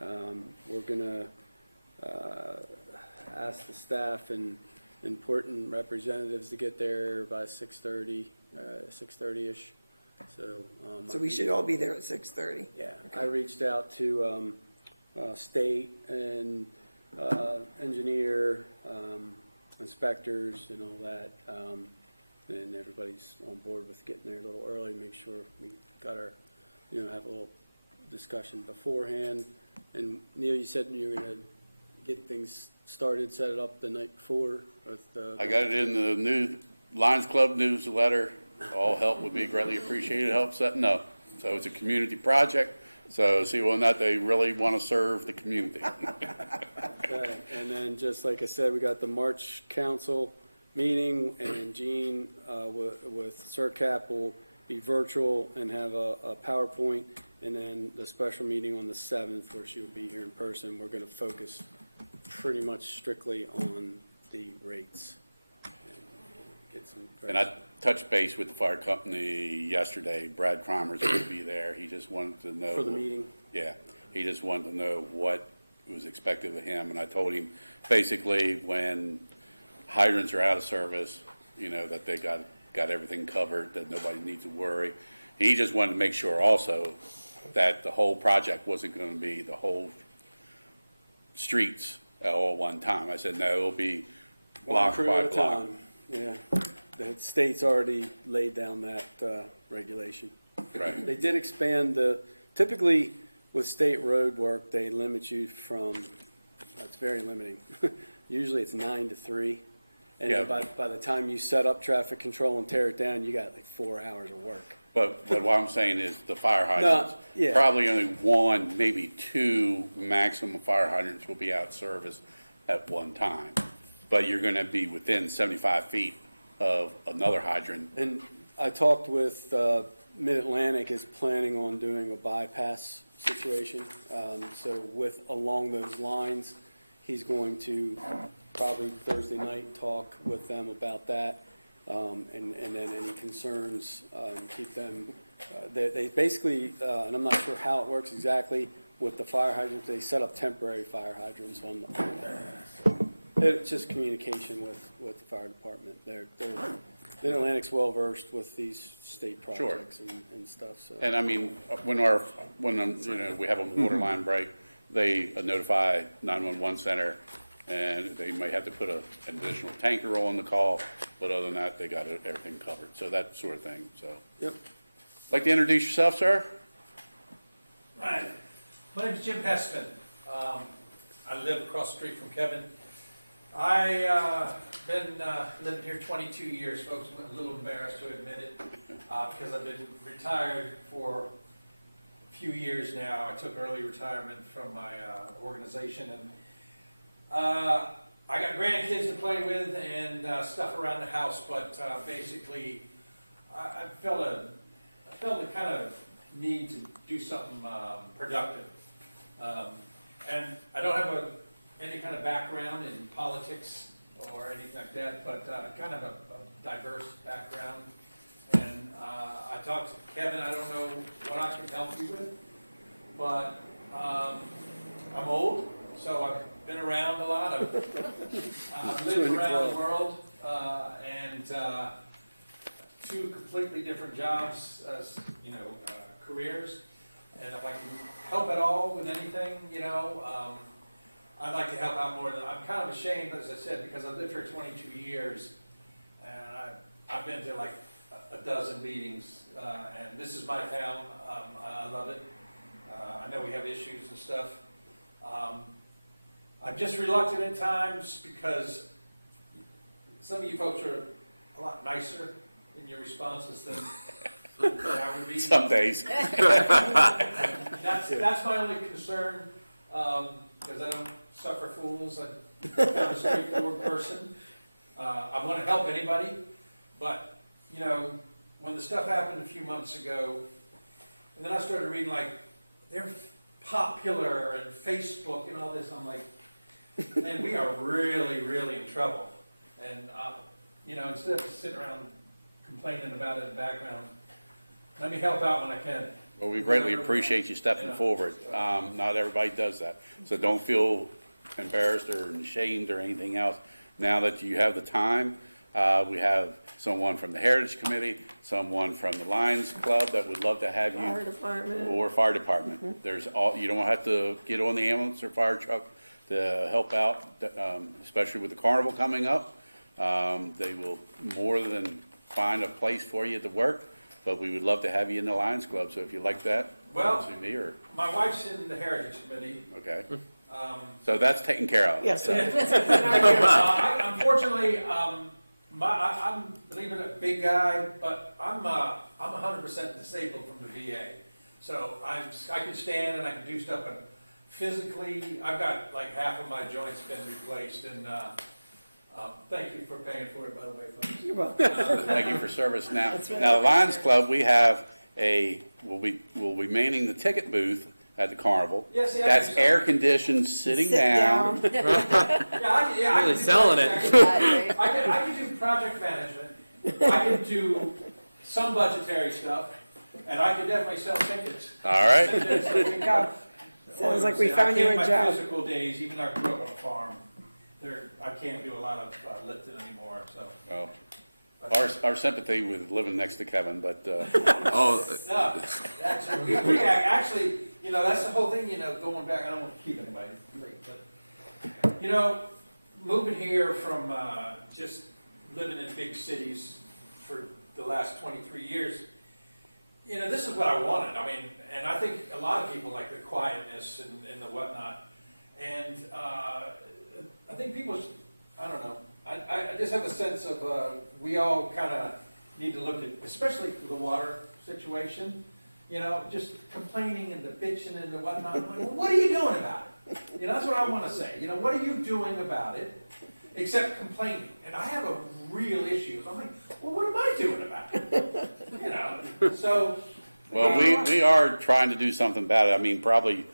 We're gonna ask the staff and important representatives to get there by 6:30, 6:30-ish. So. So we should all be there at 6:30. Yeah, I reached out to state and engineer, inspectors and all that. And everybody's on board with getting there a little early, make sure we got our, have a little discussion beforehand. And Neil, you said you were gonna get things started, set it up the night before with the. I got it in the new Lions Club newsletter. All help would be greatly appreciated, help setting up. So it's a community project, so see whether or not they really want to serve the community. Okay, and then just like I said, we got the March council meeting, and Gene with CERCAP will be virtual and have a PowerPoint And then the special meeting on the 7th, where she'll be here in person, we're going to focus pretty much strictly on the rates. Get some And I touched base with the fire company yesterday. Brad Cromer's going to be there. He just wanted to know. For the meeting? Yeah, he just wanted to know what was expected of him, and I told him, basically, when hydrants are out of service, you know, that they got everything covered, that nobody needs to worry. He just wanted to make sure also that the whole project wasn't going to be the whole streets all one time. I said, no, it'll be block One crew by at a block. time. Yeah, the state's already laid down that regulation. Right. They did expand typically with state road work, they limit you from, that's very limiting. Usually it's 9 to 3. And Yeah. by the time you set up traffic control and tear it down, you got like 4 hours of work. But what I'm saying is the fire hydrants, yeah. probably only one, maybe two maximum fire hydrants will be out of service at one time. But you're going to be within 75 feet of another hydrant. And I talked with Mid-Atlantic is planning on doing a bypass situation. So along those lines, he's going to probably Thursday night talk with them about that. And then any concerns, keep them, they basically, and I'm not sure how it works exactly with the fire hydrants, they set up temporary fire hydrants on it's just communication with the fire department. Mid-Atlantic's well-versed with these state projects and stuff, so. And I mean, when you know, we have a water line break, they notify 911 center, and they might have to put an additional tanker on the call, but other than that, they got everything covered. So that sort of thing, so. Yep. Like to introduce yourself, sir? Hi, my name's Jim Hessman. I live across the street from Kevin. I been living here 22 years, folks. I'm a little embarrassed to admit it because I've been retired for a few years now. I took early retirement from my organization, and I got grandkids to play with and stuff around the house. But basically, I felt a kind of need to do something productive, and I don't have any kind of background in politics or anything like that, but kind of a diverse background. And I talked to Kevin. I don't know what I can help you with, but I'm old, so I've been around a lot. I've lived around the world, and two completely different jobs, careers. And if I can help at all with anything, I'd like to help out more than, I'm kind of ashamed, as I said, because I've lived here 22 years, and I've been to like a dozen meetings, and this is my town. I love it. I know we have issues and stuff. I'm just reluctant at times because some of you folks are a lot nicer in your responses than I would be. Some days. That's my only concern, because I don't suffer fools. I'm kind of a straightforward person. I want to help anybody, but, when the stuff happened a few months ago, and then I started reading, like, they're popular and Facebook and all this, I'm like, man, we are really, really in trouble. And, instead of sitting around complaining about it in the background, let me help out when I can. Well, we greatly appreciate you stepping forward. Not everybody does that. So don't feel embarrassed or ashamed or anything else. Now that you have the time, we have someone from the Heritage Committee, someone from the Lions Club that would love to have you. Fire department. Or fire department. There's you don't have to get on the ambulance or fire truck to help out, especially with the carnival coming up. They will more than find a place for you to work. But we would love to have you in the Lions Club, so if you like that, see me or. My wife's in the Heritage Committee. Okay. So that's taken care of. Yes, sir. Unfortunately, I'm, believe it or not, a big guy, but I'm 100% disabled from the VA. So I can stand and I can do stuff, but physically, I've got like half of my joints been replaced, and thank you for paying for it, by the way, folks. You're welcome. Thank you for service. Now, That's right. now the Lions Club, we have we'll be manning the ticket booth at the carnival. Yeah, see, I That's can- air conditioned, sitting Sit down. I Really can do selling project- it. I can do project management, I can do some budgetary stuff, and I can definitely sell tickets. All right. Sounds like we found you a My job. physical days, even though I grew up on a farm, I can't do a lot of lifting anymore, so. Well, our sympathy with living next to Kevin, but, Oh, No, actually, we actually, you know, that's the whole thing, you know, going back, I don't want to keep anybody late, but, you know, moving here from, just living in big cities for the last 23 years, you know, this is what I wanted. I mean, and I think a lot of people like the quietness and the whatnot. And I think people, I don't know, I just have a sense of, we all kind of need to look at, especially the water situation, you know, just complaining and the bitching and the whatnot. I'm like, well, what are you doing about it? You know, that's what I want to say. You know, what are you doing about it except complaining? And I have a real issue. I'm like, well, what am I doing about it? You know, so. well, we are trying to do something about it. I mean, probably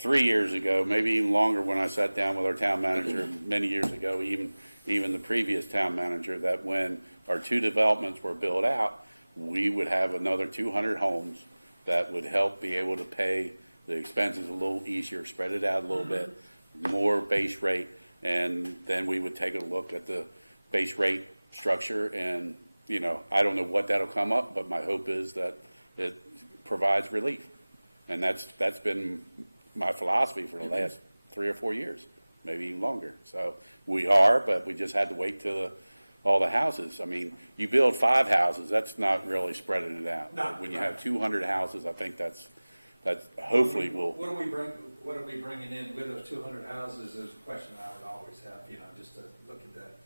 3 years ago, maybe even longer, when I sat down with our town manager many years ago, even the previous town manager, that when our 2 developments were built out, we would have another 200 homes that would help be able to pay the expenses a little easier, spread it out a little bit, more base rate, and then we would take a look at the base rate structure. And, you know, I don't know what that'll come up, but my hope is that it provides relief. And that's been my philosophy for the last 3 or 4 years, maybe even longer. So we are, but we just had to wait till all the houses. I mean, you build 5 houses, that's not really spreading it out. No, But when you no. have 200 houses, I think that's hopefully will. What are we bringing in with those 200 houses is a question I would always have, you know, just to look at that.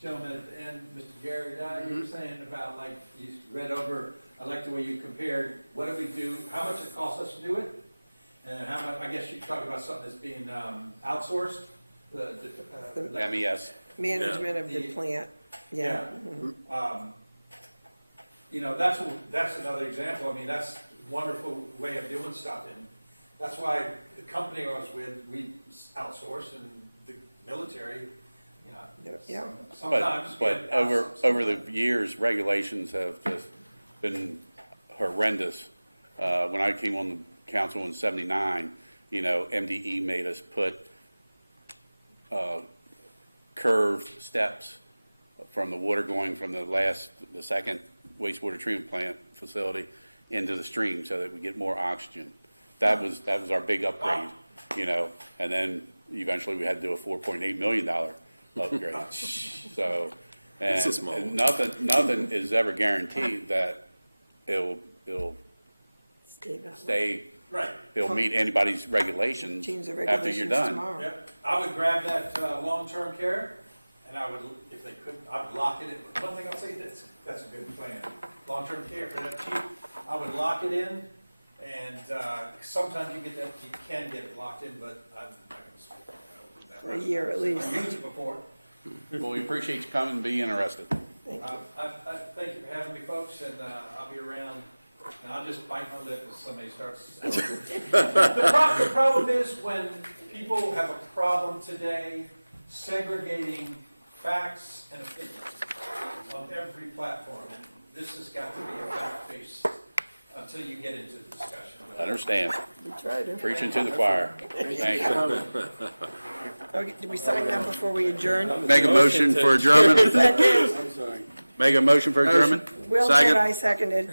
Gentlemen, and Mr. Gary, you were saying about, like, you read over, I like the way you compared, what do we do, how much it costs us to do it? And how much, I guess you talk about something that's being outsourced, the MES. Management of the plant, yeah. You know, that's another example. I mean, that's a wonderful way of doing stuff. And that's why the company I was with, we outsource, and the military, you know, Yeah. sometimes. But get over outsourced. the years, regulations have just been horrendous. When I came on the council in '79, you know, MDE made us put curved steps from the water going from the second wastewater treatment plant facility into the stream so that we get more oxygen. That was our big upgrade, you know, and then eventually we had to do a $4.8 million upgrade. So, It's a small and one. nothing is ever guaranteed that it'll stay, Right. it'll meet anybody's regulations Change the after you're regulations done. tomorrow. Yep. I would grab that long-term care, and I would, if they could, I'd lock it in. One thing I'll say, that's a good plan. Long-term care for that cheap, I would lock it in, and sometimes you can get it locked in, but I'm not gonna speak. For a year at least. I've used it before. Well, we appreciate you coming and being interested. Thank you. I thank you for having me, folks, and I'll be around, and I'll just bite my lip if somebody starts. The problem is when people have a problem today segregating facts and opinions on every platform, and this has got to be a fact-based until you get into the discussion. Understand. We tried to. Preaching to the choir. Thank you. Okay, did we sign that before we adjourn? Make a motion for adjournment. Make a motion for adjournment. Will, and I seconded.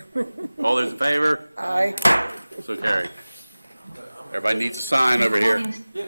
All those in favor? Aye. So carried. Everybody needs a sign over here. Yeah.